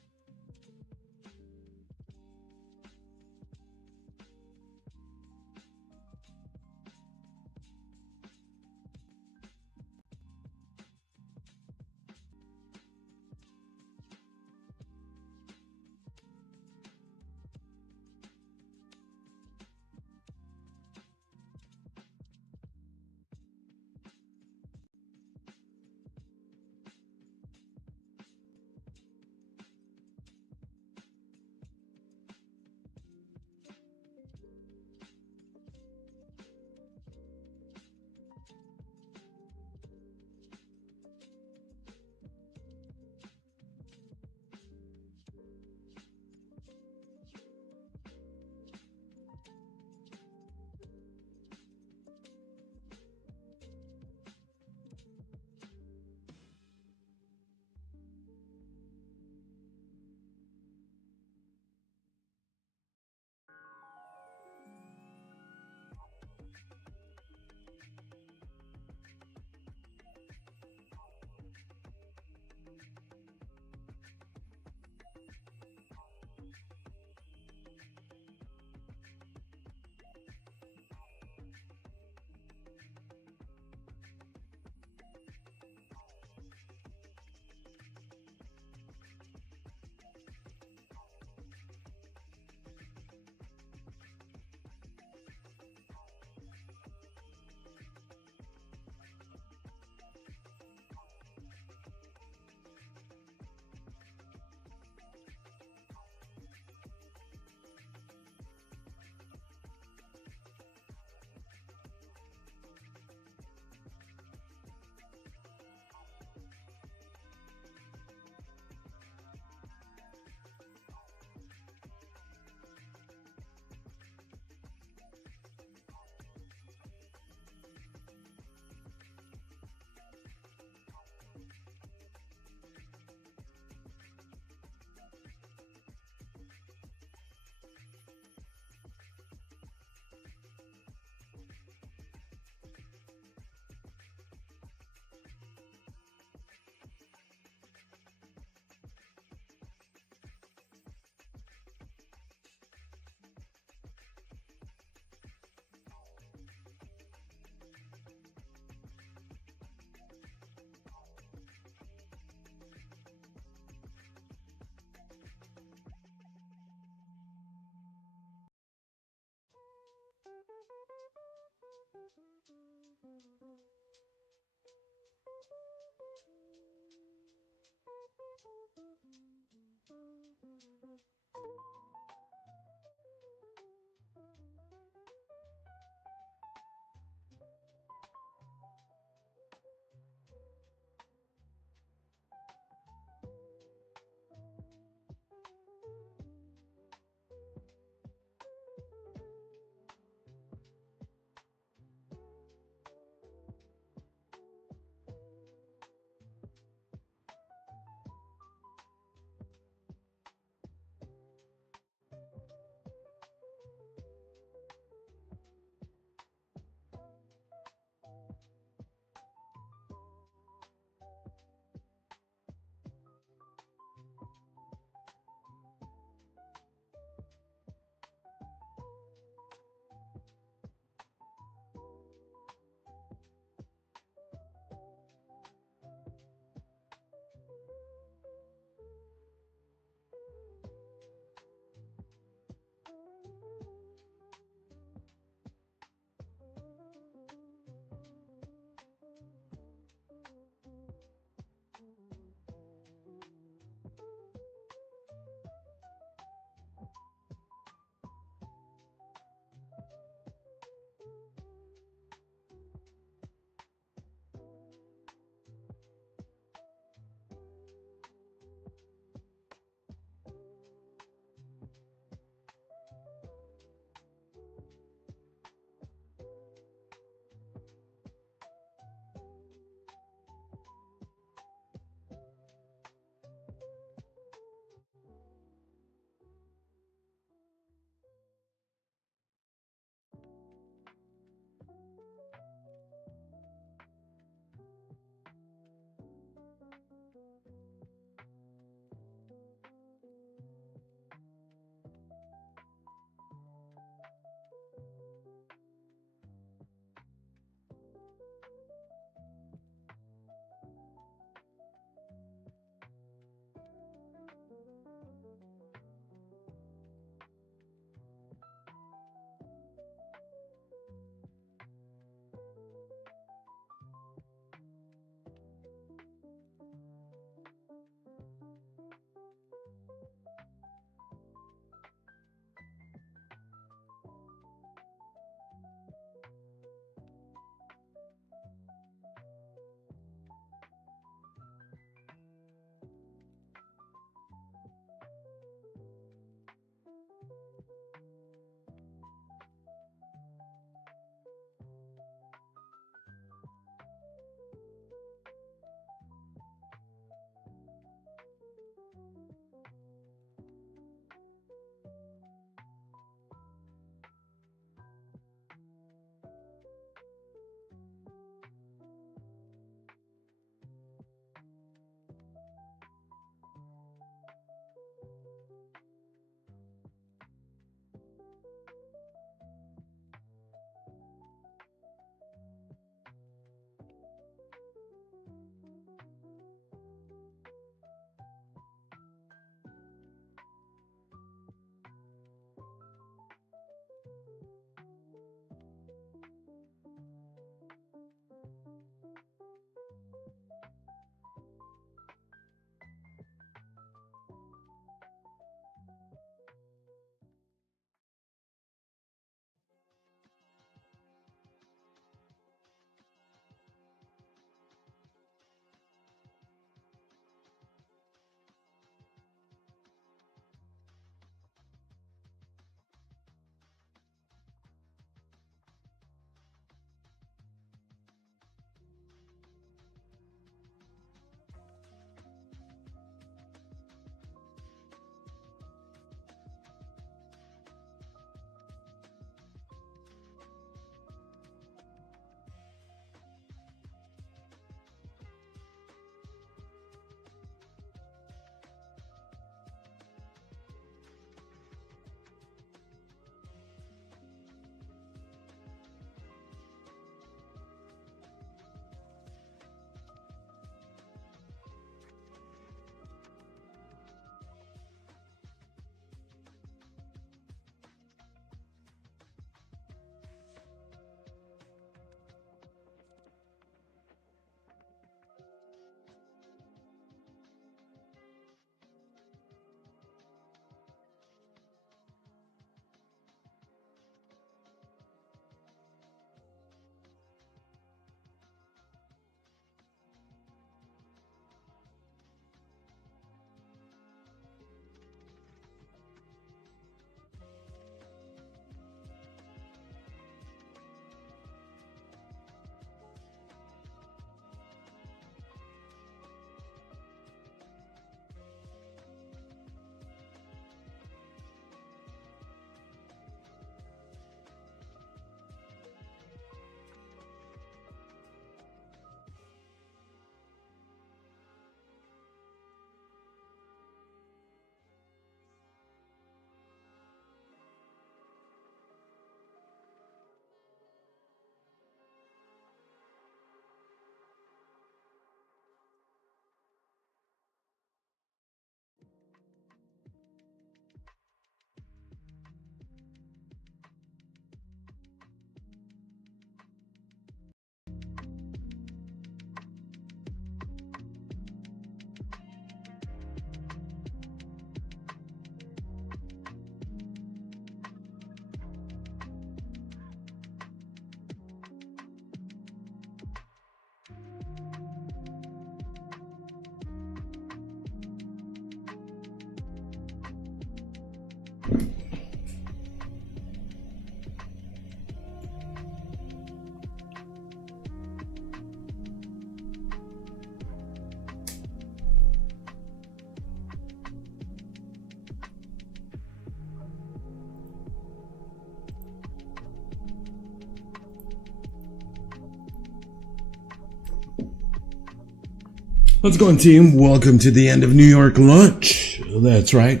How's it going, team? Welcome to the end of New York lunch. That's right.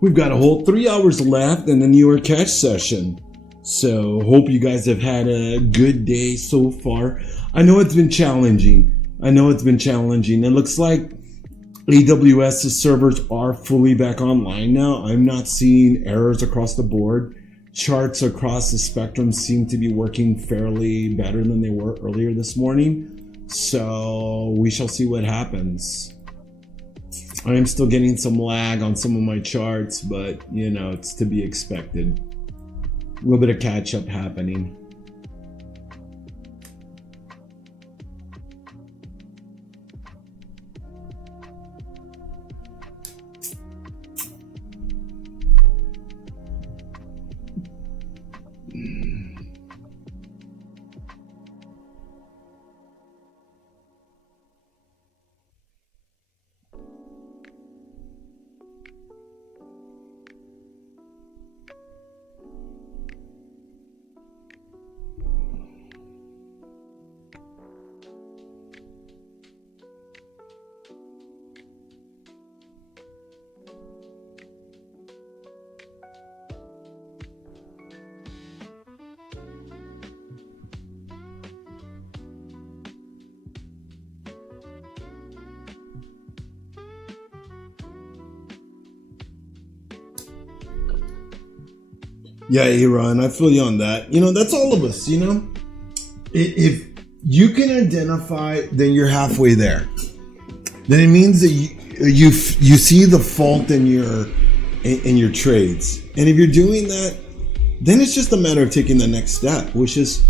We've got a whole 3 hours left in the New York catch session. So hope you guys have had a good day so far. I know it's been challenging. It looks like AWS's servers are fully back online now. I'm not seeing errors across the board. Charts across the spectrum seem to be working fairly better than they were earlier this morning. So we shall see what happens. I am still getting some lag on some of my charts, but you know, it's to be expected. A little bit of catch up happening. Yeah, Herein, I feel you on that. You know, that's all of us, you know? If you can identify, then you're halfway there. Then it means that you see the fault in your trades. And if you're doing that, then it's just a matter of taking the next step, which is,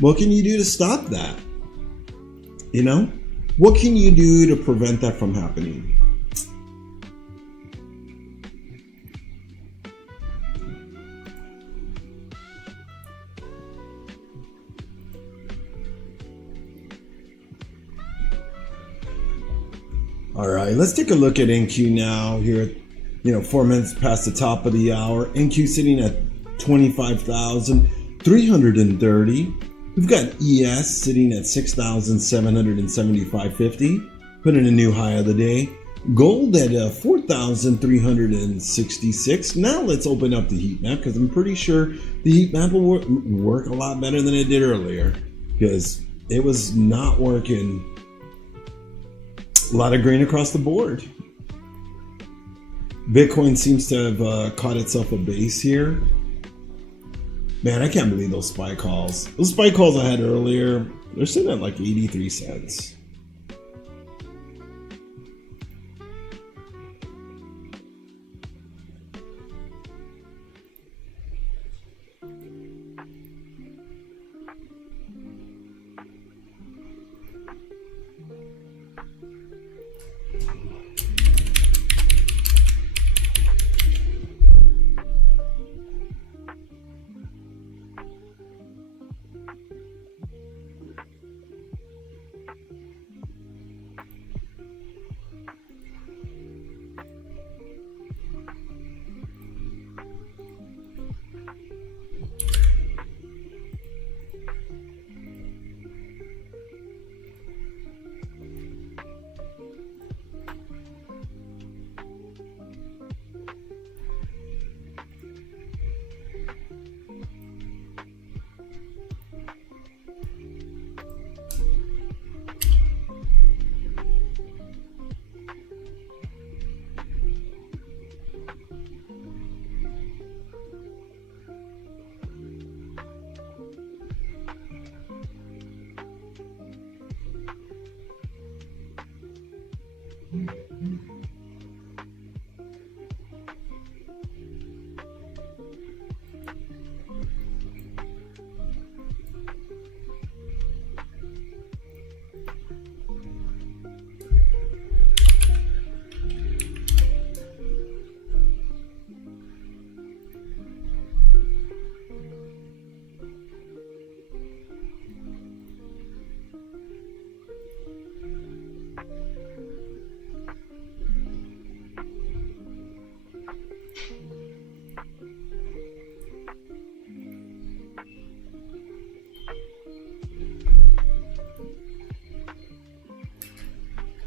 what can you do to stop that? You know? What can you do to prevent that from happening? All right, let's take a look at NQ now here, 4 minutes past the top of the hour. NQ sitting at 25,330. We've got ES sitting at 6,775.50, putting a new high of the day. Gold at 4,366. Now let's open up the heat map, because I'm pretty sure the heat map will work a lot better than it did earlier, because it was not working. A lot of green across the board. Bitcoin seems to have caught itself a base here. Man, I can't believe those spy calls. Those spy calls I had earlier, they're sitting at like 83 cents.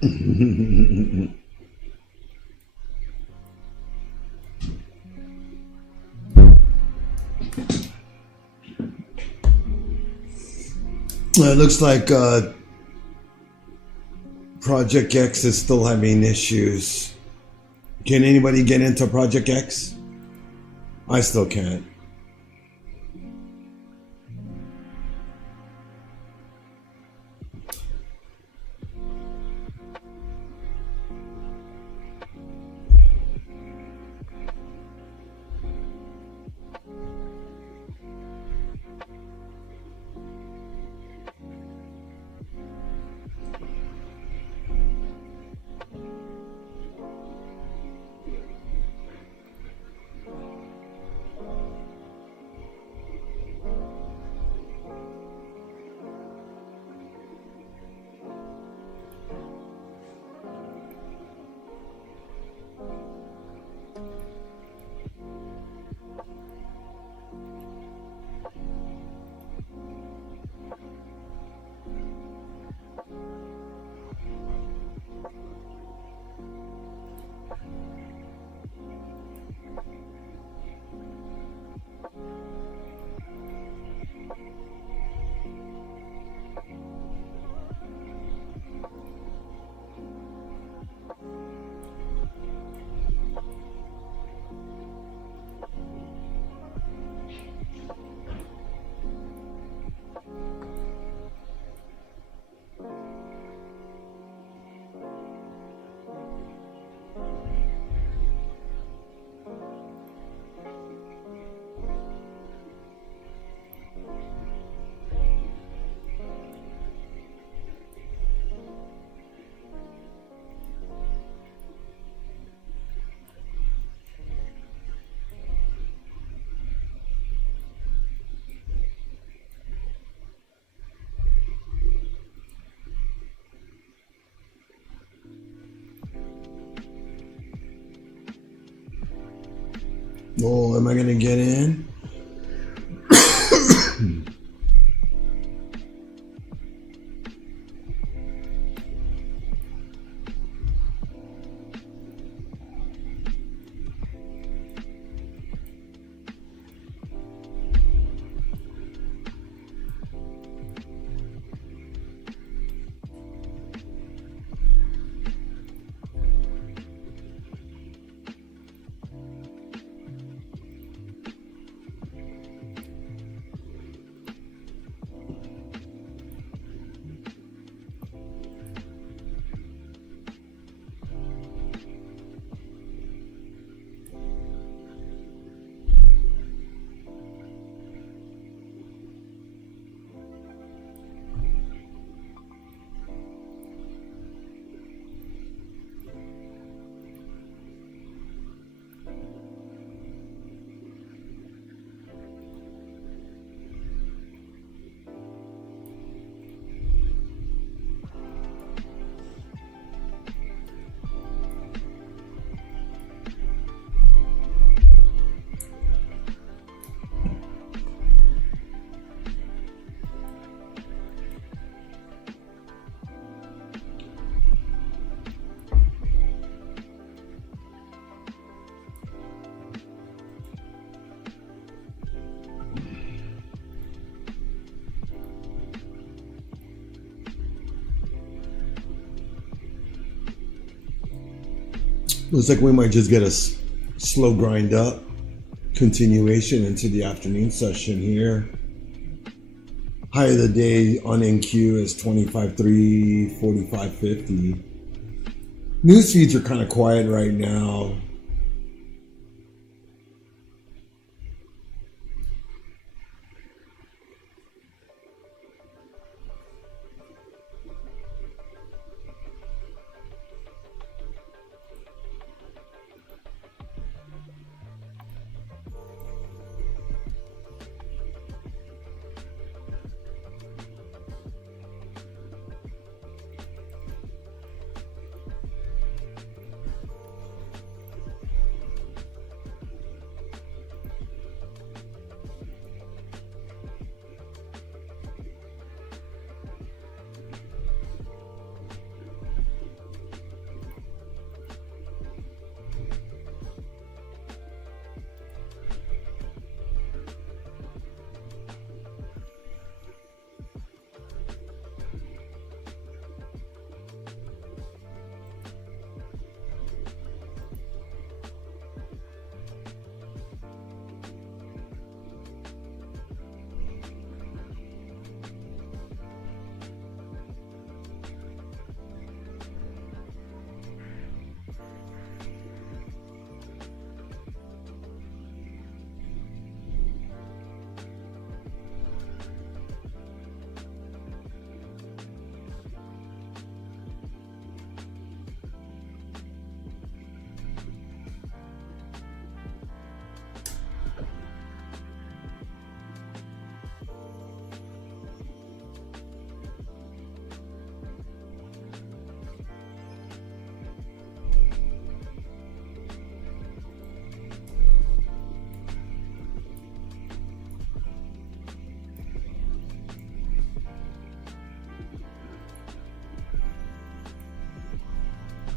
It looks like Project X is still having issues. Can anybody get into Project X? I still can't. Oh, am I gonna get in? Looks like we might just get a slow grind up continuation into the afternoon session here. High of the day on NQ is 25.3, 45.50. News feeds are kind of quiet right now.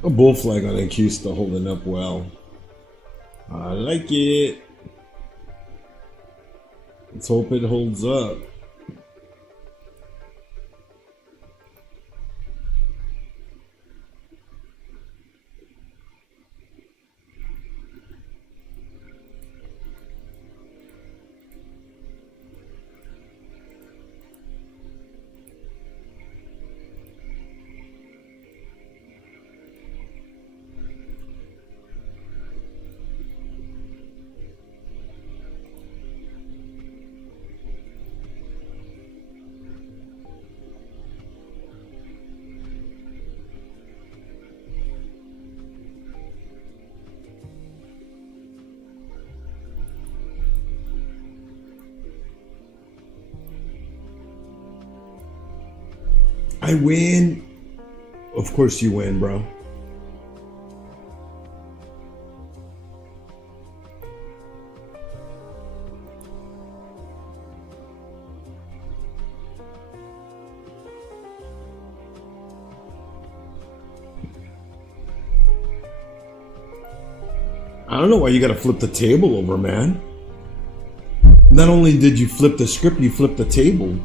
A bull flag on NQ still holding up well. I like it. Let's hope it holds up. I win. Of course you win, bro. I don't know why you gotta flip the table over, man. Not only did you flip the script, you flipped the table.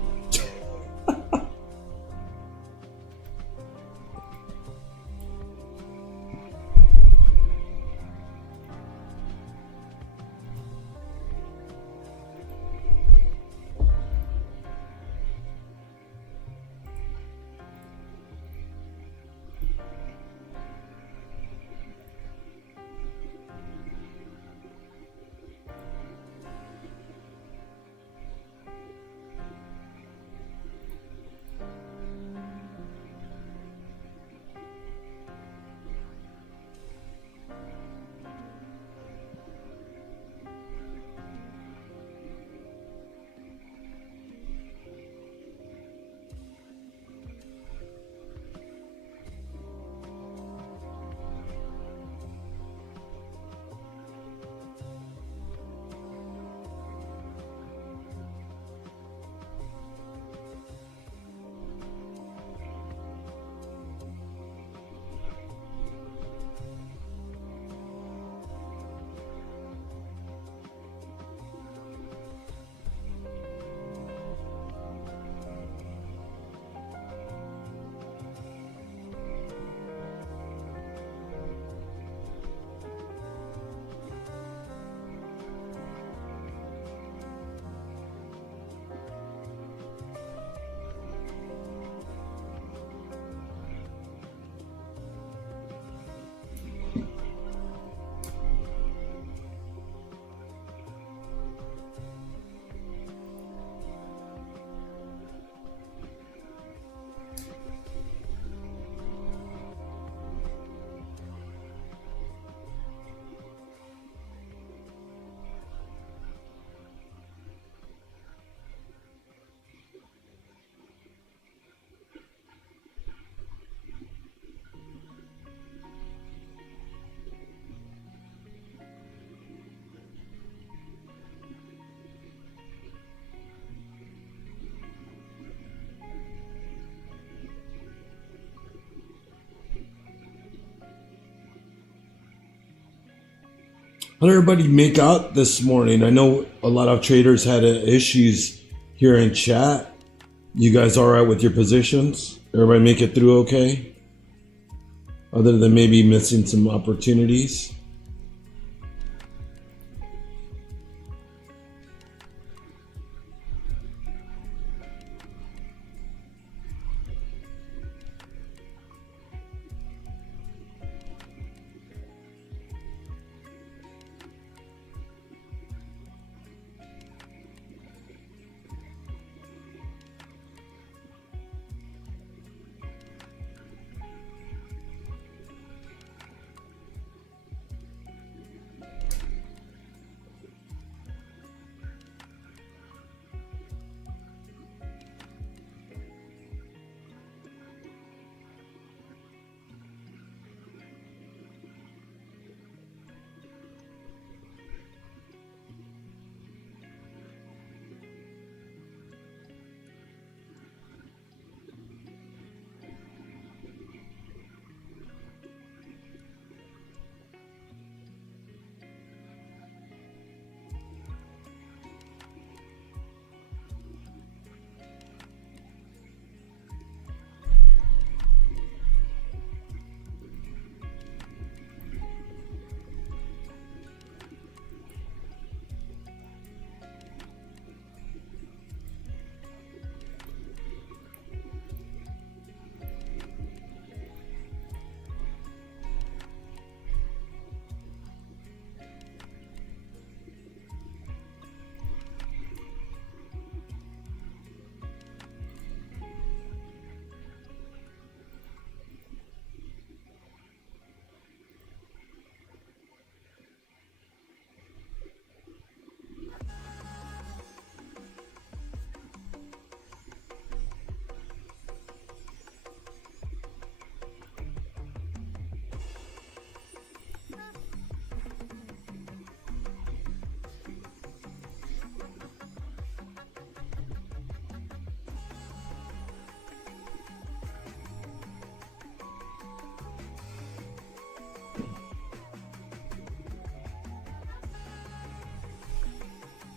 How did everybody make out this morning? I know a lot of traders had issues here in chat. You guys all right with your positions? Everybody make it through okay? Other than maybe missing some opportunities?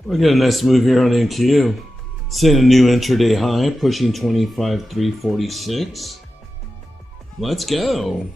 We got a nice move here on NQ. Setting a new intraday high, pushing 25,346. Let's go.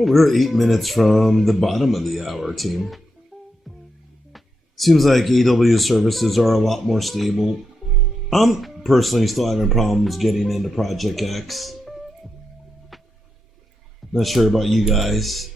Well, we're 8 minutes from the bottom of the hour, team. Seems like AW services are a lot more stable. I'm personally still having problems getting into Project X. Not sure about you guys.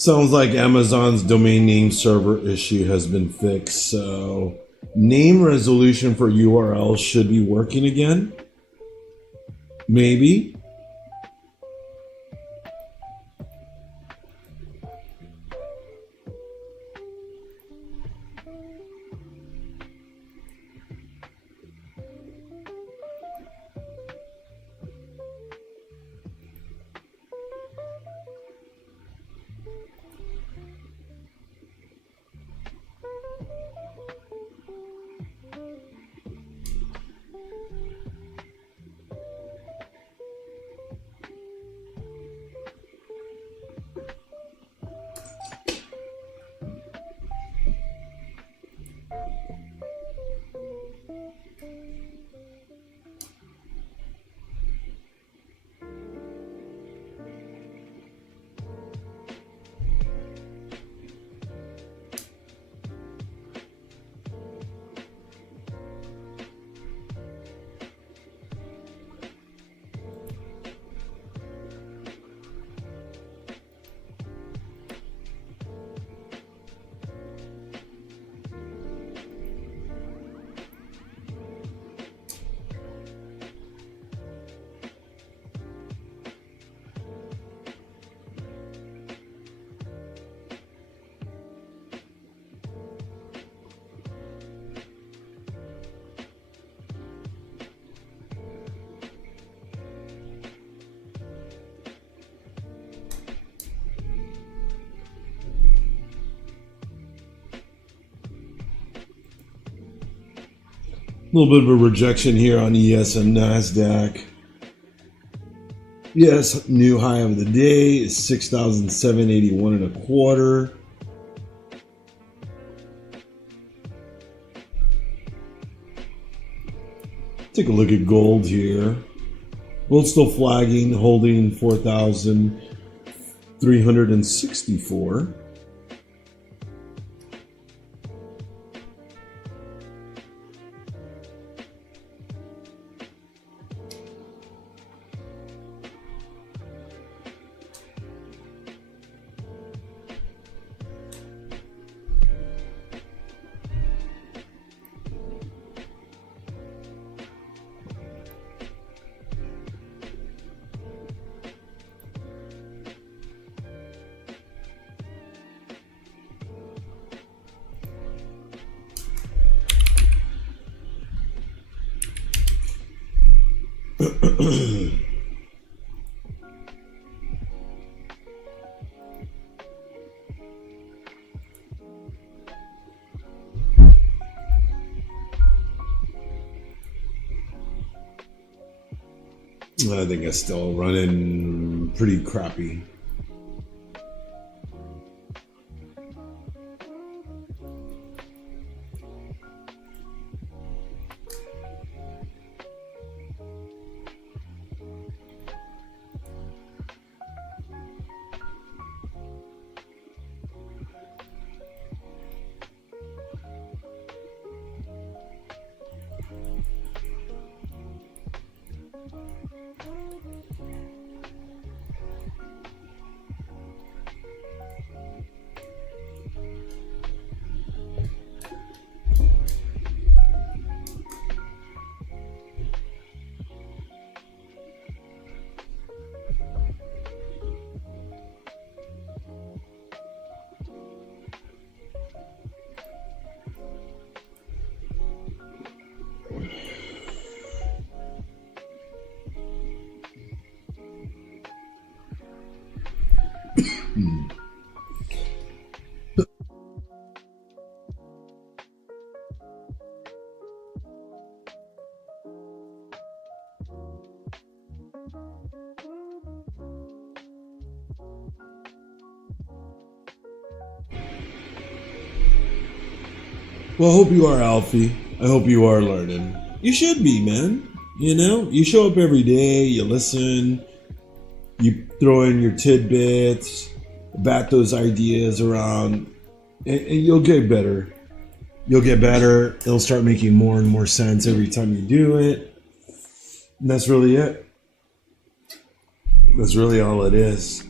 Sounds like Amazon's domain name server issue has been fixed, so name resolution for URLs should be working again. Maybe. little bit of a rejection here on ES and NASDAQ. Yes, new high of the day is 6,781 and a quarter. Take a look at gold here. Gold still flagging, holding 4,364. I think it's still running pretty crappy. Well, I hope you are, Alfie. I hope you are learning. You should be, man. You know, you show up every day, you listen, you throw in your tidbits, bat those ideas around, and you'll get better. You'll get better. It'll start making more and more sense every time you do it. And that's really it. That's really all it is.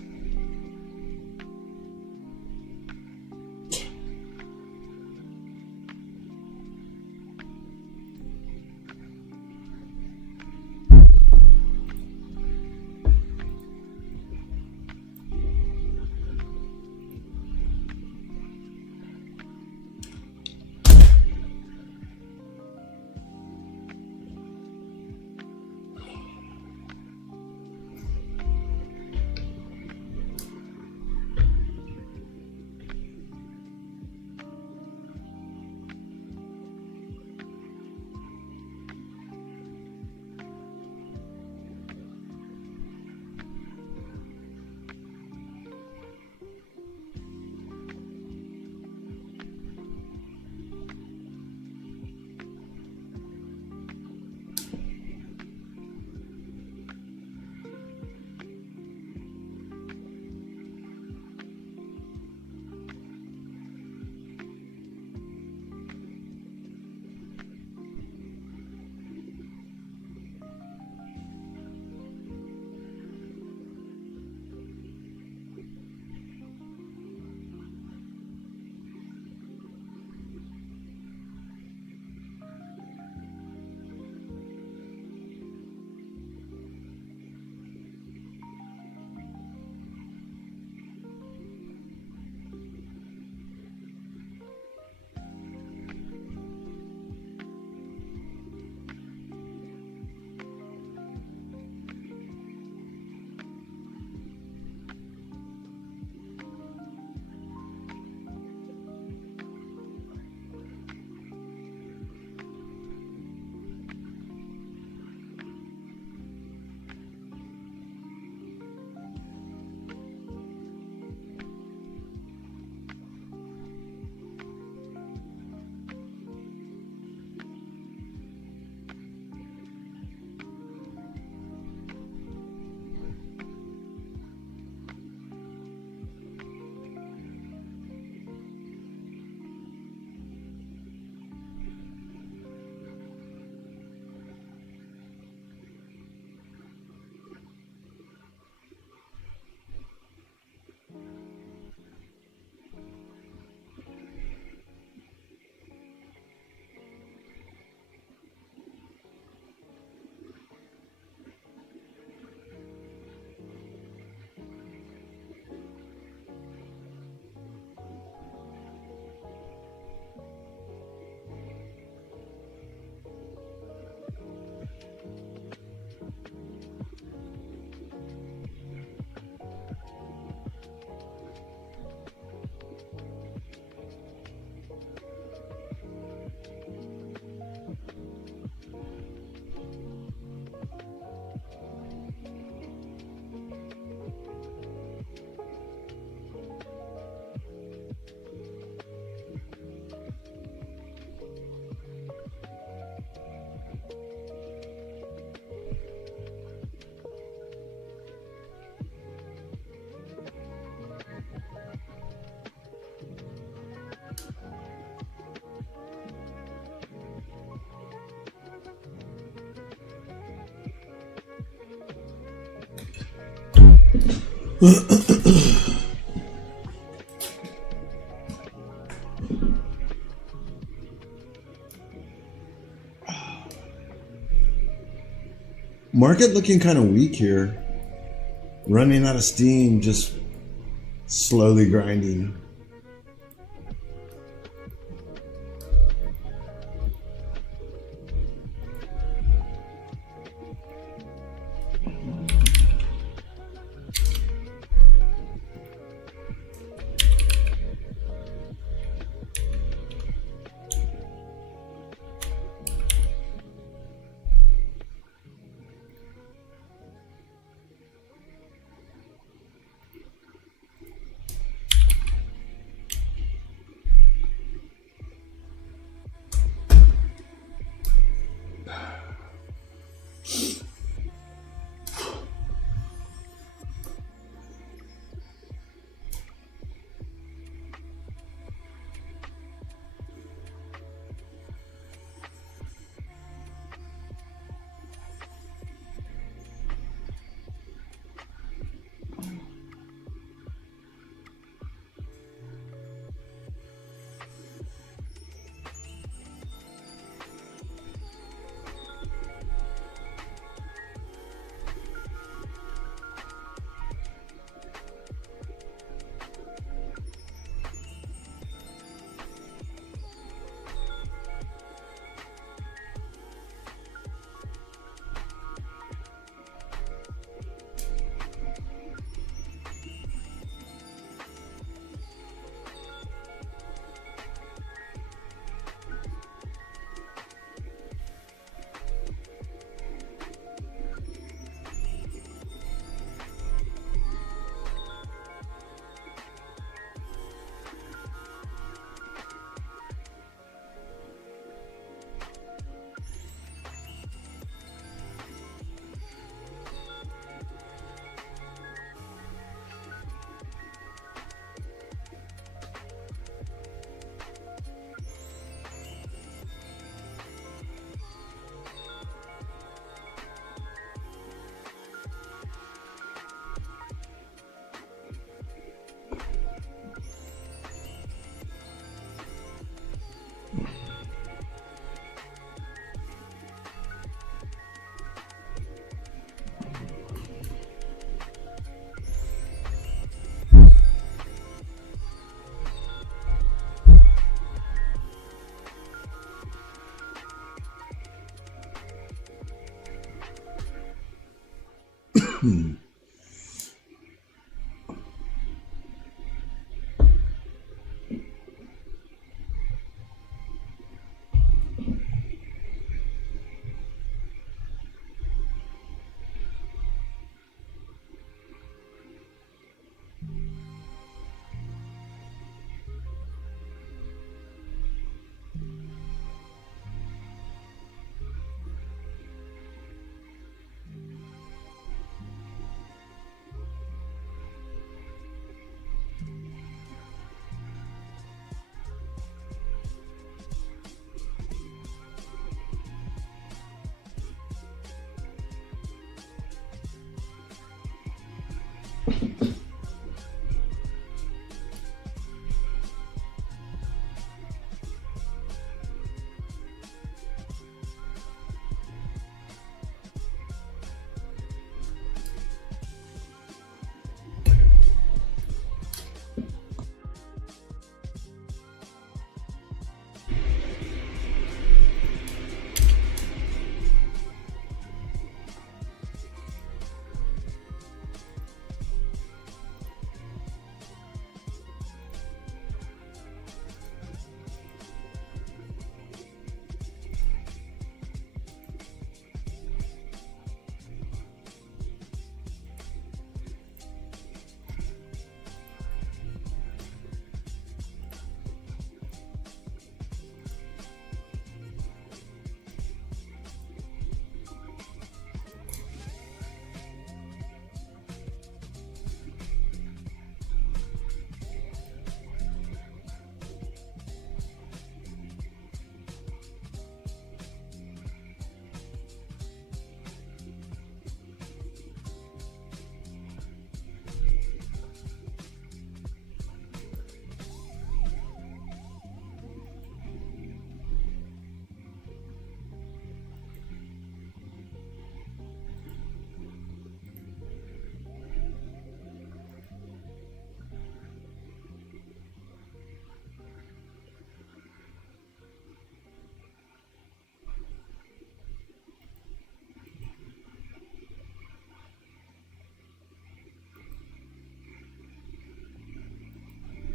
Market looking kind of weak here. Running out of steam, just slowly grinding.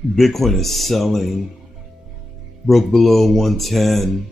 Bitcoin is selling. Broke below 110.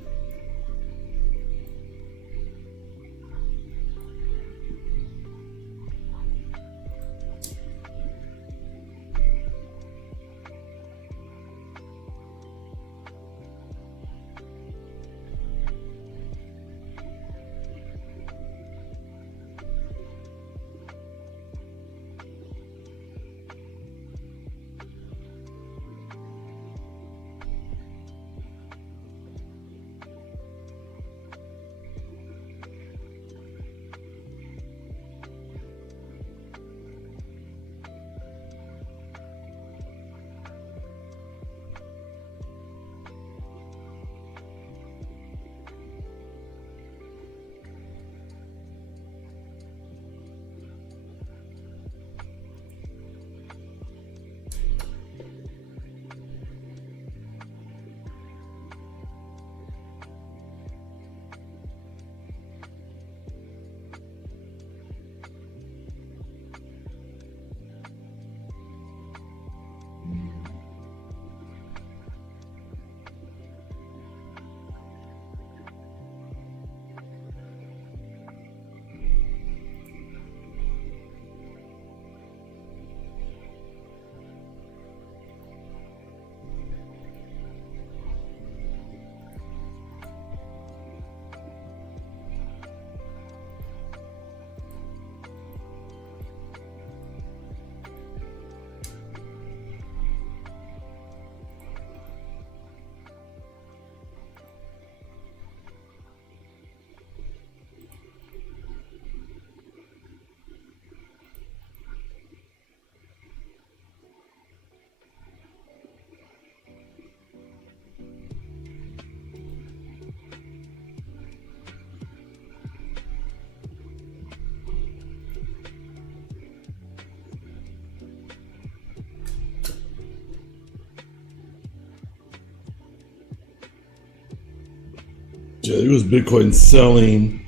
Yeah, it was Bitcoin selling.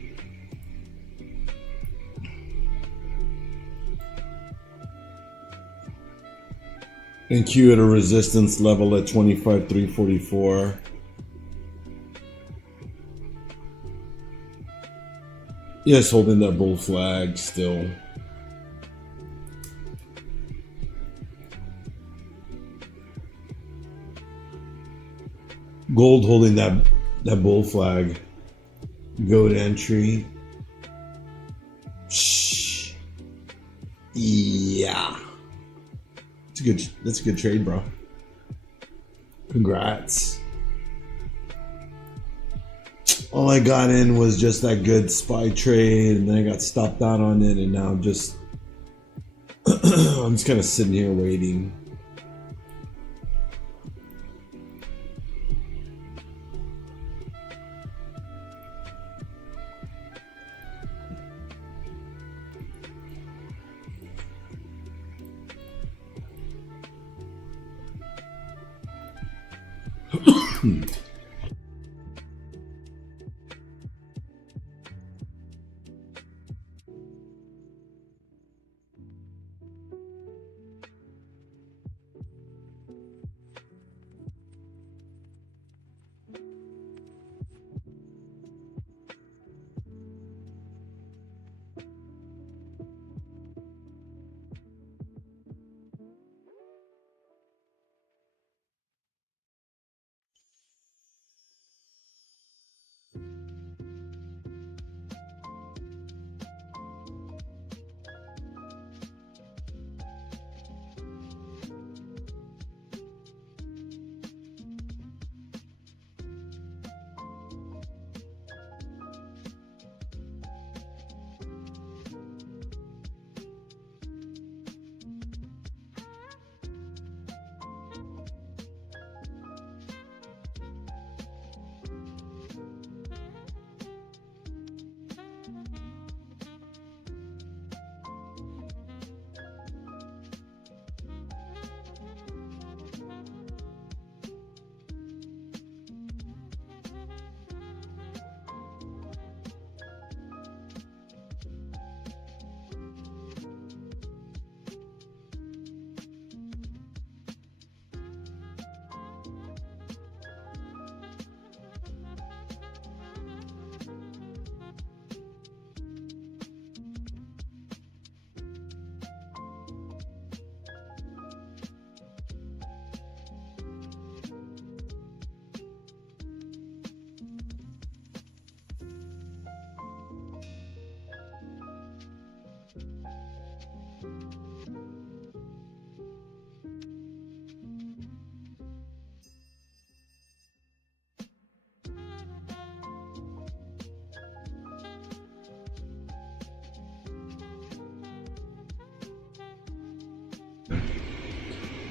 And Q at a resistance level at 25,344. Yes, holding that bull flag still. Gold holding that bull flag. Gold entry. Shh. Yeah. That's a good trade, bro. Congrats. All I got in was just that good SPY trade, and then I got stopped out on it, and now I'm just I'm just kind of sitting here waiting.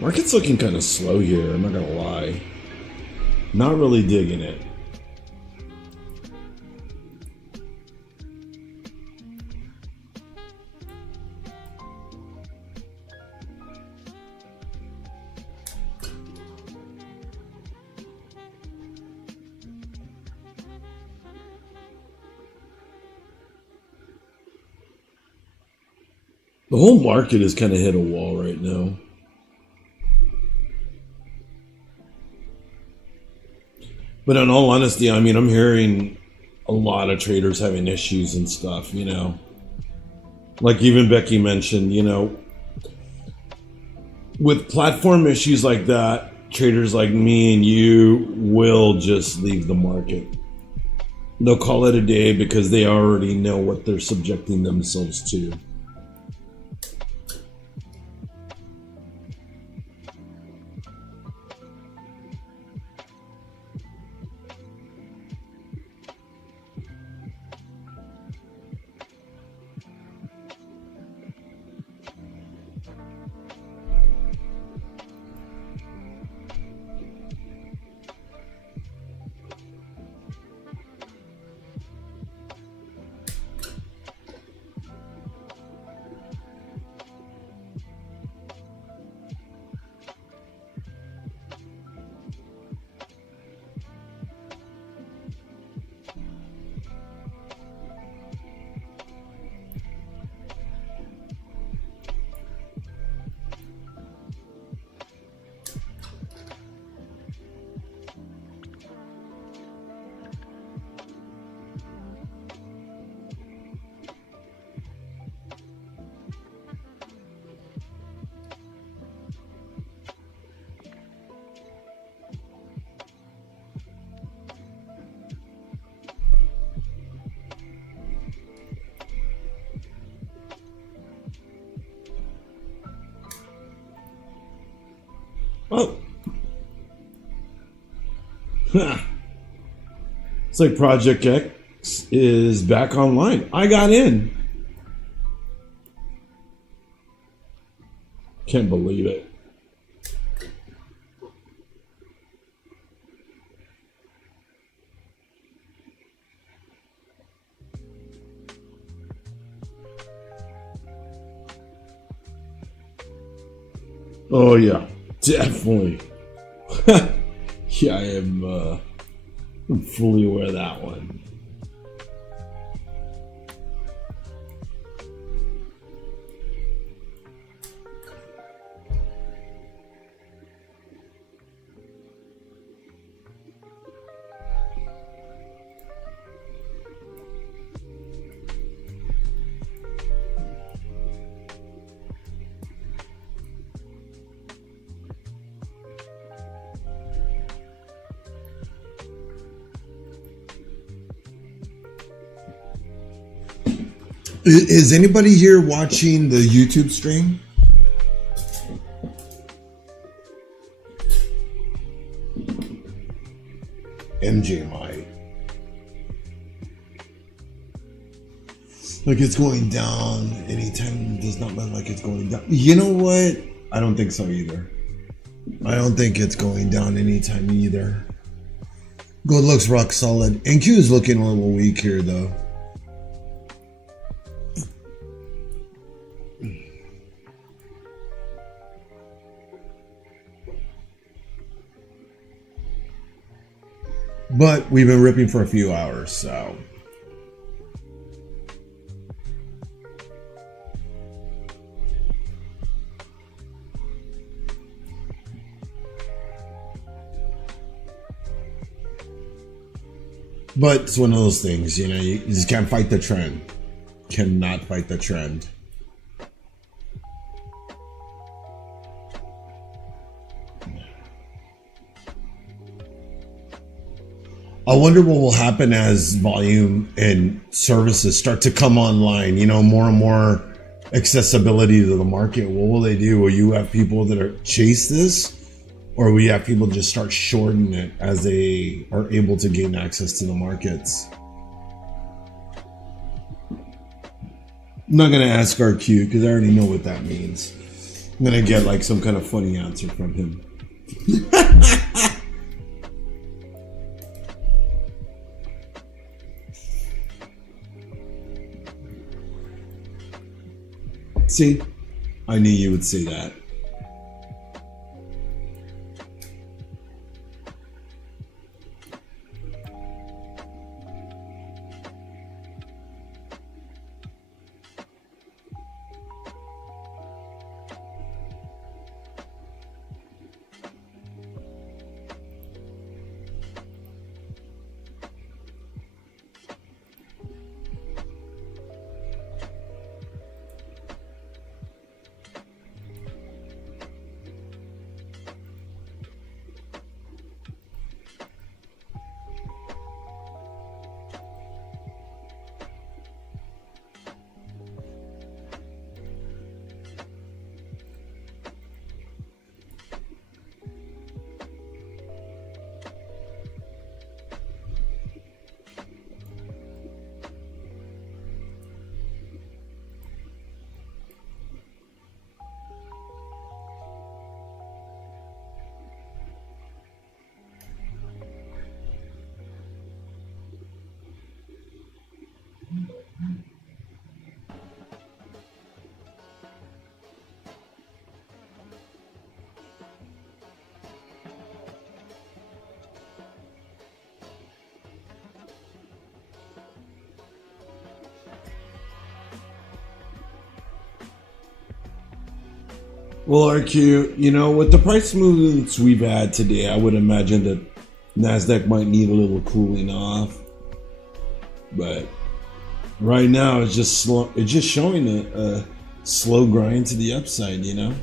Market's looking kind of slow here, I'm not gonna lie. Not really digging it. The whole market has kind of hit a wall right now. But in all honesty, I mean, I'm hearing a lot of traders having issues and stuff, you know. Like even Becky mentioned, you know, with platform issues like that, traders like me and you will just leave the market. They'll call it a day because they already know what they're subjecting themselves to. Oh. It's like Project X is back online. I got in. Can't believe it. Oh yeah, definitely. Yeah, I'm fully aware of that one. Is anybody here watching the YouTube stream? MJ might. Like it's going down anytime does not look like it's going down. You know what? I don't think so either. I don't think it's going down anytime either. Gold looks rock solid. NQ is looking a little weak here though. But we've been ripping for a few hours, so. But it's one of those things, you know, you just can't fight the trend. Cannot fight the trend. I wonder what will happen as volume and services start to come online. You know, more and more accessibility to the market, what will they do? Will you have people that are chase this, or will you have people just start shorting it as they are able to gain access to the markets? I'm not gonna ask RQ because I already know what that means. I'm gonna get like some kind of funny answer from him. See, I knew you would say that. Well, RQ, you know, with the price movements we've had today, I would imagine that NASDAQ might need a little cooling off. But right now, it's just slow. It's just showing a slow grind to the upside, you know?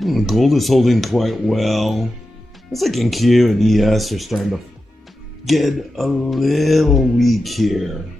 Gold is holding quite well. It's like in Q and ES are starting to get a little weak here.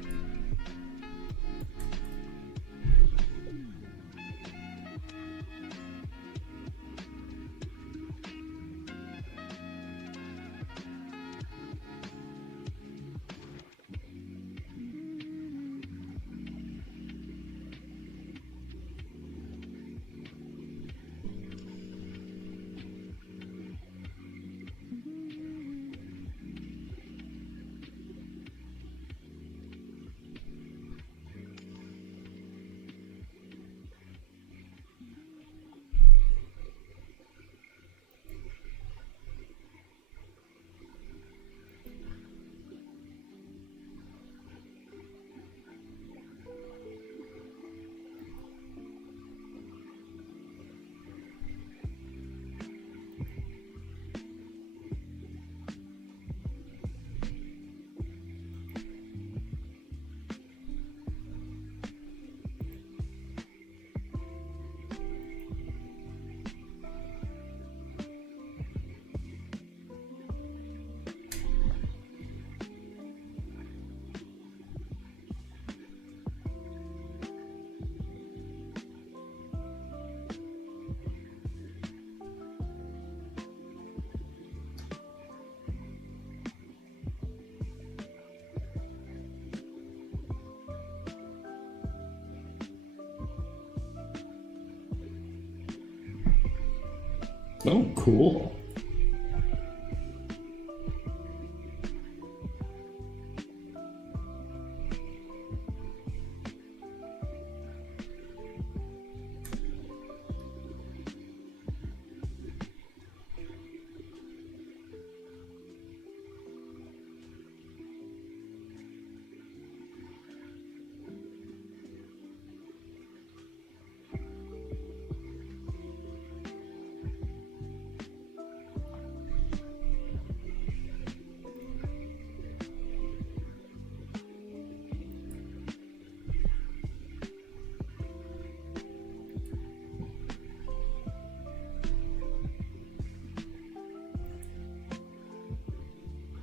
Oh, cool.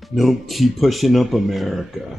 Nope, keep pushing up, America.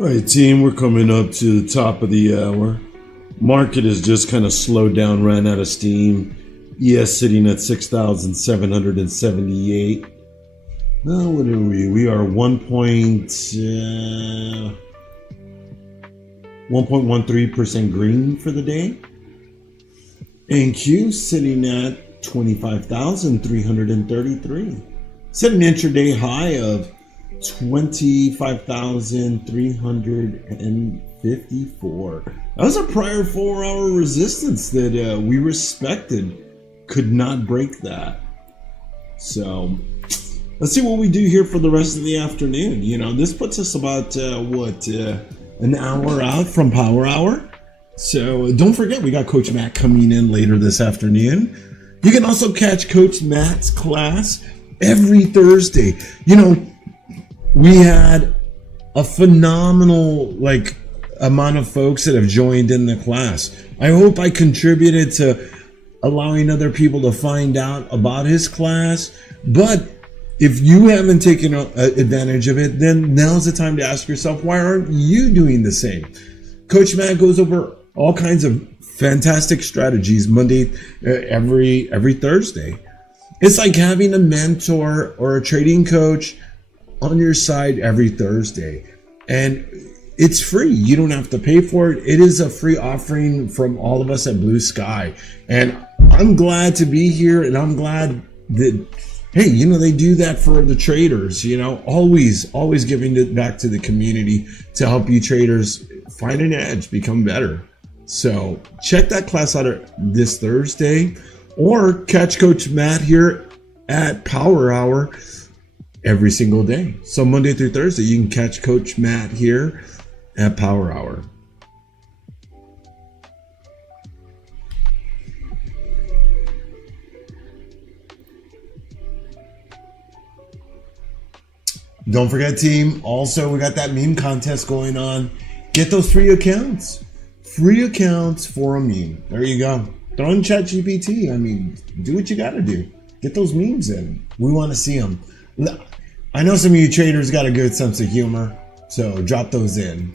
All right, team, we're coming up to the top of the hour. Market has just kind of slowed down, ran out of steam. ES sitting at 6,778. Well, what are we? We are 1.13% green for the day. NQ sitting at 25,333. Set an intraday high of 25,354. That was a prior 4-hour resistance that we respected. Could not break that. So let's see what we do here for the rest of the afternoon. You know, this puts us about an hour out from Power Hour. So don't forget, we got Coach Matt coming in later this afternoon. You can also catch Coach Matt's class every Thursday. You know, we had a phenomenal amount of folks that have joined in the class. I hope I contributed to allowing other people to find out about his class. But if you haven't taken advantage of it, then now's the time to ask yourself, why aren't you doing the same? Coach Matt goes over all kinds of fantastic strategies every Thursday. It's like having a mentor or a trading coach on your side every Thursday. And it's free. You don't have to pay for it. It is a free offering from all of us at Blue Sky. And I'm glad to be here, and I'm glad that, hey, you know, they do that for the traders, you know, always giving it back to the community to help you traders find an edge, become better. So check that class out this Thursday, or catch Coach Matt here at Power Hour every single day. So Monday through Thursday, you can catch Coach Matt here at Power Hour. Don't forget, team, also we got that meme contest going on. Get those free accounts. Free accounts for a meme. There you go. Throw in ChatGPT. I mean, do what you got to do. Get those memes in. We want to see them. I know some of you traders got a good sense of humor, so drop those in.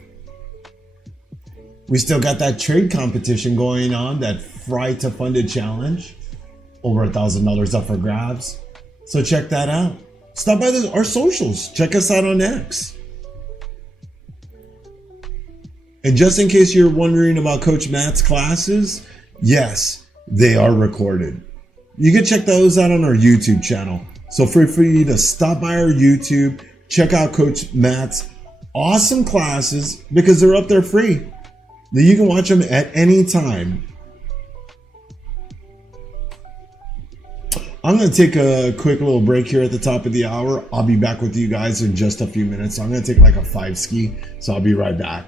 We still got that trade competition going on, that Fry to Funded challenge. Over $1,000 up for grabs. So check that out. Stop by our socials. Check us out on X. And just in case you're wondering about Coach Matt's classes, yes, they are recorded. You can check those out on our YouTube channel. So feel free to stop by our YouTube, check out Coach Matt's awesome classes because they're up there free. You can watch them at any time. I'm going to take a quick little break here at the top of the hour. I'll be back with you guys in just a few minutes. So I'm going to take like a 5-ski. So I'll be right back.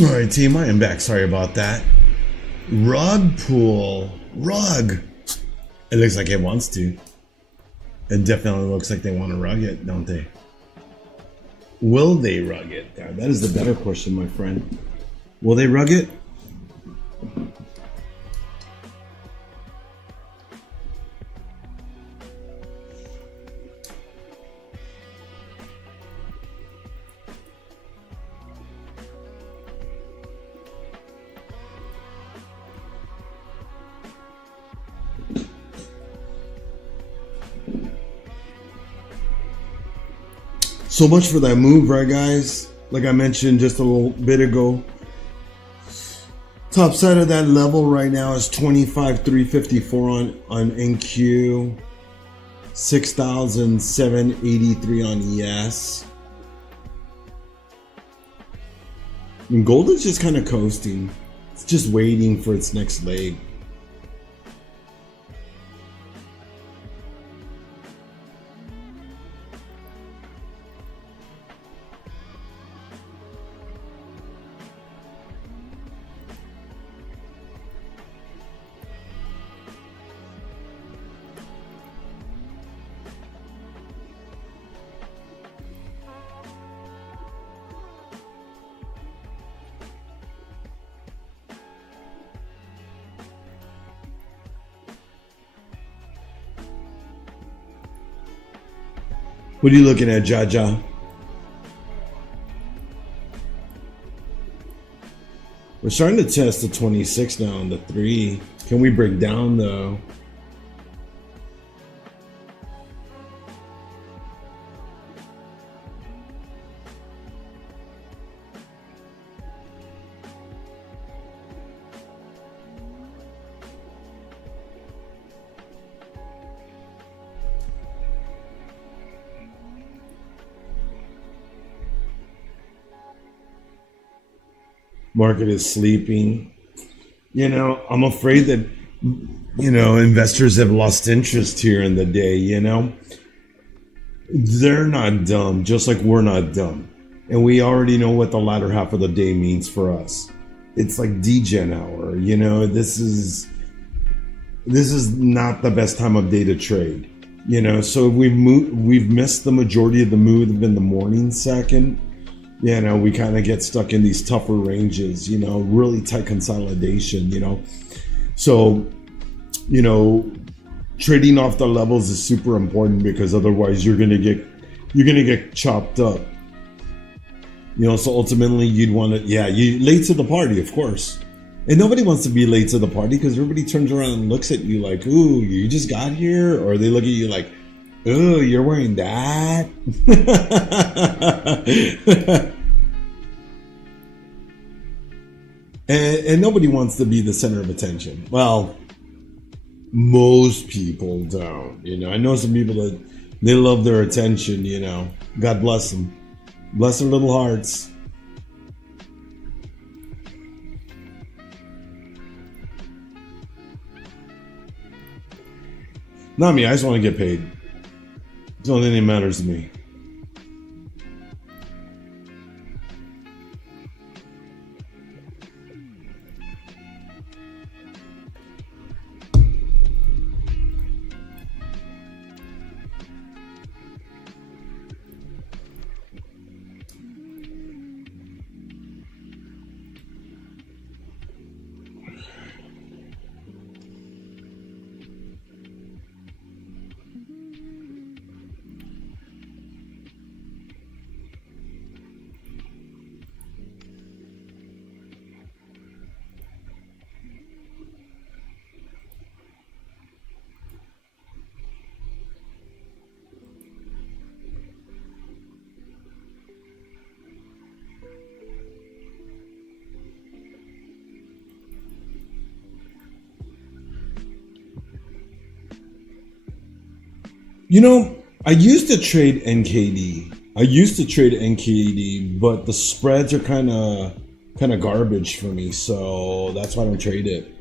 All right, team, I am back. Sorry about that. Rug pull. Rug. It looks like it wants to. It definitely looks like they want to rug it, don't they? Will they rug it? That is the better question, my friend. Will they rug it? So much for that move, right, guys? Like I mentioned just a little bit ago, top side of that level right now is 25,354 on NQ, 6,783 on ES. And gold is just kind of coasting. It's just waiting for its next leg. What are you looking at, Jaja? We're starting to test the 26 now on the 3. Can we break down though? Market is sleeping. You know, I'm afraid that, you know, investors have lost interest here in the day, you know. They're not dumb, just like we're not dumb. And we already know what the latter half of the day means for us. It's like degen hour, you know. This is not the best time of day to trade. You know, so we've missed the majority of the move in the morning second. You know, we kind of get stuck in these tougher ranges, you know, really tight consolidation, you know. So, you know, trading off the levels is super important because otherwise you're gonna get chopped up. You know, so ultimately you'd want to, you late to the party, of course. And nobody wants to be late to the party because everybody turns around and looks at you like, ooh, you just got here? Or they look at you like, ooh, you're wearing that? and nobody wants to be the center of attention. Well, most people don't. You know, I know some people that they love their attention, you know. God bless them. Bless their little hearts. Not me. I just want to get paid. It's the only thing that matters to me. You know, I used to trade NKD. But the spreads are kind of garbage for me, so that's why I don't trade it.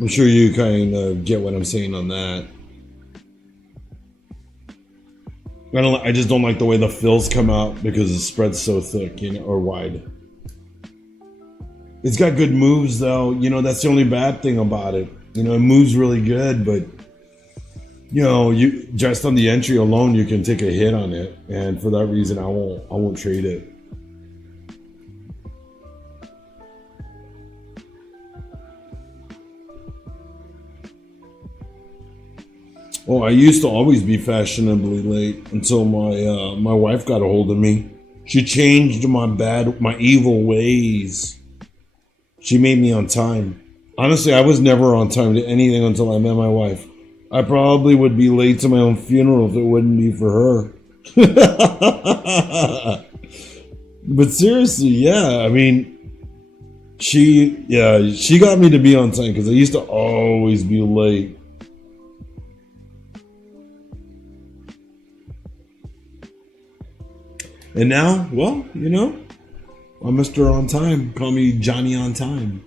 I'm sure you kind of get what I'm saying on that. I just don't like the way the fills come out because the spread's so thick, or wide. It's got good moves though. That's the only bad thing about it. It moves really good, but you just on the entry alone, you can take a hit on it, and for that reason, I won't trade it. Well, I used to always be fashionably late until my wife got a hold of me. She changed my evil ways. She made me on time. Honestly, I was never on time to anything until I met my wife. I probably would be late to my own funeral if it wouldn't be for her. But seriously, yeah, I mean, she got me to be on time because I used to always be late. And now, well, I'm Mr. On Time. Call me Johnny On Time.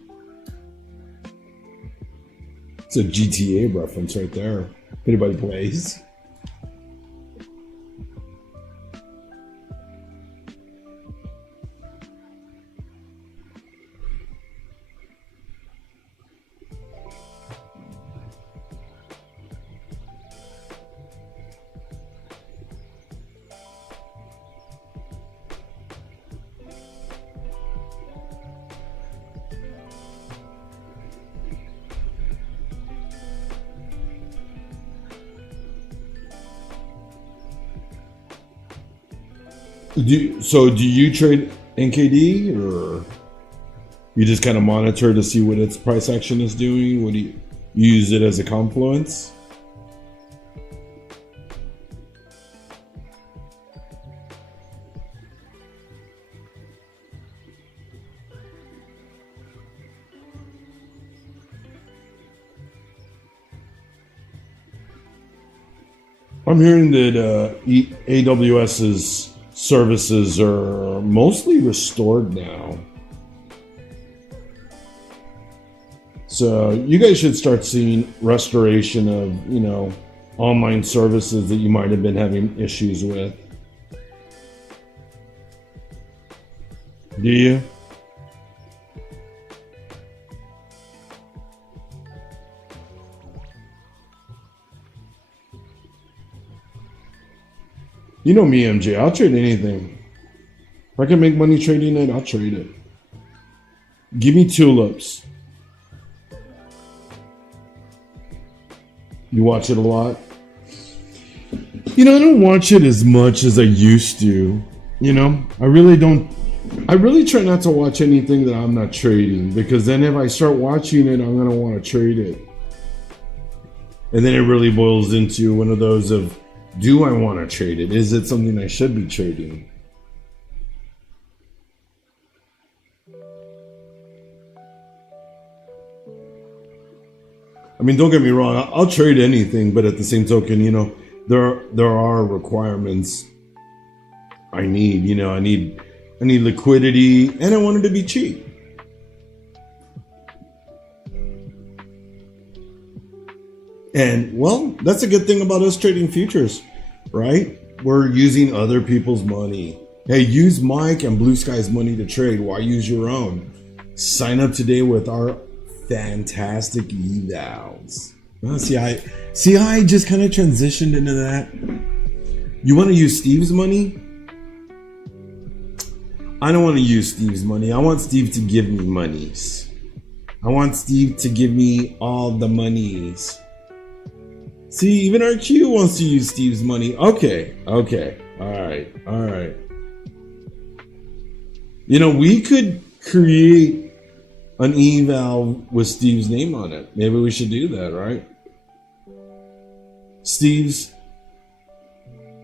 It's a GTA reference right there. If anybody plays. So do you trade NKD, or you just kind of monitor to see what its price action is doing? What do you use it as a confluence? I'm hearing that AWS's services are mostly restored now. So you guys should start seeing restoration of, online services that you might have been having issues with. Do you? You know me, MJ. I'll trade anything. If I can make money trading it, I'll trade it. Give me tulips. You watch it a lot? I don't watch it as much as I used to. I really don't. I really try not to watch anything that I'm not trading, because then if I start watching it, I'm going to want to trade it. And then it really boils into one of those of, do I want to trade it? Is it something I should be trading? I mean, don't get me wrong. I'll trade anything, but at the same token, there are requirements I need. I need liquidity, and I want it to be cheap. And, well, that's a good thing about us trading futures, right? We're using other people's money. Hey, use Mike and Blue Sky's money to trade. Why use your own? Sign up today with our fantastic evals. See how I just kind of transitioned into that? You want to use Steve's money? I don't want to use Steve's money. I want Steve to give me monies. I want Steve to give me all the monies. See, even RQ wants to use Steve's money. Okay. All right. We could create an eval with Steve's name on it. Maybe we should do that, right? Steve's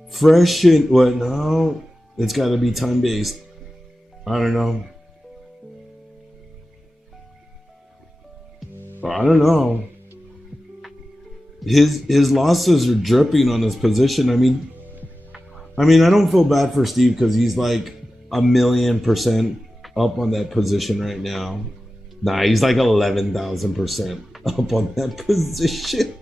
fresh and what? No, it's got to be time-based. I don't know. His losses are dripping on his position. I mean, I don't feel bad for Steve because he's like 1,000,000% up on that position right now. Nah, he's like 11,000% up on that position.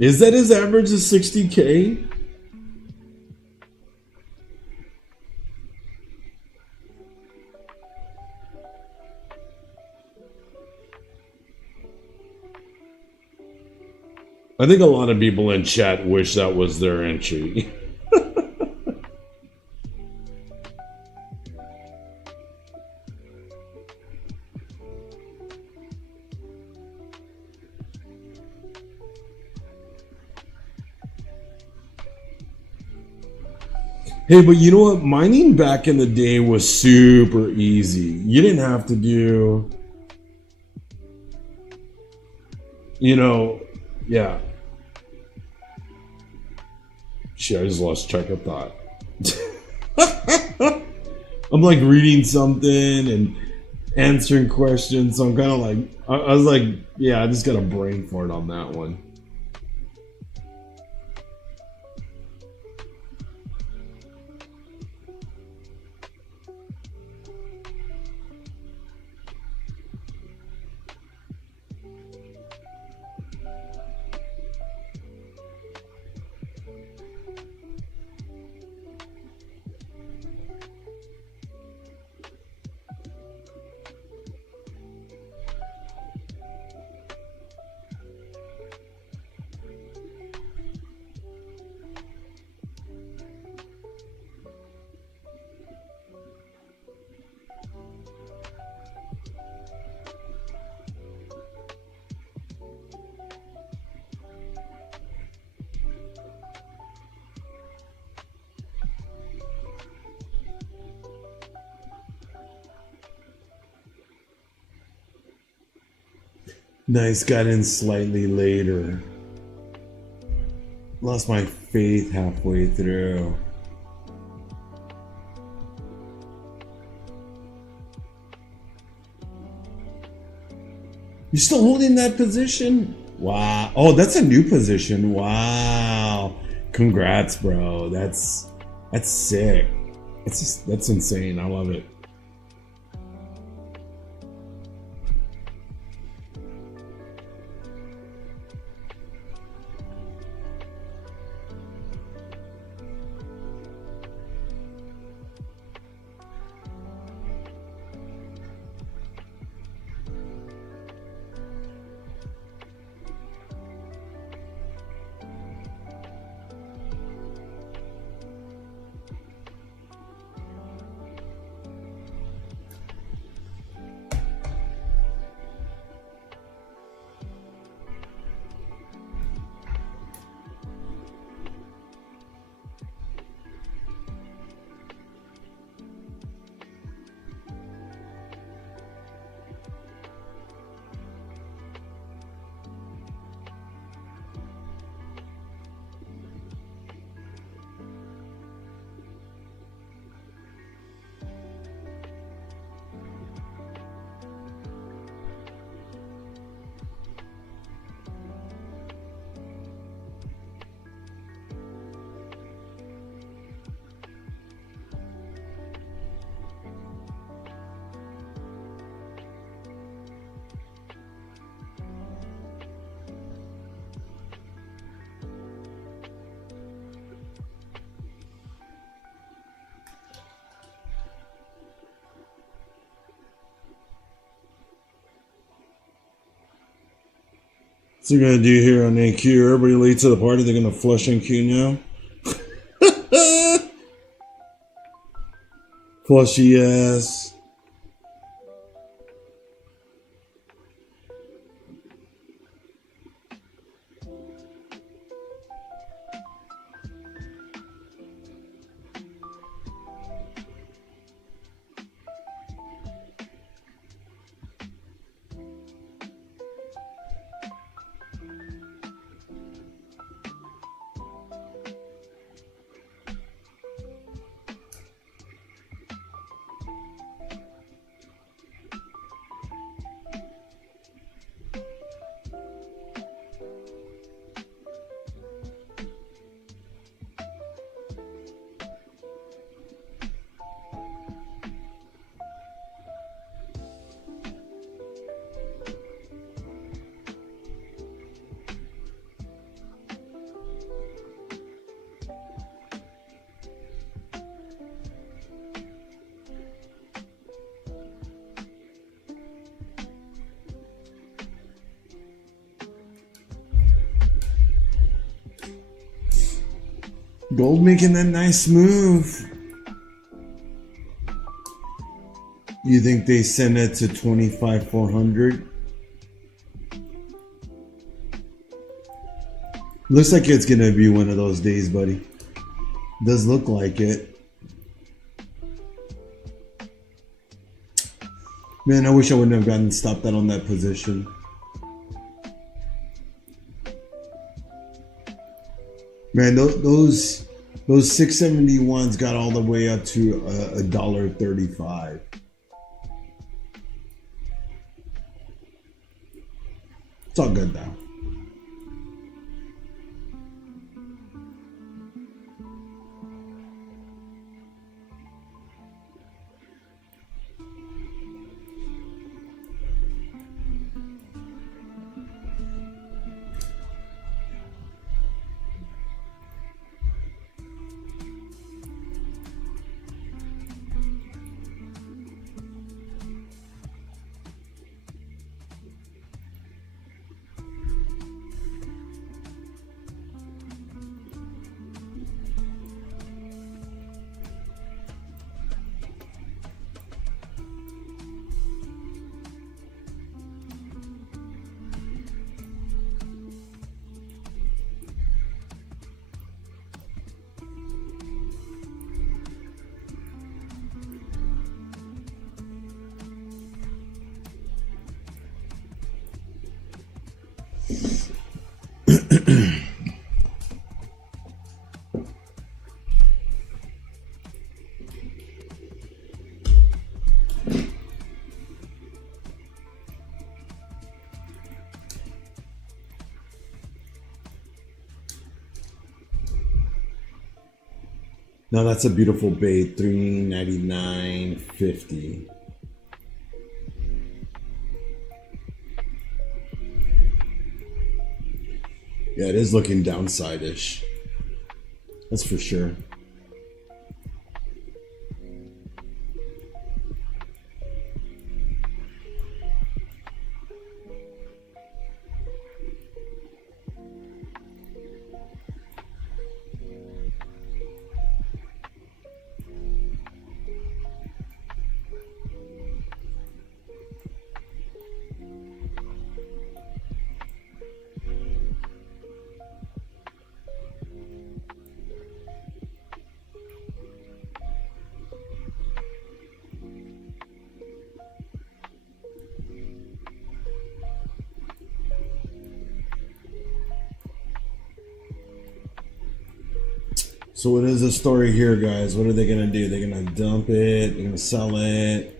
Is that his average of 60K? I think a lot of people in chat wish that was their entry. Hey, but you know what? Mining back in the day was super easy. You didn't have to do, yeah. Shit, I just lost track of thought. I'm like reading something and answering questions, so I'm kind of like, I was like, yeah, I just got a brain fart on that one. Nice, got in slightly later. Lost my faith halfway through. You're still holding that position? Wow. Oh, that's a new position. Wow. Congrats, bro. That's sick. That's insane. I love it. So you're gonna do here on NQ. Everybody late to the party. They're gonna flush NQ now. Flushy ass. Gold making that nice move. You think they send it to 25,400? Looks like it's gonna be one of those days, buddy. Does look like it. Man, I wish I wouldn't have gotten stopped out on that position. Man, those 671s got all the way up to $1.35. It's all good though. Now that's a beautiful bait, $399.50. Yeah, it is looking downside-ish. That's for sure. So what is the story here, guys? What are they gonna do? They're gonna dump it, they're gonna sell it.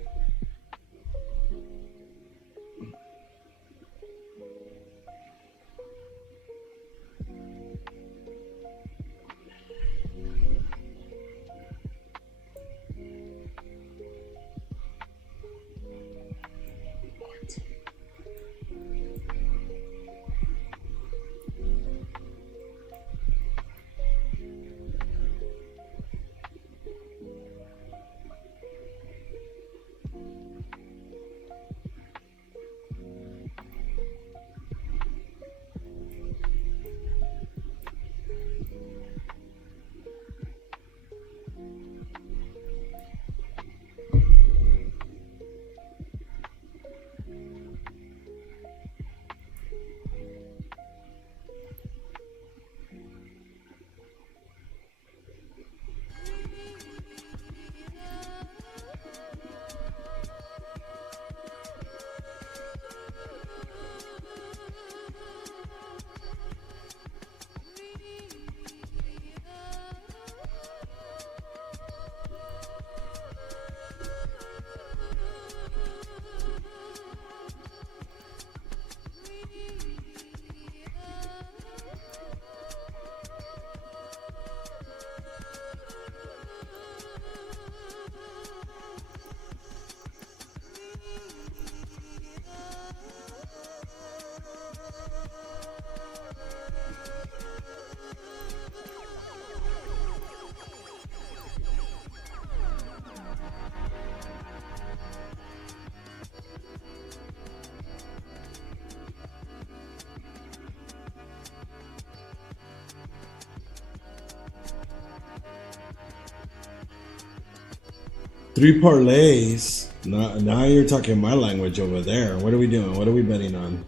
3 parlays. Now you're talking my language over there. What are we doing? What are we betting on?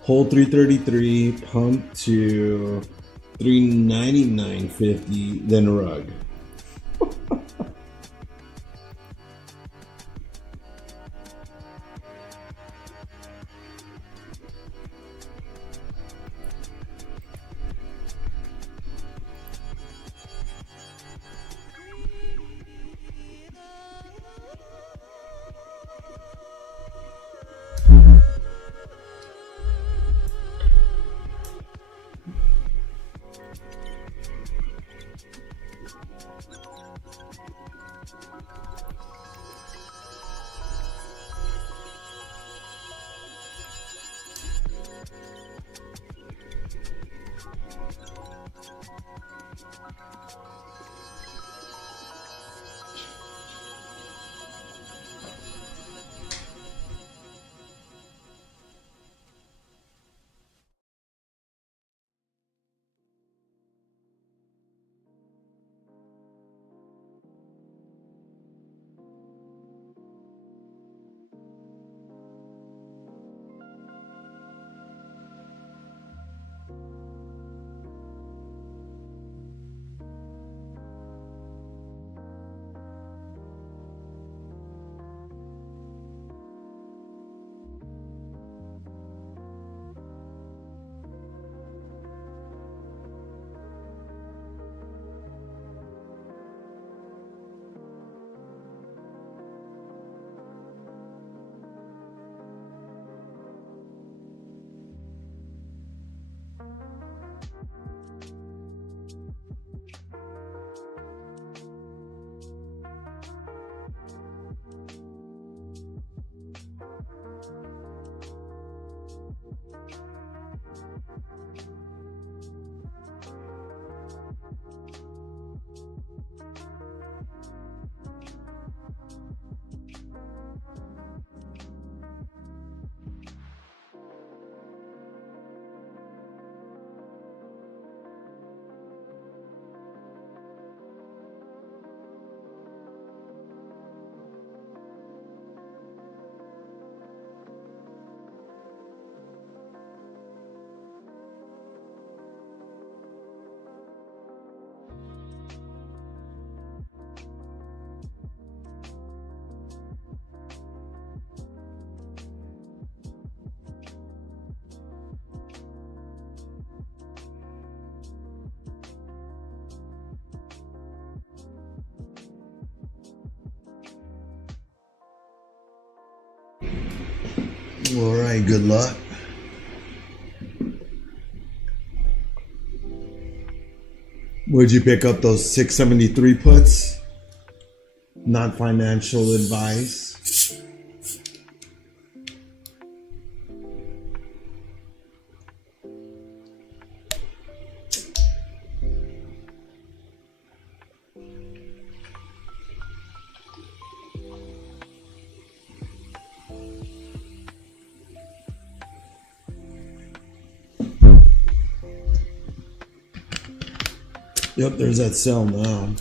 Hole 333, pump to 399.50, then rug. All right, good luck. Would you pick up those 673 puts? Not financial advice. Yep, there's that cell now.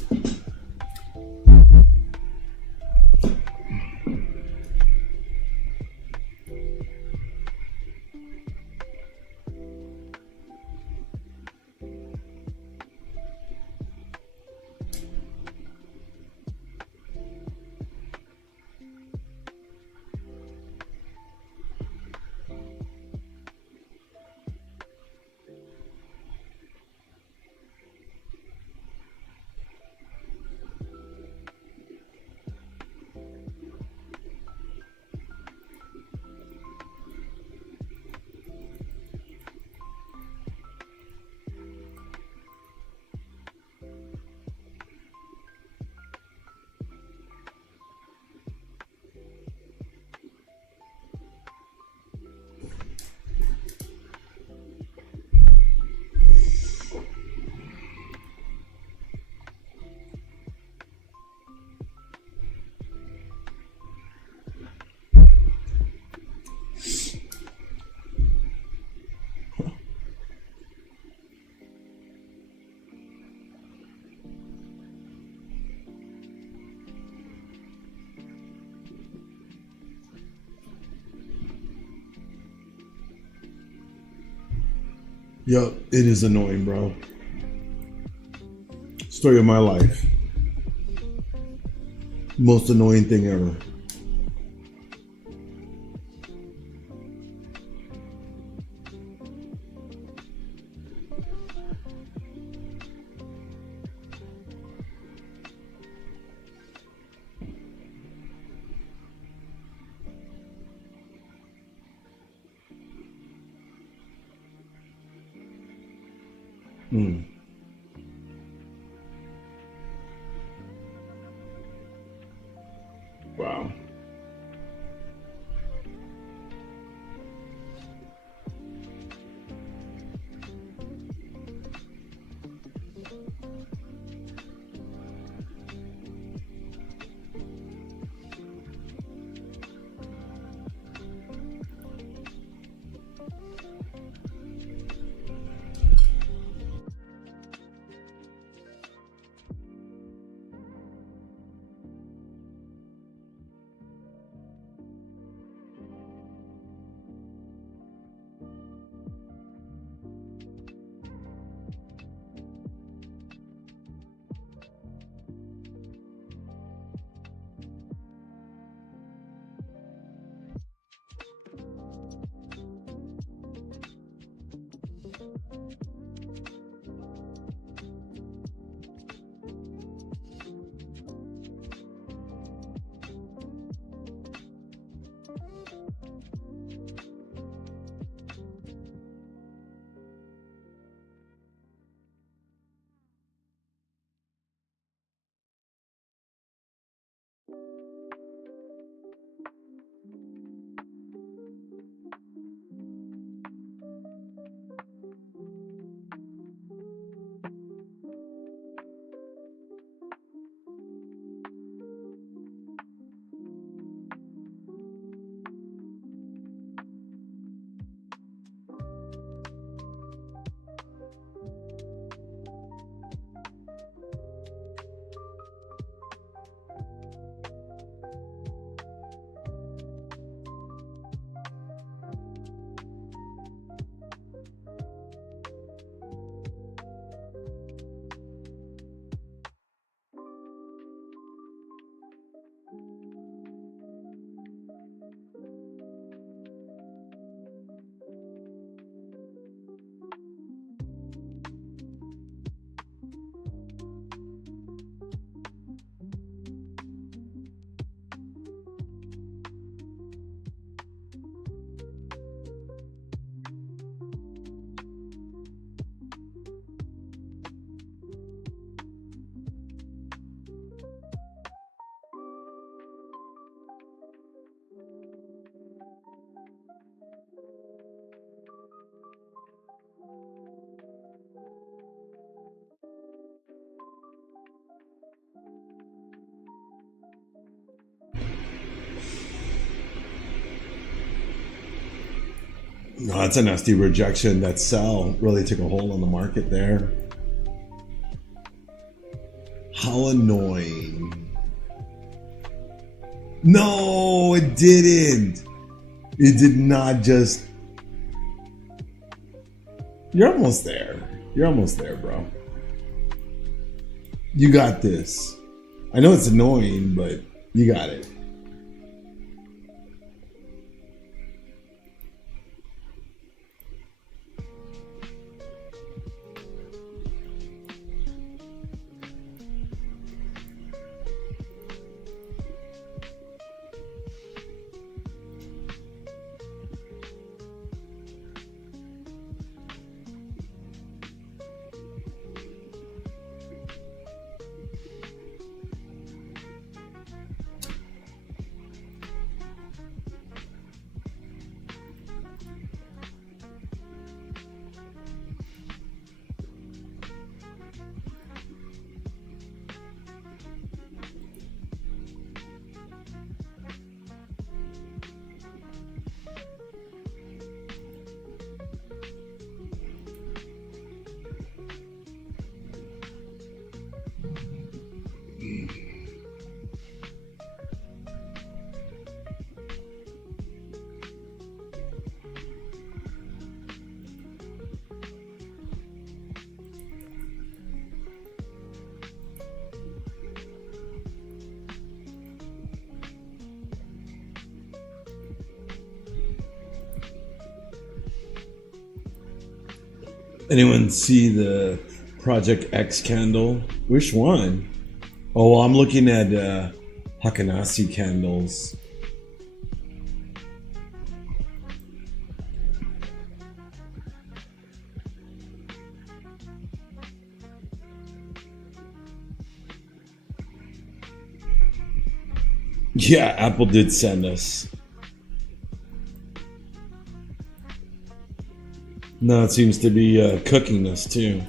Yup, it is annoying, bro. Story of my life. Most annoying thing ever. Hmm. Wow. No, that's a nasty rejection. That sell really took a hold on the market there. How annoying. No, it didn't. It did not just. You're almost there. You're almost there, bro. You got this. I know it's annoying, but you got it. Anyone see the Project X candle? Which one? Oh, I'm looking at Hakanasi candles. Yeah, Apple did send us. No, it seems to be cooking us too.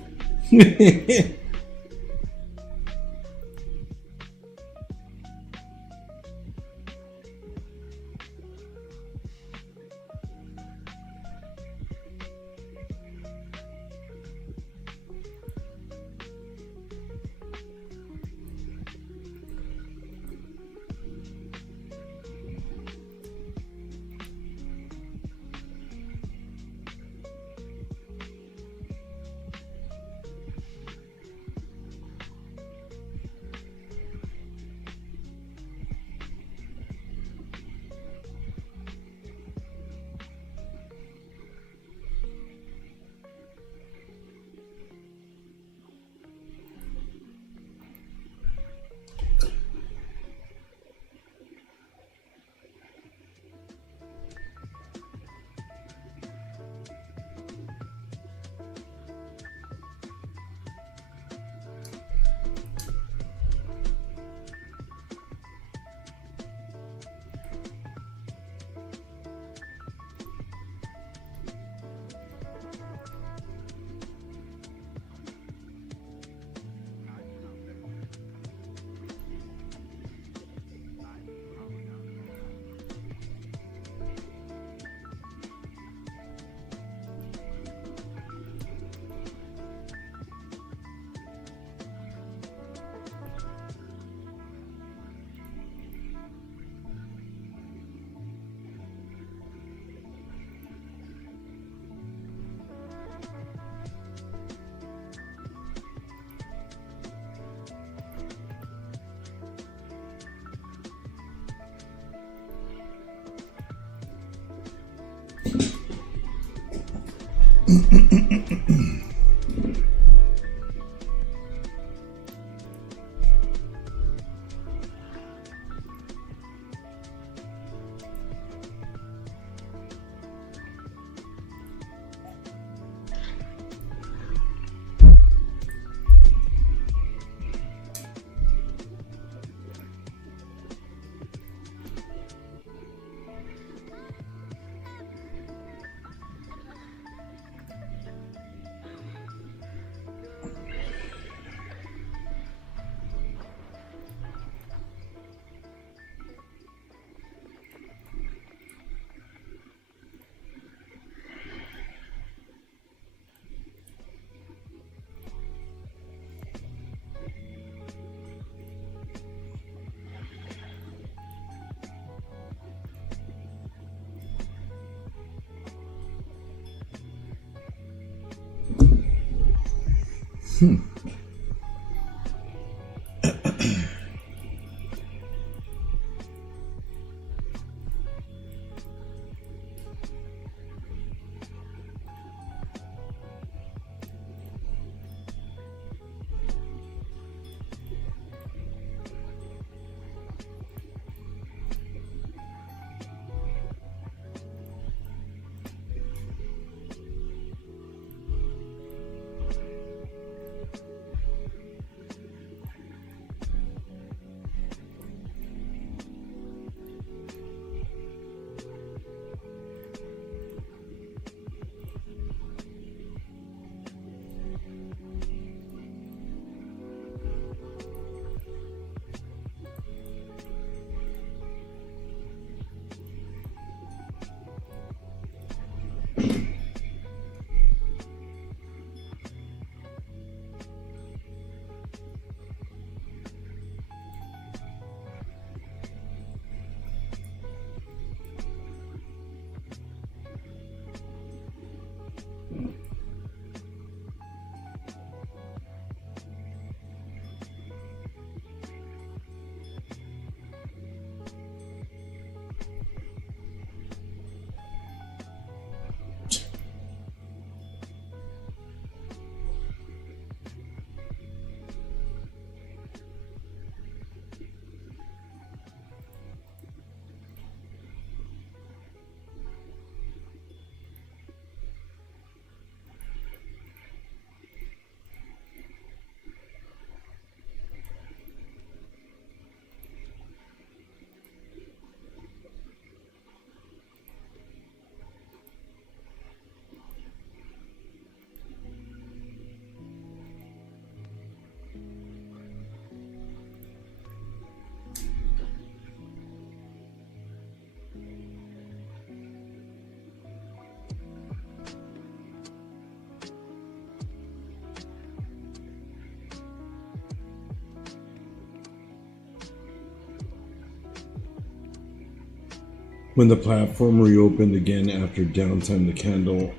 When the platform reopened again after downtime, the candle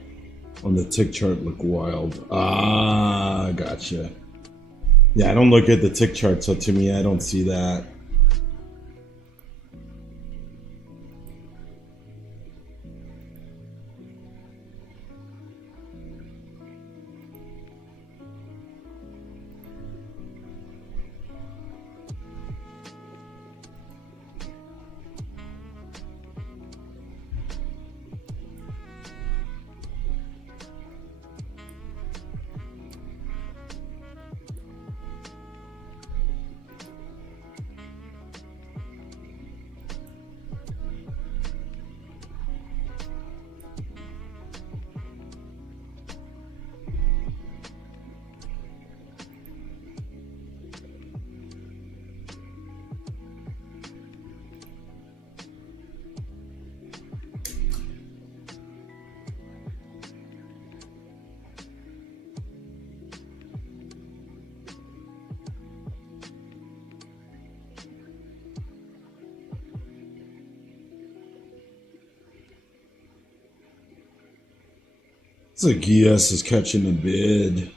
on the tick chart looked wild. Ah, gotcha. Yeah, I don't look at the tick chart, so to me, I don't see that. It's like ES is catching a bid.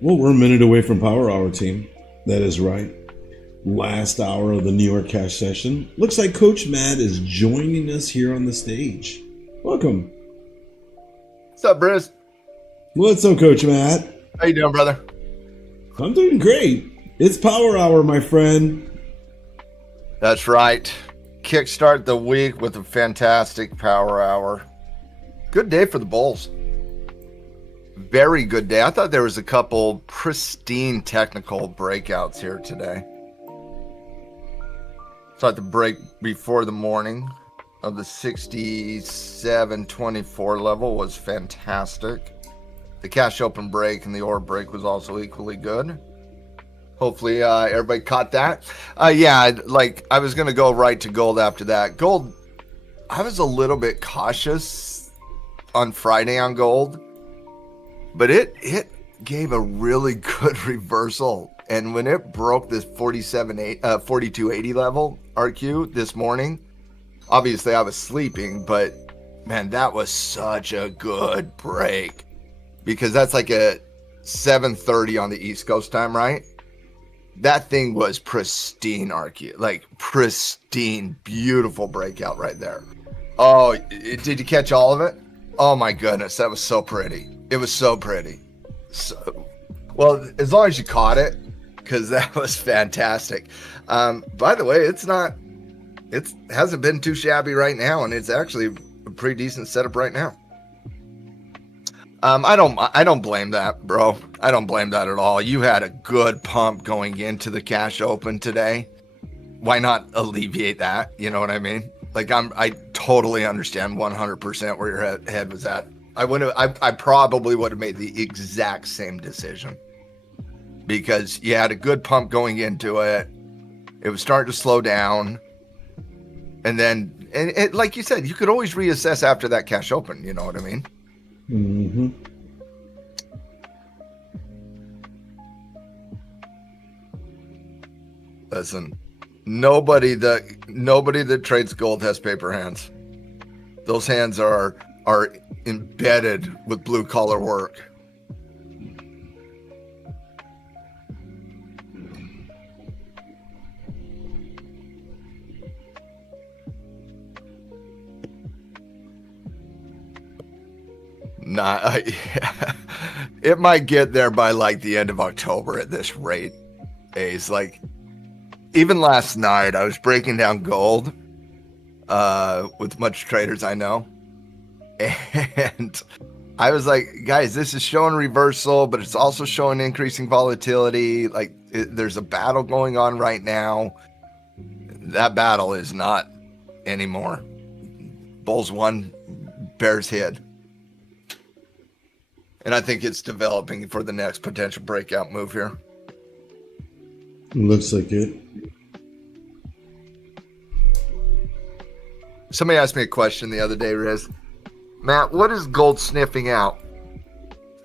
Well, we're a minute away from Power Hour, team. That is right. Last hour of the New York Cash session. Looks like Coach Matt is joining us here on the stage. Welcome. What's up, Bruce? What's up, Coach Matt? How you doing, brother? I'm doing great. It's Power Hour, my friend. That's right. Kickstart the week with a fantastic Power Hour. Good day for the Bulls. Very good day. I thought there was a couple pristine technical breakouts here today. Thought the break before the morning of the 67.24 level was fantastic. The cash open break and the orb break was also equally good. Hopefully everybody caught that. Yeah, like I was going to go right to gold after that. Gold, I was a little bit cautious on Friday on gold, but it gave a really good reversal. And when it broke this 4280 level RQ this morning, obviously I was sleeping, but man, that was such a good break, because that's like a 7:30 on the East Coast time, right? That thing was pristine RQ, like pristine, beautiful breakout right there. Oh, did you catch all of it? Oh my goodness, that was so pretty. It was so pretty. So, well, as long as you caught it, because that was fantastic. By the way, it hasn't been too shabby right now, and it's actually a pretty decent setup right now. I don't blame that, bro. I don't blame that at all. You had a good pump going into the cash open today. Why not alleviate that? You know what I mean? Like I totally understand 100% where your head was at. I probably would have made the exact same decision, because you had a good pump going into it. It was starting to slow down. And then, like you said, you could always reassess after that cash open. You know what I mean? Mm-hmm. Listen, nobody that trades gold has paper hands. Those hands are embedded with blue collar work. It might get there by like the end of October at this rate. Ace, like even last night I was breaking down gold with much traders I know, and I was like, guys, this is showing reversal, but it's also showing increasing volatility. Like there's a battle going on right now. That battle is not anymore. Bulls won, bears hid. And I think it's developing for the next potential breakout move here. Looks like it. Somebody asked me a question the other day, Riz. Matt, what is gold sniffing out?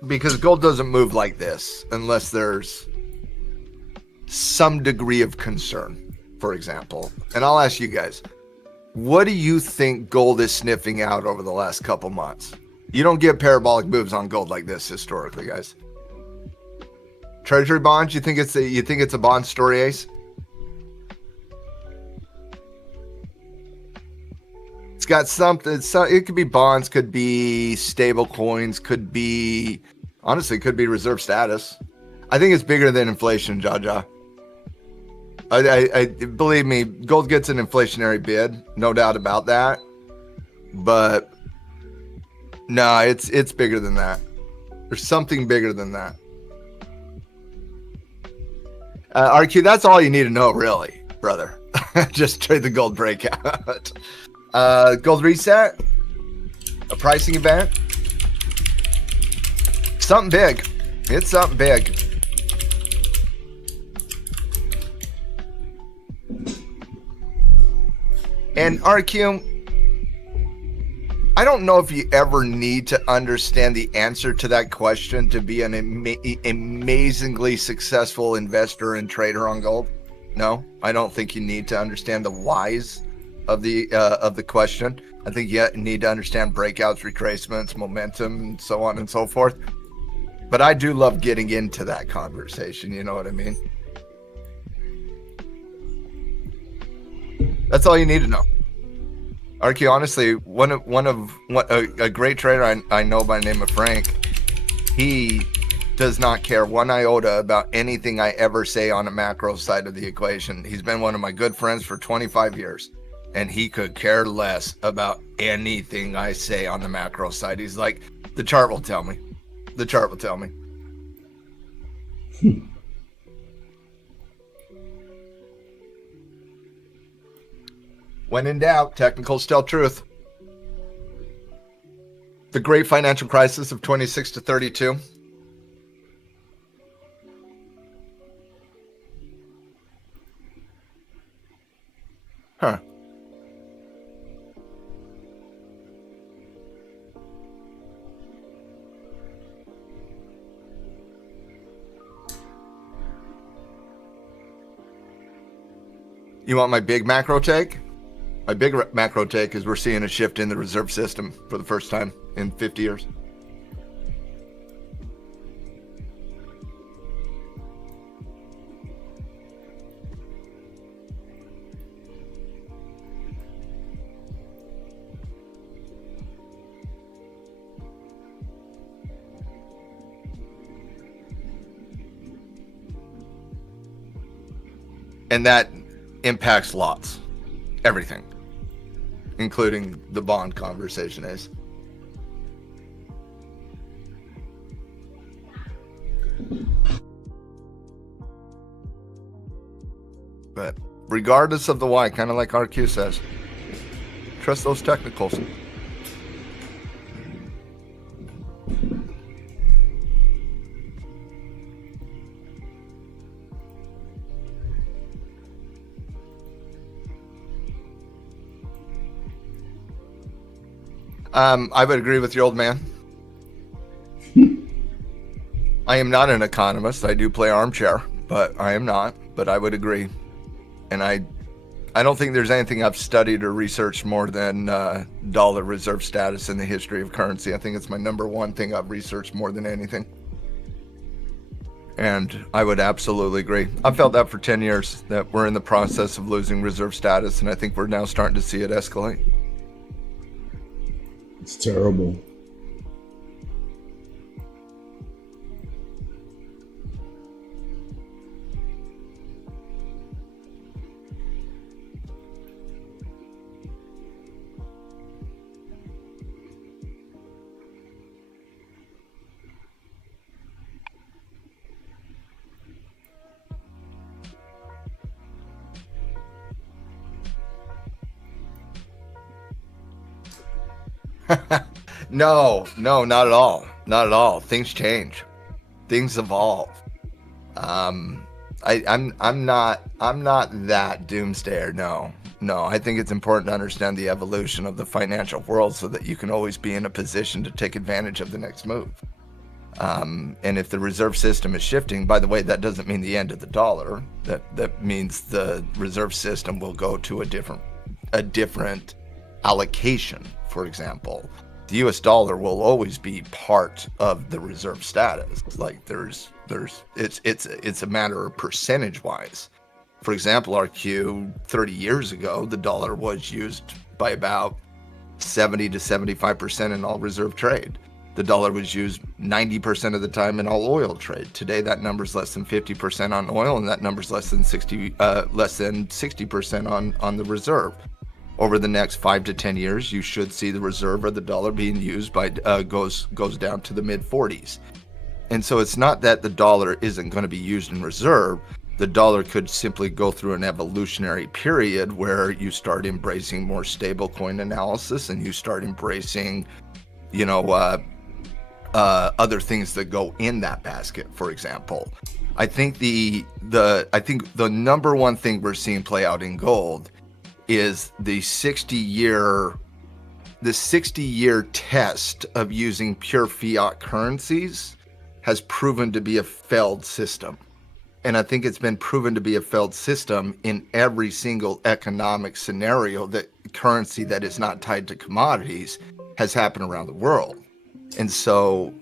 Because gold doesn't move like this unless there's some degree of concern, for example. And I'll ask you guys, what do you think gold is sniffing out over the last couple months? You don't get parabolic moves on gold like this historically, guys. Treasury bonds, you think it's a bond story, Ace? It's got something. It could be bonds, could be stable coins, could be reserve status. I think it's bigger than inflation, Jaja. I believe me, gold gets an inflationary bid, no doubt about that. But no, it's bigger than that. There's something bigger than that. RQ, that's all you need to know, really, brother. Just trade the gold breakout. Gold reset, a pricing event, something big. It's something big. And RQ, I don't know if you ever need to understand the answer to that question to be an amazingly successful investor and trader on gold. No, I don't think you need to understand the whys of the question. I think you need to understand breakouts, retracements, momentum, and so on and so forth. But I do love getting into that conversation. You know what I mean? That's all you need to know. RQ, honestly, a great trader I know by the name of Frank, he does not care one iota about anything I ever say on a macro side of the equation. He's been one of my good friends for 25 years, and he could care less about anything I say on the macro side. He's like, the chart will tell me. The chart will tell me. When in doubt, technicals tell truth. The great financial crisis of 26 to 32. Huh. You want my big macro take? My big macro take is we're seeing a shift in the reserve system for the first time in 50 years. And that impacts lots, everything, including the bond conversation is. But regardless of the why, kind of like RQ says, trust those technicals. I would agree with your old man. I am not an economist. I do play armchair, but I am not. But I would agree. And I don't think there's anything I've studied or researched more than dollar reserve status in the history of currency. I think it's my number one thing I've researched more than anything. And I would absolutely agree. I've felt that for 10 years, that we're in the process of losing reserve status, and I think we're now starting to see it escalate. It's terrible. No, not at all. Not at all. Things change. Things evolve. I'm not that doomsdayer. No. I think it's important to understand the evolution of the financial world so that you can always be in a position to take advantage of the next move. And if the reserve system is shifting, by the way, that doesn't mean the end of the dollar. That means the reserve system will go to a different allocation. For example, the US dollar will always be part of the reserve status. Like it's a matter of percentage wise. For example, RQ 30 years ago, the dollar was used by about 70 to 75% in all reserve trade. The dollar was used 90% of the time in all oil trade. Today, that number's less than 50% on oil, and that number's less than 60% on the reserve. Over the next 5 to 10 years, you should see the reserve or the dollar being used by goes down to the mid 40s. And so it's not that the dollar isn't going to be used in reserve. The dollar could simply go through an evolutionary period where you start embracing more stable coin analysis and you start embracing, other things that go in that basket. For example, I think the number one thing we're seeing play out in gold is the 60-year test of using pure fiat currencies has proven to be a failed system. And I think it's been proven to be a failed system in every single economic scenario that currency that is not tied to commodities has happened around the world. And so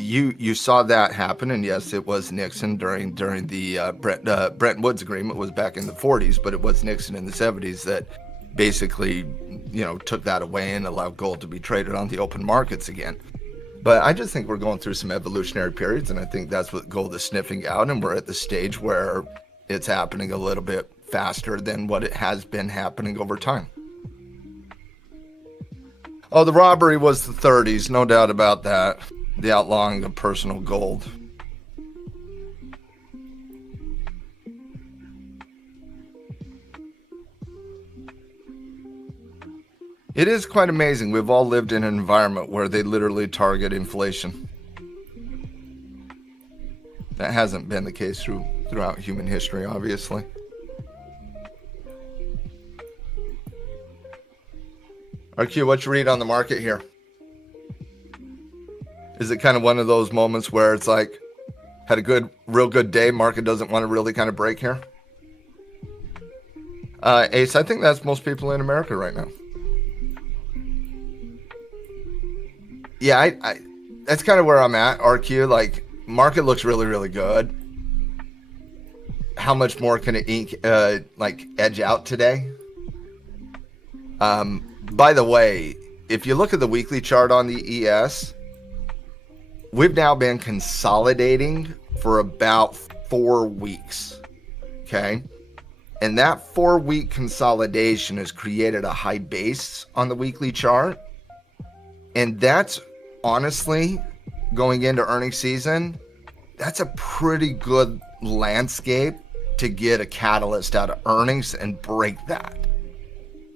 you saw that happen, and yes, it was Nixon during the Bretton Woods Agreement was back in the 40s, but it was Nixon in the 70s that basically, took that away and allowed gold to be traded on the open markets again. But I just think we're going through some evolutionary periods, and I think that's what gold is sniffing out, and we're at the stage where it's happening a little bit faster than what it has been happening over time. Oh, the robbery was the 30s, no doubt about that. The outlawing of personal gold. It is quite amazing. We've all lived in an environment where they literally target inflation. That hasn't been the case throughout human history, obviously. RQ, what's your read on the market here? Is it kind of one of those moments where it's like, had a real good day, market doesn't want to really kind of break here? Ace, I think that's most people in America right now. Yeah, I that's kind of where I'm at, RQ. Like, market looks really, really good. How much more can it edge out today? By the way, if you look at the weekly chart on the ES, we've now been consolidating for about 4 weeks. Okay. And that 4-week consolidation has created a high base on the weekly chart. And that's honestly, going into earnings season, that's a pretty good landscape to get a catalyst out of earnings and break that.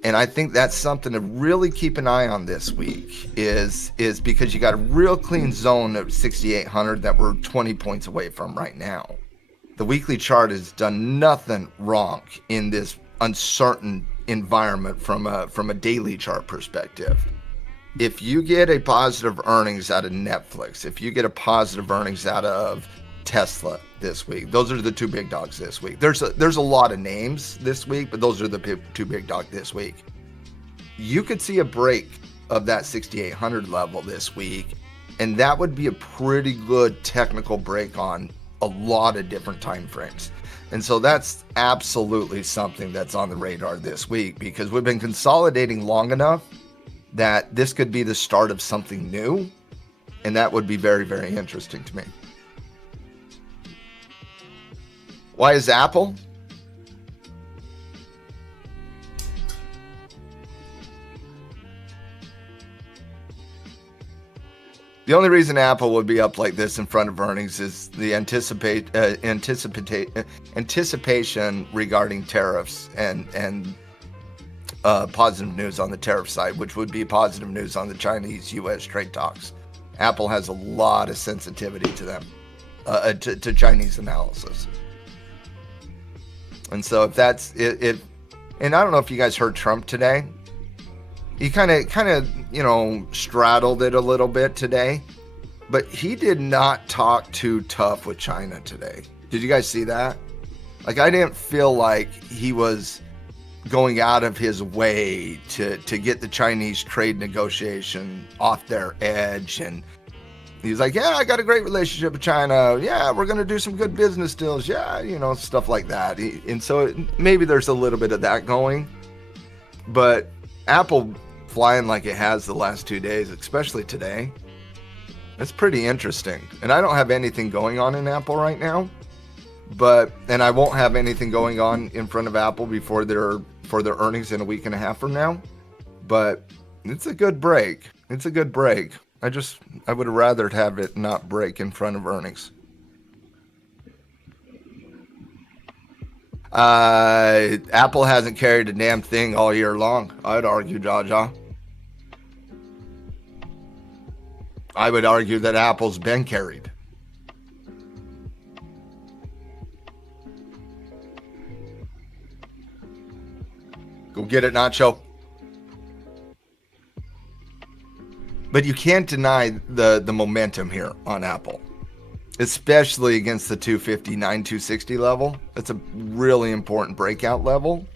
And I think that's something to really keep an eye on this week is because you got a real clean zone of 6,800 that we're 20 points away from right now. The weekly chart has done nothing wrong in this uncertain environment from a daily chart perspective. If you get a positive earnings out of Netflix, if you get a positive earnings out of Tesla this week, those are the two big dogs this week. There's a lot of names this week, but those are the two big dogs this week. You could see a break of that 6,800 level this week, and that would be a pretty good technical break on a lot of different time frames. And so that's absolutely something that's on the radar this week, because we've been consolidating long enough that this could be the start of something new, and that would be very, very interesting to me. Why is Apple? The only reason Apple would be up like this in front of earnings is the anticipation regarding tariffs and positive news on the tariff side, which would be positive news on the Chinese-U.S. trade talks. Apple has a lot of sensitivity to them, to Chinese analysis. And so if that's it, and I don't know if you guys heard Trump today. He kind of, straddled it a little bit today, but he did not talk too tough with China today. Did you guys see that? Like, I didn't feel like he was going out of his way to get the Chinese trade negotiation off their edge. And he's like, yeah, I got a great relationship with China. Yeah, we're going to do some good business deals. Yeah, stuff like that. And so maybe there's a little bit of that going. But Apple flying like it has the last 2 days, especially today, that's pretty interesting. And I don't have anything going on in Apple right now. And I won't have anything going on in front of Apple for their earnings in a week and a half from now. But it's a good break. It's a good break. I would have rather have it not break in front of earnings. Apple hasn't carried a damn thing all year long. I'd argue, Jaja. I would argue that Apple's been carried. Go get it, Nacho. But you can't deny the momentum here on Apple, especially against the 259, 260 level. That's a really important breakout level.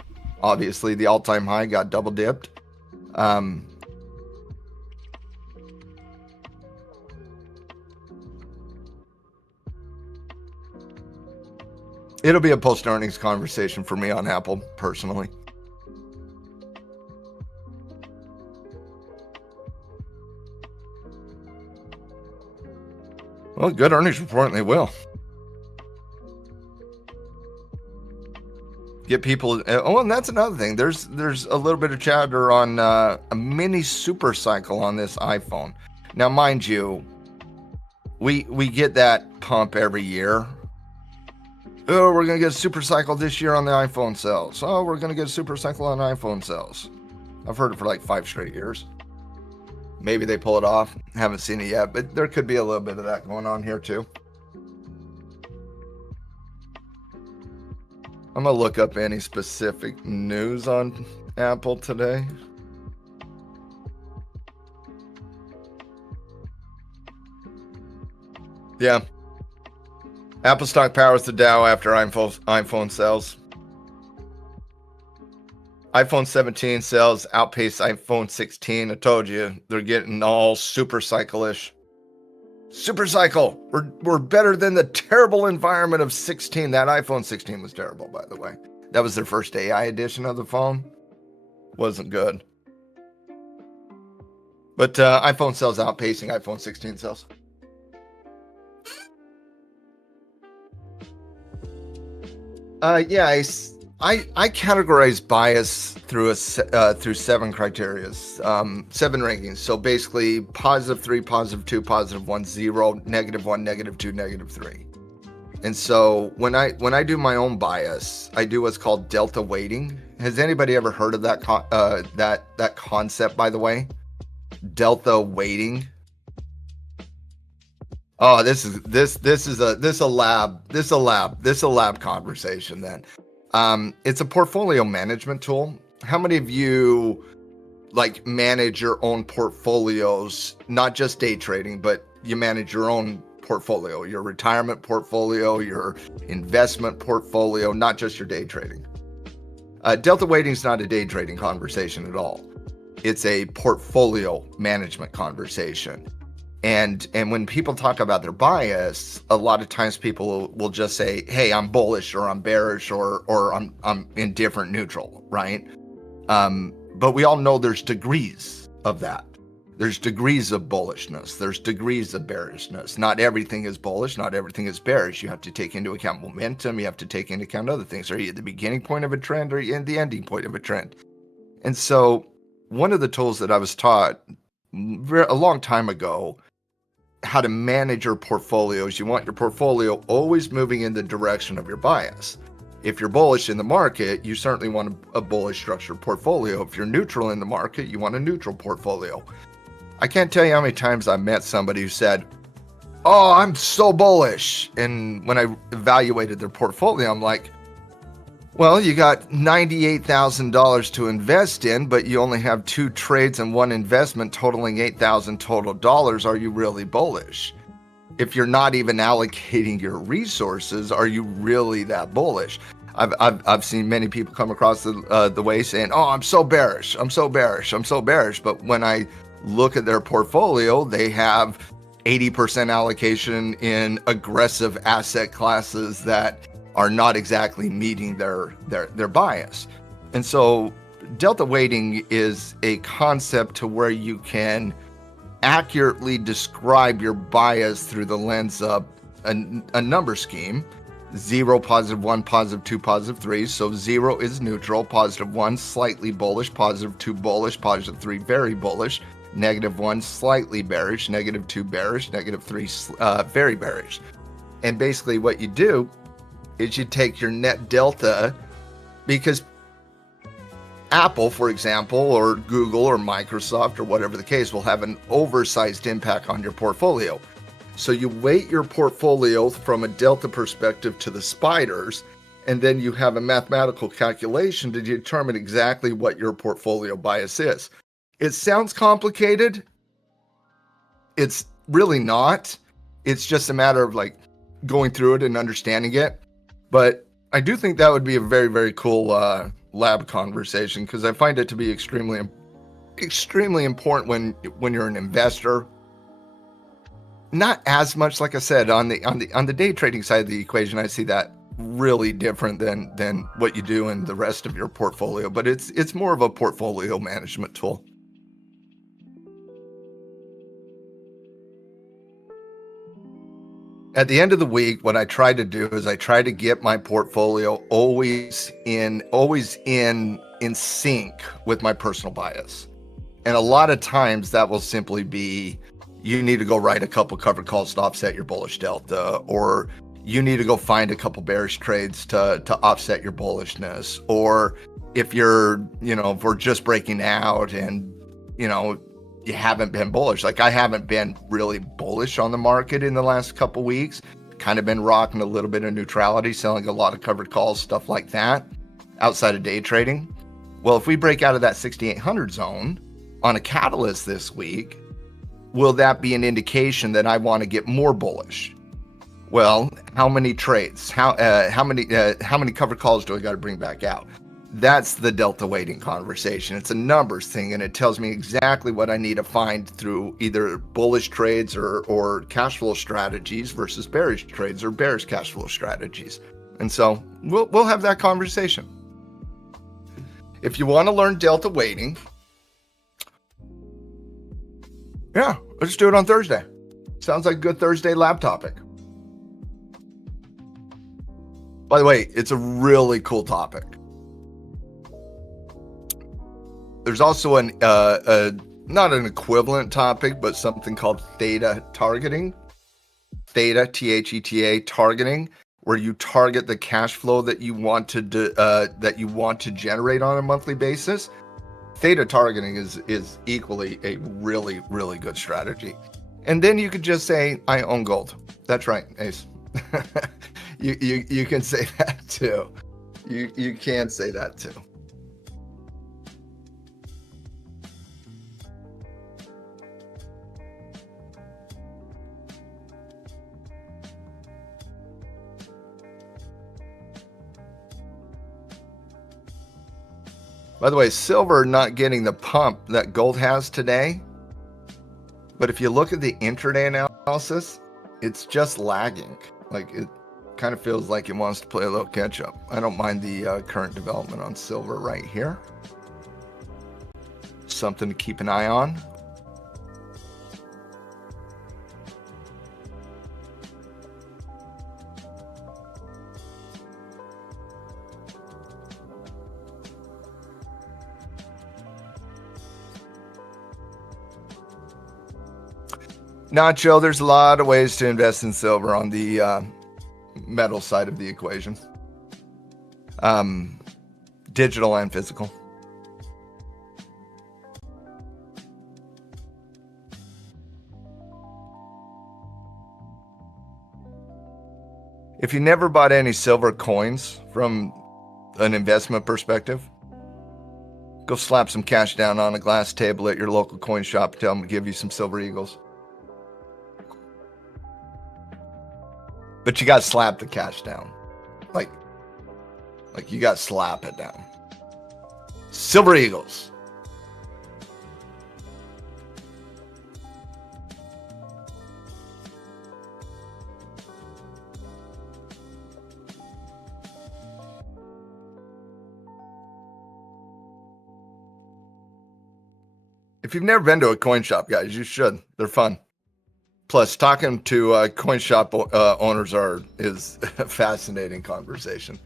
Obviously, the all-time high got double dipped. It'll be a post-earnings conversation for me on Apple, personally. Well, good earnings report, and they will. Get people. Oh, and that's another thing. There's a little bit of chatter on a mini super cycle on this iPhone. Now, mind you, we get that pump every year. Oh, we're gonna get a super cycle this year on the iPhone sales. Oh, we're gonna get a super cycle on iPhone sales. I've heard it for like 5 straight years. Maybe they pull it off. Haven't seen it yet, but there could be a little bit of that going on here too. I'm gonna look up any specific news on Apple today. Yeah. Apple stock powers the Dow after iPhone sales. iPhone 17 sales outpaced iPhone 16. I told you, they're getting all super cycle-ish. Super cycle. We're better than the terrible environment of 16. That iPhone 16 was terrible, by the way. That was their first AI edition of the phone. Wasn't good. But iPhone sales outpacing iPhone 16 sales. Yeah, I categorize bias through through 7 criteria, 7 rankings. So basically, +3, +2, +1, 0, -1, -2, -3. And so when I do my own bias, I do what's called delta weighting. Has anybody ever heard of that that concept? By the way, delta weighting. Oh, this is a lab conversation then. It's a portfolio management tool. How many of you like manage your own portfolios, not just day trading, but you manage your own portfolio, your retirement portfolio, your investment portfolio, not just your day trading? Delta weighting is not a day trading conversation at all. It's a portfolio management conversation. And when people talk about their bias, a lot of times people will just say, hey, I'm bullish or I'm bearish or I'm indifferent neutral, right? But we all know there's degrees of that. There's degrees of bullishness. There's degrees of bearishness. Not everything is bullish. Not everything is bearish. You have to take into account momentum. You have to take into account other things. Are you at the beginning point of a trend or are you at the ending point of a trend? And so one of the tools that I was taught a long time ago, how to manage your portfolios. You want your portfolio always moving in the direction of your bias. If you're bullish in the market, you certainly want a bullish structured portfolio. If you're neutral in the market, you want a neutral portfolio. I can't tell you how many times I met somebody who said, oh, I'm so bullish. And when I evaluated their portfolio, I'm like, well, you got $98,000 to invest in, but you only have 2 trades and 1 investment totaling $8,000 total dollars. Are you really bullish? If you're not even allocating your resources, are you really that bullish? I've seen many people come across the way saying, oh, I'm so bearish. I'm so bearish. I'm so bearish. But when I look at their portfolio, they have 80% allocation in aggressive asset classes that are not exactly meeting their bias. And so delta weighting is a concept to where you can accurately describe your bias through the lens of a number scheme. 0, +1, +2, +3. So 0 is neutral, +1 slightly bullish, +2 bullish, +3 very bullish, -1 slightly bearish, -2 bearish, -3 very bearish. And basically what you do is you take your net delta, because Apple, for example, or Google or Microsoft or whatever the case, will have an oversized impact on your portfolio. So you weight your portfolio from a delta perspective to the spiders, and then you have a mathematical calculation to determine exactly what your portfolio bias is. It sounds complicated. It's really not. It's just a matter of like going through it and understanding it. But I do think that would be a very, very cool lab conversation, because I find it to be extremely important when you're an investor. Not as much, like I said, on the day trading side of the equation. I see that really different than what you do in the rest of your portfolio. But it's more of a portfolio management tool. At the end of the week, what I try to do is I try to get my portfolio always in sync with my personal bias. And a lot of times that will simply be, you need to go write a couple covered calls to offset your bullish delta, or you need to go find a couple bearish trades to offset your bullishness. Or if if we're just breaking out and, you haven't been bullish. Like I haven't been really bullish on the market in the last couple weeks. Kind of been rocking a little bit of neutrality, selling a lot of covered calls, stuff like that, outside of day trading. Well, if we break out of that 6,800 zone on a catalyst this week, will that be an indication that I want to get more bullish? Well, how many trades? How many covered calls do I got to bring back out? That's the delta weighting conversation. It's a numbers thing, and it tells me exactly what I need to find through either bullish trades or cash flow strategies versus bearish trades or bearish cash flow strategies. And so we'll have that conversation. If you want to learn delta weighting, yeah, let's do it on Thursday. Sounds like a good Thursday lab topic. By the way, it's a really cool topic. There's also not an equivalent topic, but something called theta targeting. Theta, T-H-E-T-A, targeting, where you target the cash flow that you want to generate on a monthly basis. Theta targeting is equally a really, really good strategy. And then you could just say, I own gold. That's right, Ace. you can say that too. You can say that too. By the way, silver not getting the pump that gold has today. But if you look at the intraday analysis, it's just lagging. Like, it kind of feels like it wants to play a little catch up. I don't mind the current development on silver right here. Something to keep an eye on. Nacho, there's a lot of ways to invest in silver on the metal side of the equation. Digital and physical. If you never bought any silver coins from an investment perspective, go slap some cash down on a glass table at your local coin shop. Tell them to give you some silver eagles. But you got to slap the cash down. Like you got to slap it down. Silver eagles. If you've never been to a coin shop, guys, you should. They're fun. Plus, talking to coin shop owners is a fascinating conversation.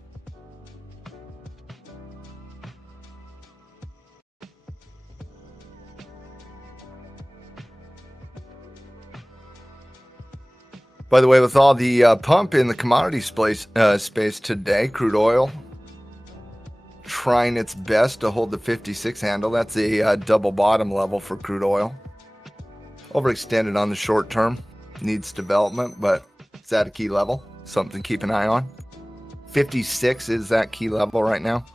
By the way, with all the pump in the commodity space today, crude oil trying its best to hold the 56 handle. That's a double bottom level for crude oil. Overextended on the short term, needs development, but it's at a key level. Something to keep an eye on. 56 is that key level right now.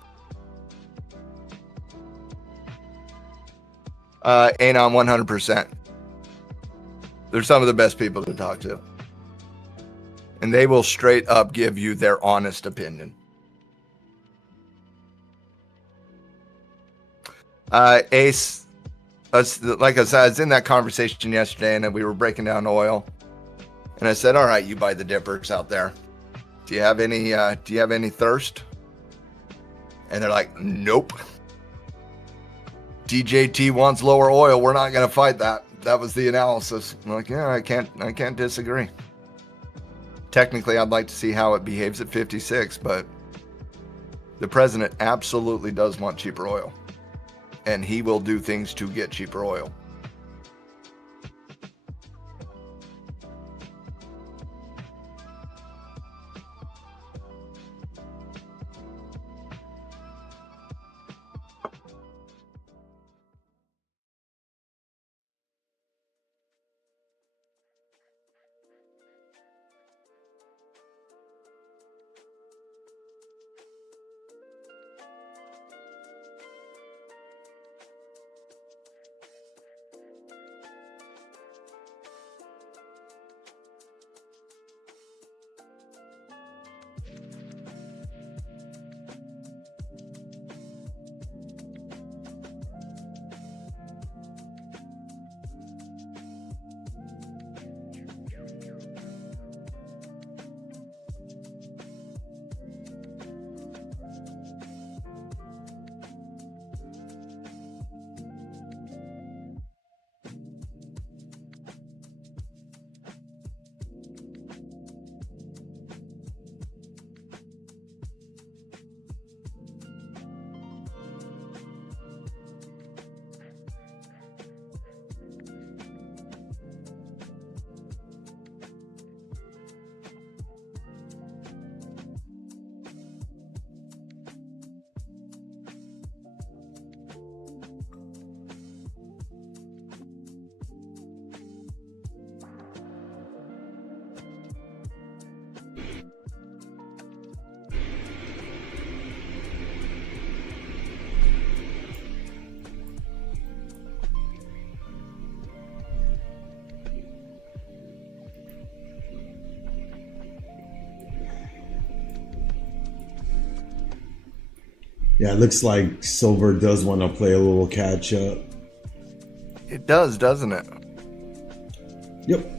Ain't on 100%. They're some of the best people to talk to. And they will straight up give you their honest opinion. Ace, like I said, I was in that conversation yesterday, and we were breaking down oil, and I said, "All right, you buy the dippers out there. Do you have any thirst?" And they're like, "Nope. DJT wants lower oil. We're not going to fight that." That was the analysis. I'm like, yeah, I can't disagree. Technically, I'd like to see how it behaves at 56, but the president absolutely does want cheaper oil. And he will do things to get cheaper oil. Yeah, it looks like silver does want to play a little catch up. It does, doesn't it? Yep.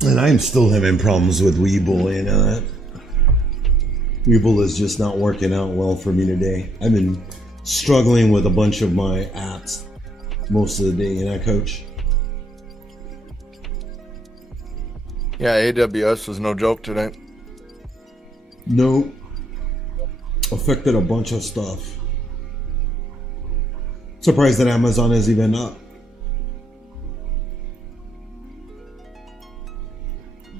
And I'm still having problems with Webull, you know that? Webull is just not working out well for me today. I've been struggling with a bunch of my apps most of the day, you know, Coach? Yeah, AWS was no joke today. Nope. Affected a bunch of stuff. Surprised that Amazon is even up.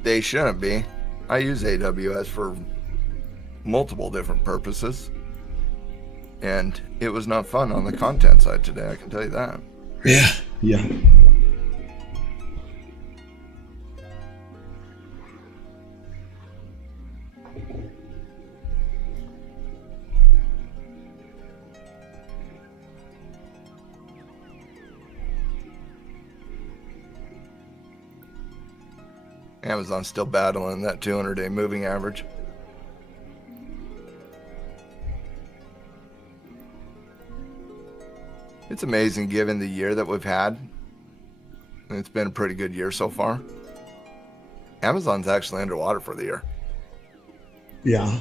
They shouldn't be. I use AWS for multiple different purposes. And it was not fun on the content side today, I can tell you that. Yeah. Amazon's still battling that 200-day moving average. It's amazing given the year that we've had. It's been a pretty good year so far. Amazon's actually underwater for the year. Yeah.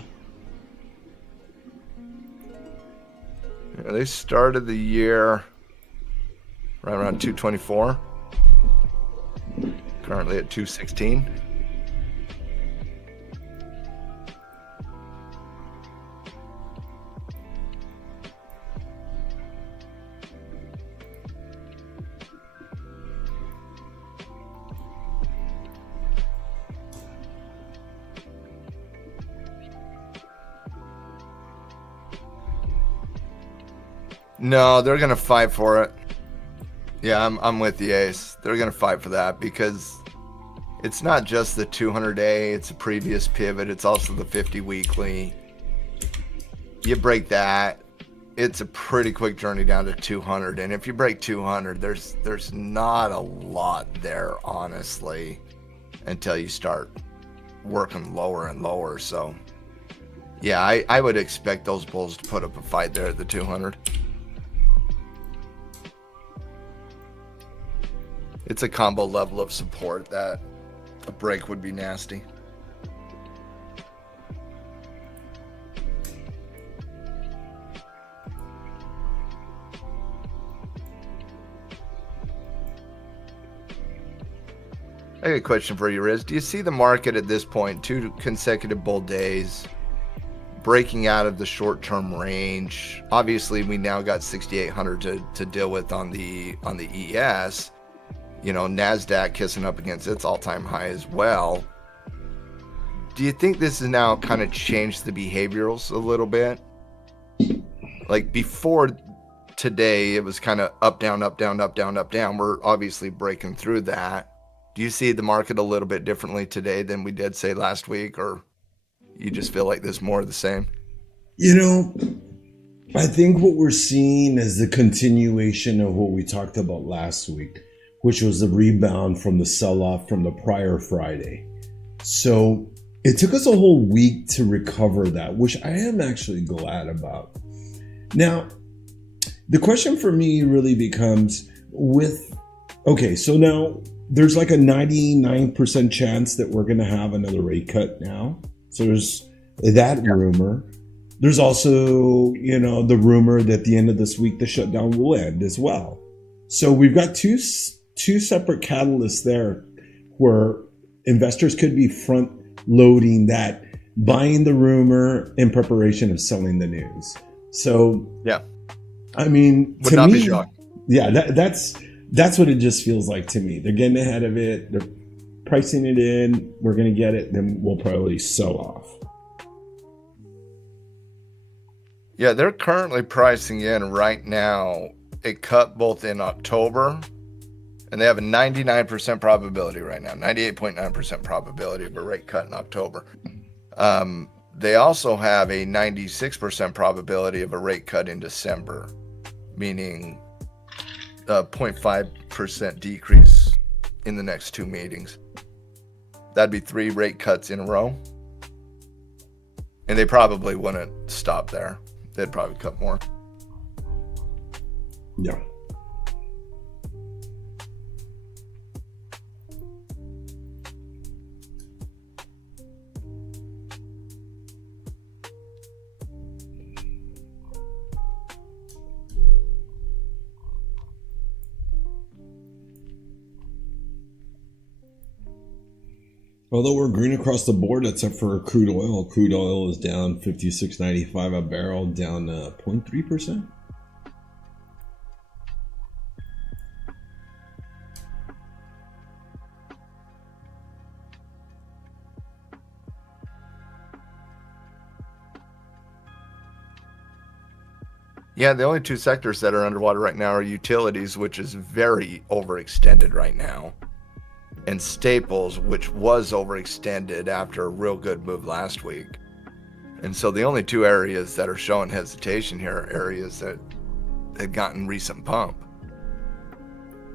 Yeah, they started the year right around 224. Currently at 216. No, they're gonna fight for it. Yeah, I'm with the Ace. They're gonna fight for that because it's not just the 200-day, it's a previous pivot, it's also the 50 weekly. You break that, it's a pretty quick journey down to 200, and if you break 200, there's not a lot there, honestly, until you start working lower and lower. So yeah, I would expect those bulls to put up a fight there at the 200. It's a combo level of support that a break would be nasty. I got a question for you, Riz. Do you see the market at this point, 2 consecutive bull days, breaking out of the short-term range? Obviously, we now got 6,800 to deal with on the ES. You know, NASDAQ kissing up against its all-time high as well. Do you think this has now kind of changed the behaviorals a little bit? Like before today, it was kind of up, down, up, down, up, down, up, down. We're obviously breaking through that. Do you see the market a little bit differently today than we did, say, last week? Or you just feel like there's more of the same? You know, I think what we're seeing is the continuation of what we talked about last week, which was the rebound from the sell-off from the prior Friday. So it took us a whole week to recover that, which I am actually glad about. Now, the question for me really becomes okay, so now there's like a 99% chance that we're going to have another rate cut now. So there's that rumor. There's also, you know, the rumor that at the end of this week, the shutdown will end as well. So we've got two separate catalysts there where investors could be front loading that, buying the rumor in preparation of selling the news. So yeah, I mean, Would to not be me, shocked. yeah, that's what it just feels like to me. They're getting ahead of it. They're pricing it in. We're going to get it. Then we'll probably sell off. Yeah, they're currently pricing in right now a cut both in October, and they have a 99% probability right now, 98.9% probability of a rate cut in October. They also have a 96% probability of a rate cut in December, meaning a 0.5% decrease in the next 2 meetings. That'd be 3 rate cuts in a row. And they probably wouldn't stop there. They'd probably cut more. Yeah. Although we're green across the board, except for crude oil. Crude oil is down 56.95 a barrel, down 0.3%. Yeah, the only 2 sectors that are underwater right now are utilities, which is very overextended right now, and staples, which was overextended after a real good move last week. And so the only 2 areas that are showing hesitation here are areas that had gotten recent pump.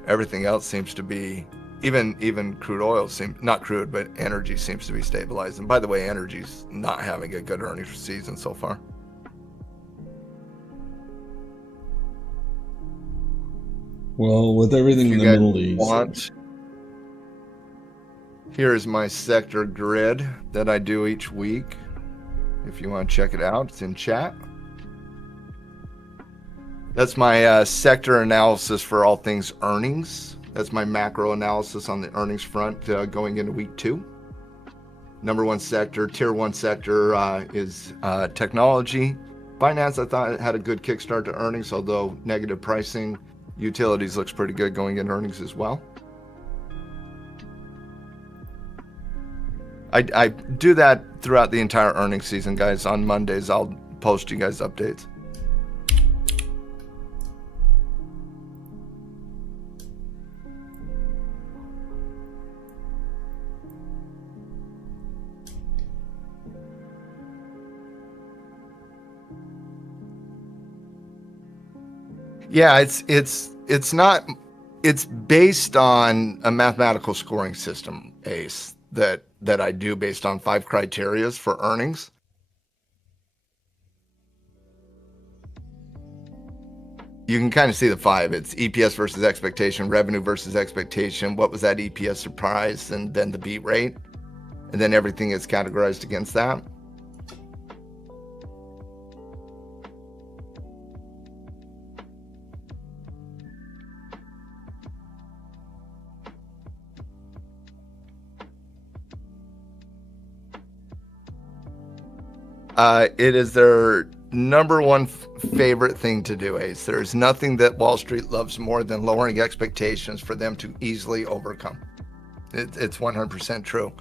Everything else seems to be, even crude oil seems, not crude, but energy seems to be stabilized. And by the way, energy's not having a good earnings season so far. Well, with everything in the Middle East. Here's my sector grid that I do each week. If you want to check it out, it's in chat. That's my sector analysis for all things earnings. That's my macro analysis on the earnings front going into week 2. Number 1 sector, tier 1 sector is technology. Finance, I thought it had a good kickstart to earnings, although negative pricing. Utilities looks pretty good going in earnings as well. I do that throughout the entire earnings season, guys. On Mondays, I'll post you guys updates. Yeah, it's not, it's based on a mathematical scoring system, Ace, that I do based on 5 criterias for earnings. You can kind of see the 5. It's EPS versus expectation, revenue versus expectation. What was that EPS surprise? And then the beat rate. And then everything is categorized against that. It is their number 1 favorite thing to do, Ace. There's nothing that Wall Street loves more than lowering expectations for them to easily overcome. It's 100% true.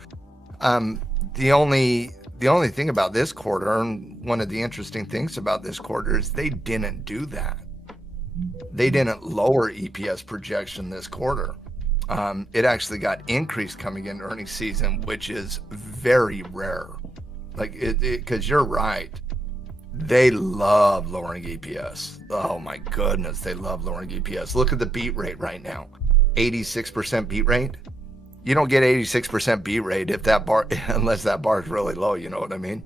The only thing about this quarter, and one of the interesting things about this quarter, is they didn't do that. They didn't lower EPS projection this quarter. It actually got increased coming into earnings season, which is very rare. Like because you're right, they love lowering EPS. Oh my goodness, they love lowering EPS. Look at the beat rate right now, 86% beat rate. You don't get 86% beat rate if that bar, unless that bar is really low. You know what I mean?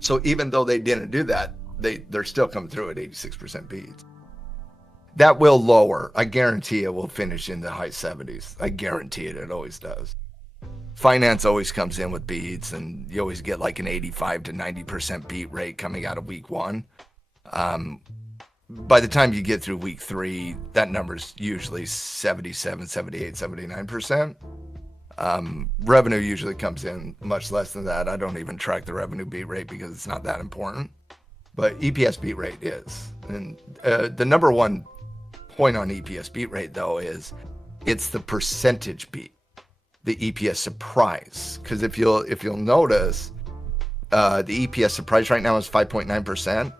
So even though they didn't do that, they're still coming through at 86% beats. That will lower. I guarantee it will finish in the high 70s. I guarantee it. It always does. Finance always comes in with beats, and you always get like an 85 to 90% beat rate coming out of week 1. By the time you get through week 3, that number's usually 77, 78, 79%. Revenue usually comes in much less than that. I don't even track the revenue beat rate because it's not that important. but EPS beat rate is. And the number one point on EPS beat rate, though, is it's the percentage beat, the EPS surprise. Because if you'll notice, the EPS surprise right now is 5.9%.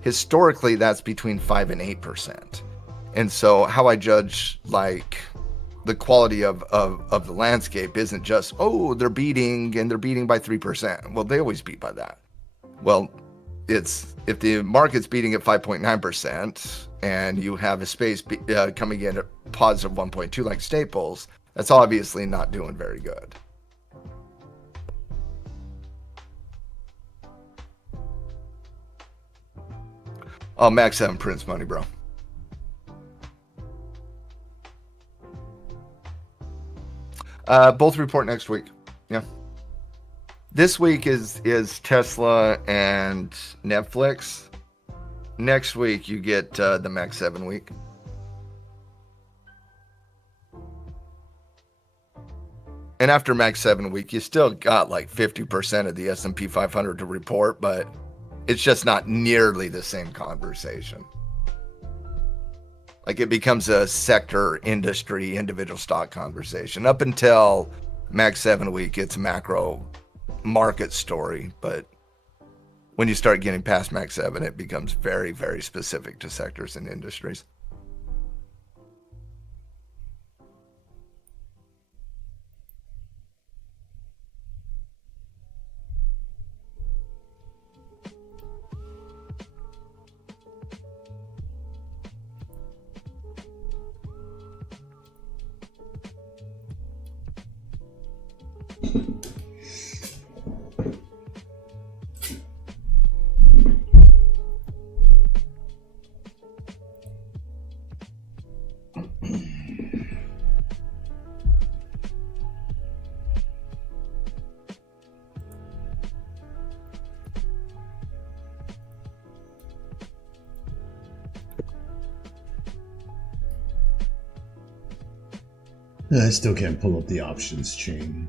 Historically, that's between 5 and 8%. And so how I judge like the quality of the landscape isn't just, oh, they're beating by 3%. Well, they always beat by that. Well, it's if the market's beating at 5.9% and you have a space coming in at positive 1.2 like Staples, that's obviously not doing very good. Oh, Max 7 prints money, bro. Both report next week. Yeah. This week is Tesla and Netflix. Next week you get the Max 7 week. And after Max 7 week, you still got like 50% of the S&P 500 to report, but it's just not nearly the same conversation. Like it becomes a sector, industry, individual stock conversation. Up until Max 7 week, it's a macro market story. But when you start getting past Max 7, it becomes very, very specific to sectors and industries. I still can't pull up the options chain.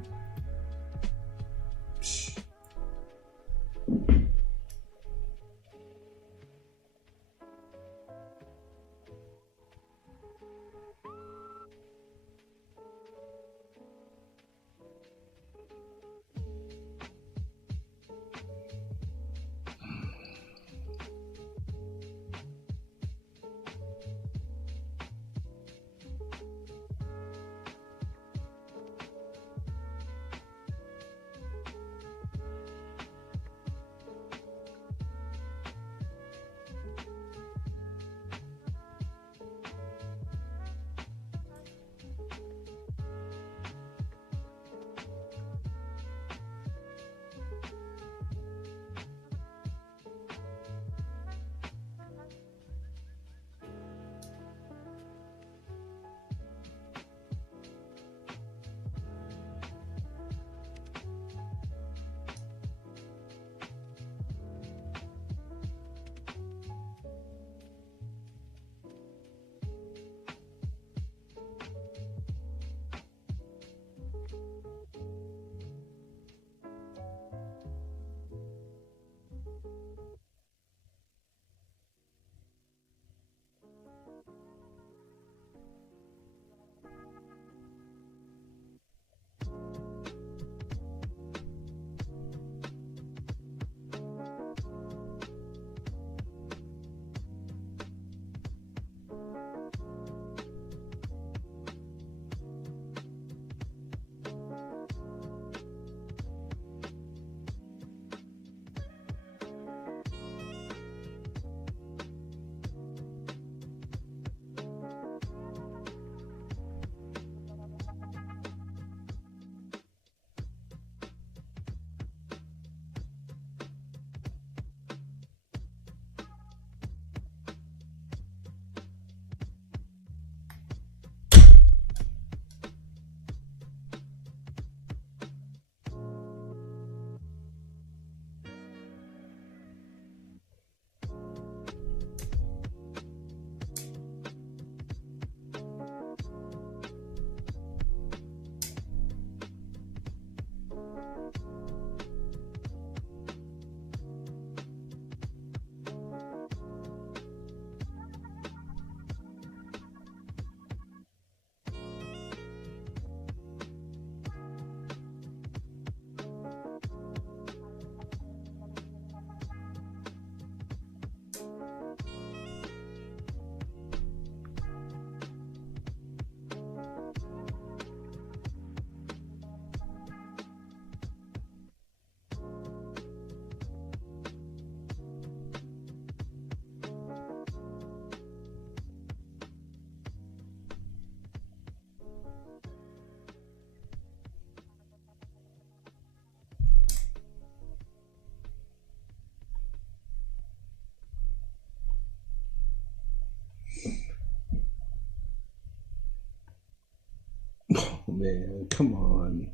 man, come on.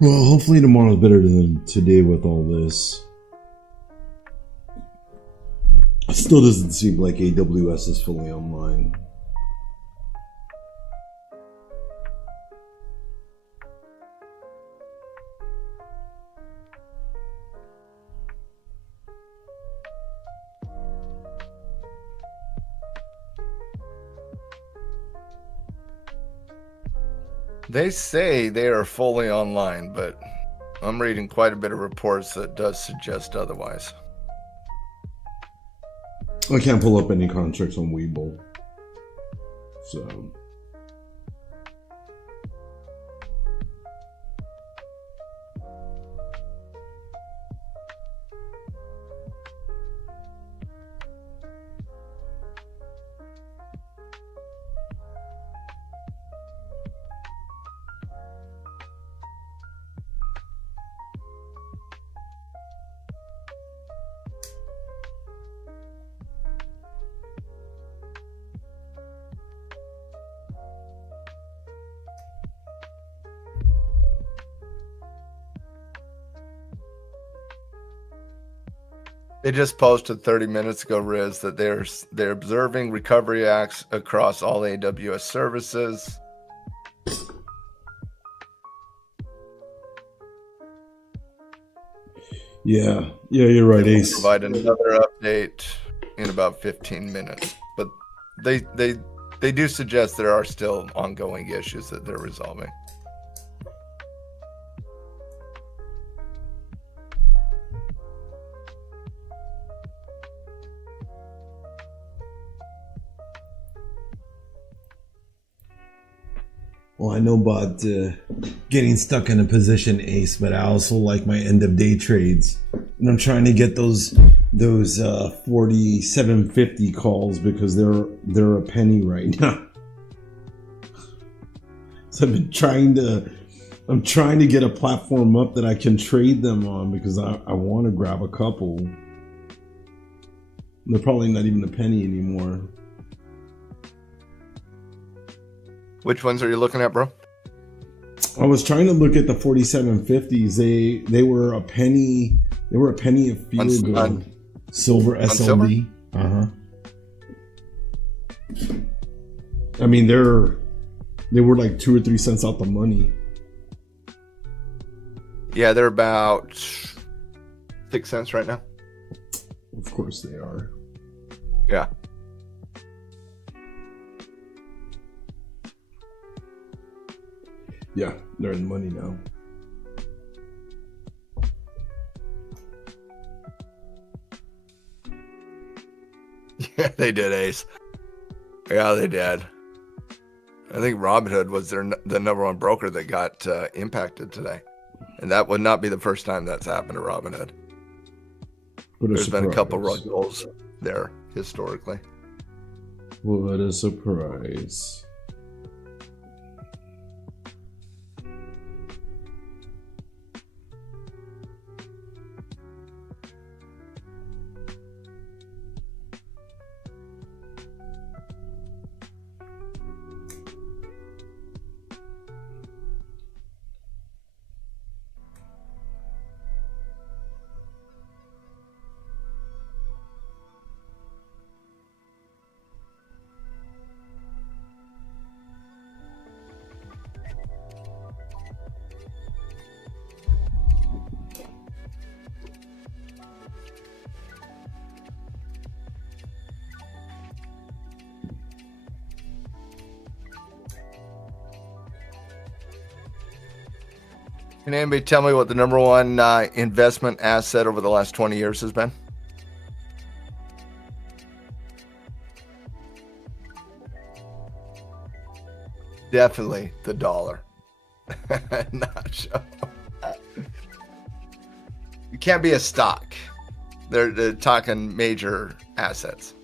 Well, hopefully tomorrow's better than today with all this. It still doesn't seem like AWS is fully online. They say they are fully online, but I'm reading quite a bit of reports that does suggest otherwise. I can't pull up any contracts on Webull. So. They just posted 30 minutes ago, Riz, that they're observing recovery acts across all AWS services. Yeah, you're right, They will Ace. provide another update in about 15 minutes, but they do suggest there are still ongoing issues that they're resolving. Well, I know about getting stuck in a position, Ace, but I also like my end of day trades, and I'm trying to get those 4750 calls because they're a penny right now. So I'm trying to get a platform up that I can trade them on because I want to grab a couple. They're probably not even a penny anymore. Which ones are you looking at, bro? I was trying to look at the 4750s. They were a penny. They were a penny a few ago. Silver SLD. I mean, they were like 2 or 3 cents out the money. Yeah, they're about 6 cents right now. Of course they are. Yeah. Yeah, they're in the money now. Yeah, they did, Ace. Yeah, they did. I think Robinhood was the number one broker that got impacted today. And that would not be the first time that's happened to Robinhood. There's been a couple rug pulls there historically. What a surprise. Can anybody tell me what the number one investment asset over the last 20 years has been? Definitely the dollar. Not sure. It can't be a stock. They're talking major assets.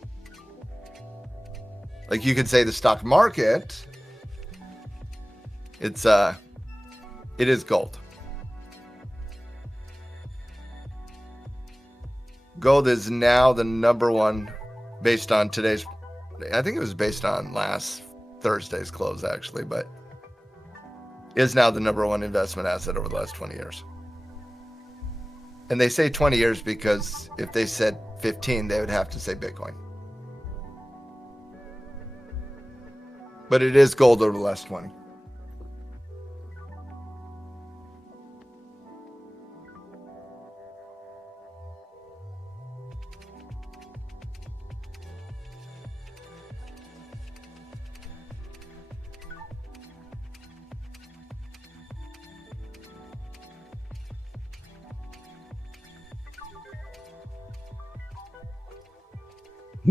Like you could say the stock market. It is gold. Gold is now the number one, based on today's I think it was based on last Thursday's close, actually, but is now the number one investment asset over the last 20 years. And they say 20 years because if they said 15, they would have to say Bitcoin. But it is gold over the last 20.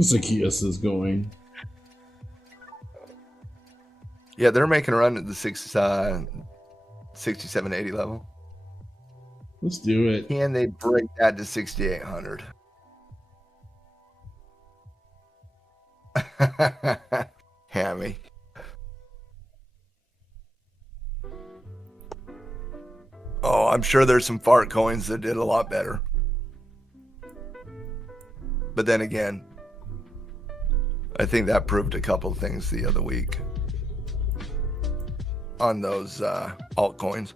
Zacchaeus is going. Yeah, they're making a run at the 6780 level. Let's do it. Can they break that to 6800? Hammy. Oh, I'm sure there's some fart coins that did a lot better. But then again, I think that proved a couple of things the other week on those altcoins.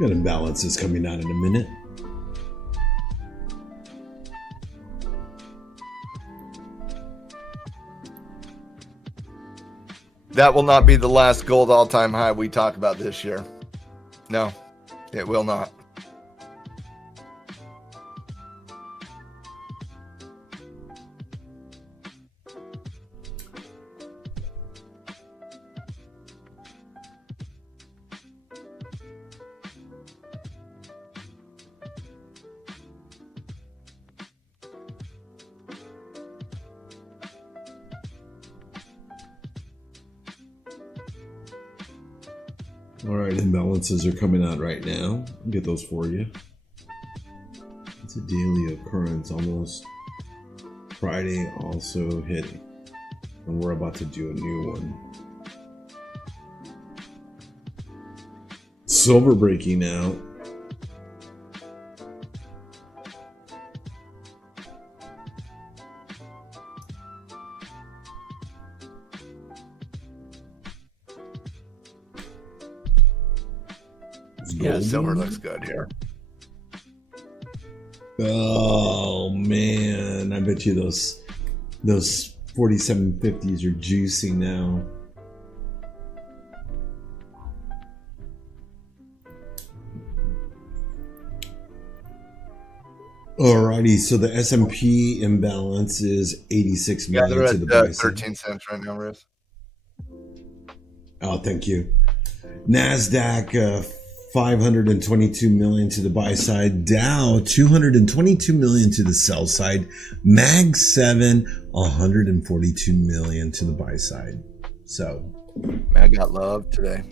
Got imbalances coming out in a minute. That will not be the last gold all-time high we talk about this year. No, it will not. All right, imbalances are coming out right now. I'll get those for you. It's a daily occurrence, almost. Friday also hitting, and we're about to do a new one. Silver breaking out. Yeah, silver looks good here. Oh man, I bet you those 4750s are juicy now. Alrighty, so the S&P imbalance is 86 Yeah, million they're to the buy at side. 13 cents right now, Riz. Oh, thank you. NASDAQ 522 million to the buy side. Dow 222 million to the sell side. Mag 7 142 million to the buy side. So I got love today.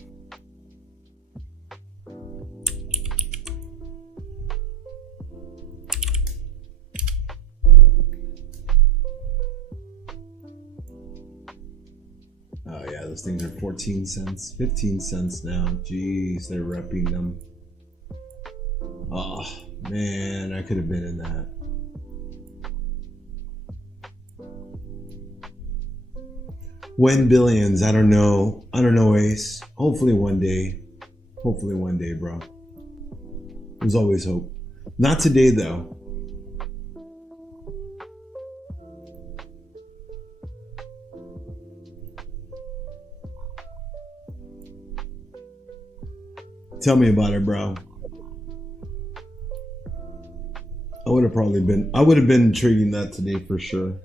oh yeah, those things are 14 cents, 15 cents now. Jeez, they're repping them. Oh man, I could have been in that. When billions, I don't know, Ace. Hopefully one day, bro. There's always hope. Not today though. Tell me about it, bro. I would have been trading that today for sure.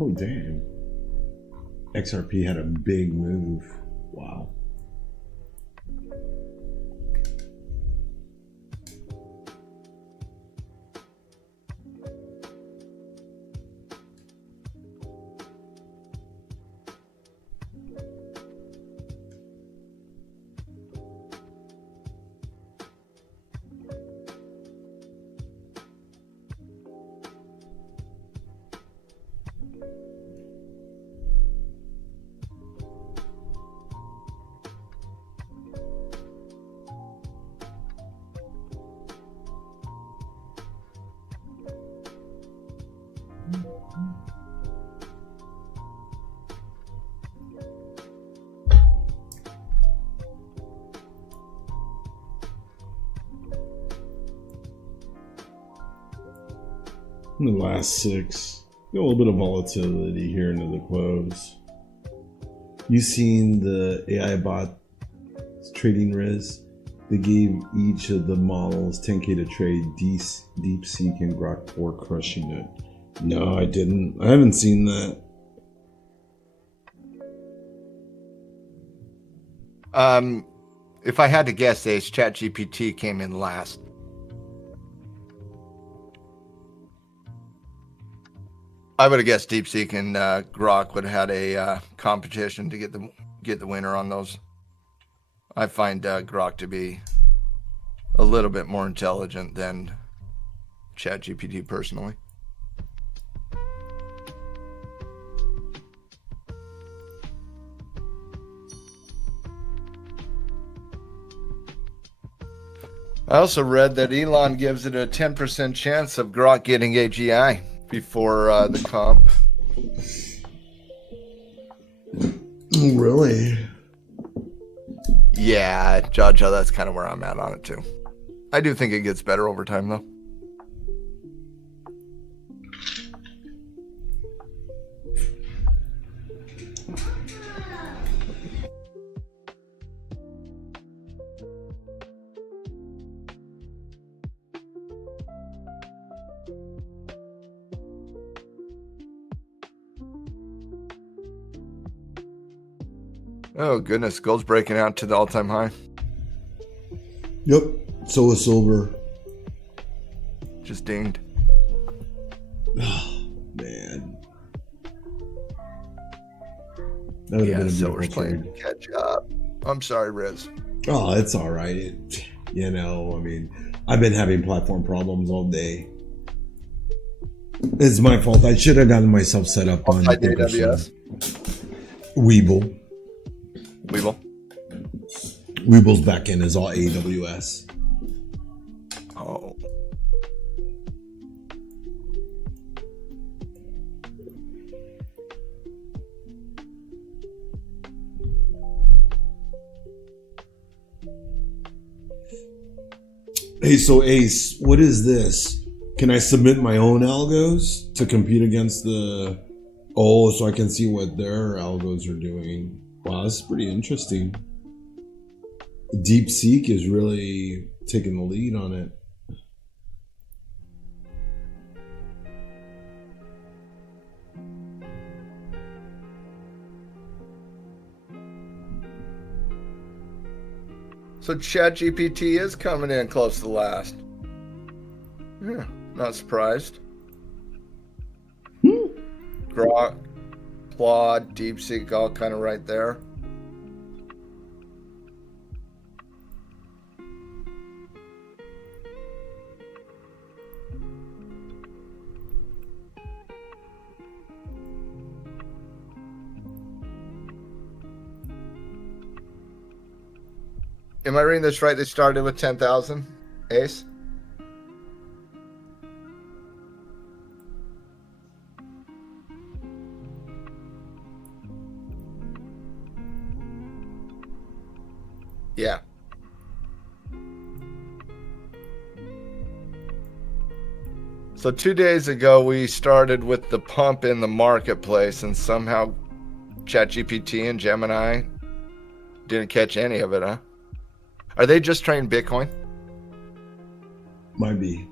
Oh, damn. XRP had a big move. Wow. In the last 6, a little bit of volatility here into the close. You seen the AI bot trading risk? They gave each of the models 10K to trade. DeepSeek and Grok 4 crushing it. No, I didn't. I haven't seen that. If I had to guess, Ace, ChatGPT came in last. I would have guessed DeepSeek and Grok would have had a competition to get the winner on those. I find Grok to be a little bit more intelligent than ChatGPT personally. I also read that Elon gives it a 10% chance of Grok getting AGI before the comp. Really? Yeah, Jaja, that's kind of where I'm at on it too. I do think it gets better over time though. Oh goodness, gold's breaking out to the all-time high. Yep. So is silver. Just dinged. Oh, man. That would have been a silver's beautiful playing trade. catch up. I'm sorry, Riz. Oh, it's all right. I mean, I've been having platform problems all day. It's my fault. I should have gotten myself set up on AWS. Weeble. Weeble. Weeble's back end is all AWS. Oh. Hey, so Ace, what is this? Can I submit my own algos to compete against the... Oh, so I can see what their algos are doing. Wow, this is pretty interesting. DeepSeek is really taking the lead on it. So ChatGPT is coming in close to last. Yeah, not surprised. Grok, Claude, DeepSeek, all kind of right there. Am I reading this right? They started with 10,000, Ace? Yeah. So 2 days ago, we started with the pump in the marketplace, and somehow ChatGPT and Gemini didn't catch any of it, huh? Are they just trading Bitcoin? Might be.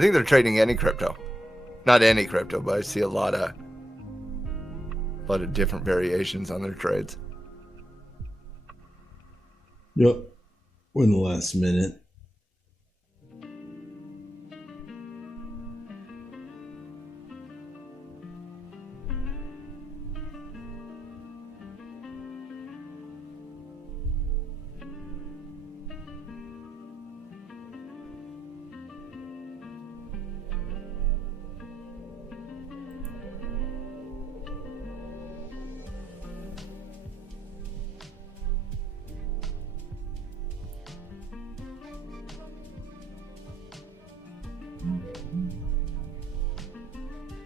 I think they're trading any crypto. Not any crypto, but I see a lot of different variations on their trades. Yep. We're in the last minute.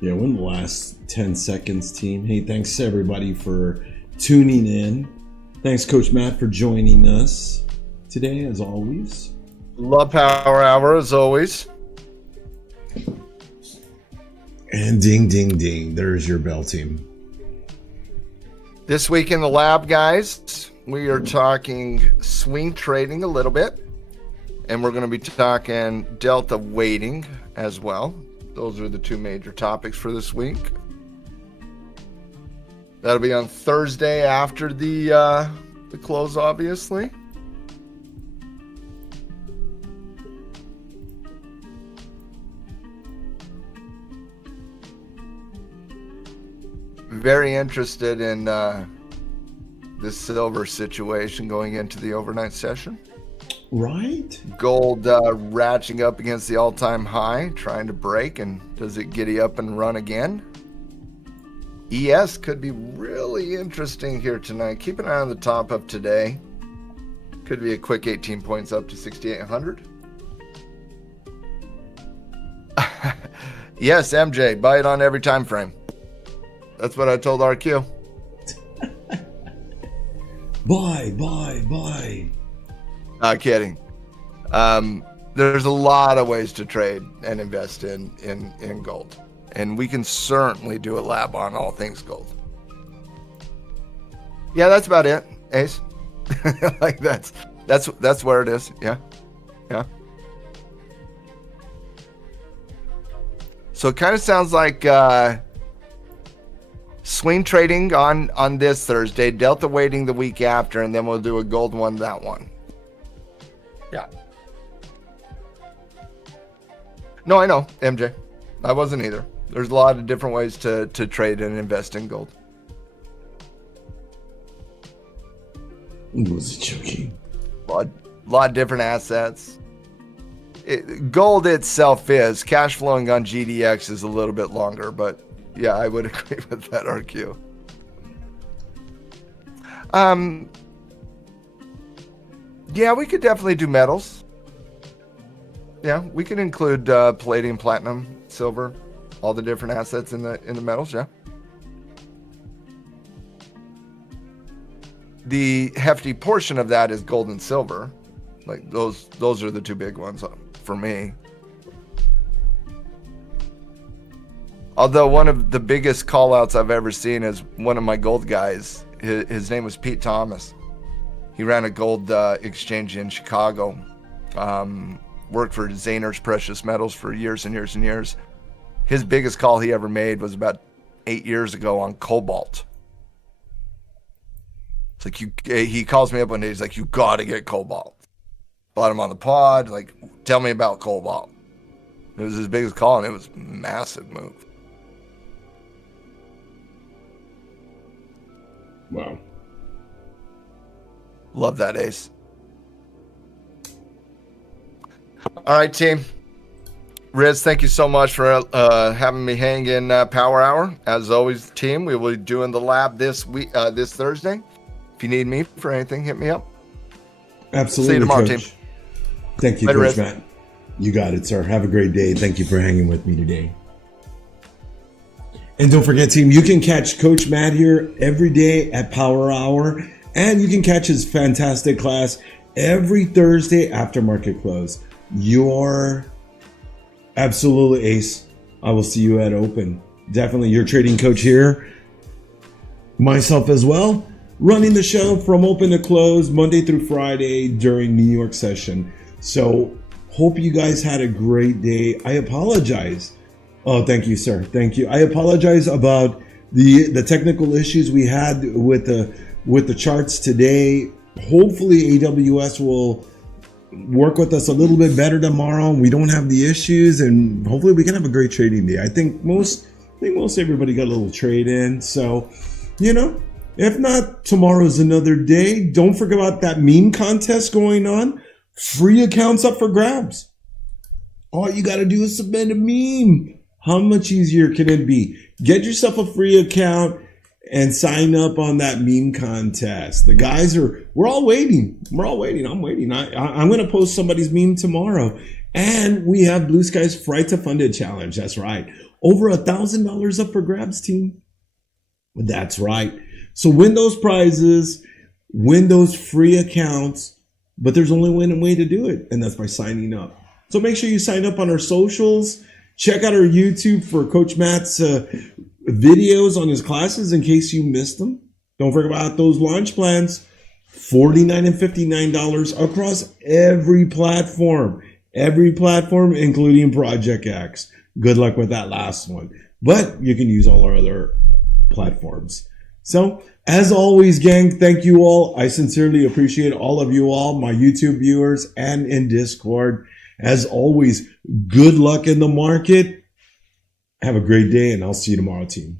Yeah, we're in the last 10 seconds, team. Hey, thanks everybody for tuning in. Thanks, Coach Matt, for joining us today, as always. Love Power Hour, as always. And ding, ding, ding. There's your bell, team. This week in the lab, guys, we are talking swing trading a little bit. And we're going to be talking delta weighting as well. Those are the two major topics for this week. That'll be on Thursday after the close, obviously. Very interested in this silver situation going into the overnight session. Right? Gold ratcheting up against the all-time high, trying to break, and does it giddy up and run again? ES could be really interesting here tonight. Keep an eye on the top of today. Could be a quick 18 points up to 6,800. Yes, MJ, buy it on every time frame. That's what I told RQ. Buy. Not kidding. There's a lot of ways to trade and invest in gold, and we can certainly do a lab on all things gold. Yeah, that's about it, Ace. Like that's where it is. Yeah. So it kind of sounds like swing trading on this Thursday, delta weighting the week after, and then we'll do a gold one that one. Yeah. No, I know, MJ. I wasn't either. There's a lot of different ways to trade and invest in gold. Was it joking? A lot of different assets. Gold itself is. Cash flowing on GDX is a little bit longer, but yeah, I would agree with that, RQ. Yeah, we could definitely do metals. Yeah, we could include palladium, platinum, silver, all the different assets in the metals. Yeah. The hefty portion of that is gold and silver. Like those are the two big ones for me. Although one of the biggest call outs I've ever seen is one of my gold guys. His name was Pete Thomas. He ran a gold exchange in Chicago. Worked for Zahner's Precious Metals for years and years and years. His biggest call he ever made was about 8 years ago on cobalt. It's like he calls me up one day. He's like, "You got to get cobalt." Bought him on the pod. Like, tell me about cobalt. It was his biggest call, and it was a massive move. Wow. Love that, Ace. All right, team. Riz, thank you so much for having me hang in Power Hour. As always, team, we will be doing the lab this week, this Thursday. If you need me for anything, hit me up. Absolutely. See you tomorrow, Coach. team. Thank you, Later, Coach Riz. Matt. You got it, sir. Have a great day. Thank you for hanging with me today. And don't forget, team, you can catch Coach Matt here every day at Power Hour. And you can catch his fantastic class every Thursday after market close. You're absolutely ace. I will see you at Open. Definitely your trading coach here. Myself as well. Running the show from open to close Monday through Friday during New York session. So Hope you guys had a great day. I apologize. Oh, thank you, sir. Thank you. I apologize about the technical issues we had with the charts today. Hopefully AWS will work with us a little bit better tomorrow. We don't have the issues, and hopefully we can have a great trading day. I think most everybody got a little trade in. So, if not, tomorrow's another day. Don't forget about that meme contest going on. Free accounts up for grabs. All you got to do is submit a meme. How much easier can it be? Get yourself a free account and sign up on that meme contest. The guys we're all waiting. I'm waiting. I'm going to post somebody's meme tomorrow. And we have Blue Sky's Fright to Fund It Challenge. That's right. Over $1,000 up for grabs, team. That's right. So win those prizes, win those free accounts, but there's only one way to do it, and that's by signing up. So make sure you sign up on our socials. Check out our YouTube for Coach Matt's videos on his classes in case you missed them. Don't forget about those launch plans. $49 and $59 across every platform, including Project X. Good luck with that last one. But you can use all our other platforms. So, as always, gang, thank you all. I sincerely appreciate all of you all, my YouTube viewers and in Discord. As always, good luck in the market. Have a great day, and I'll see you tomorrow, team.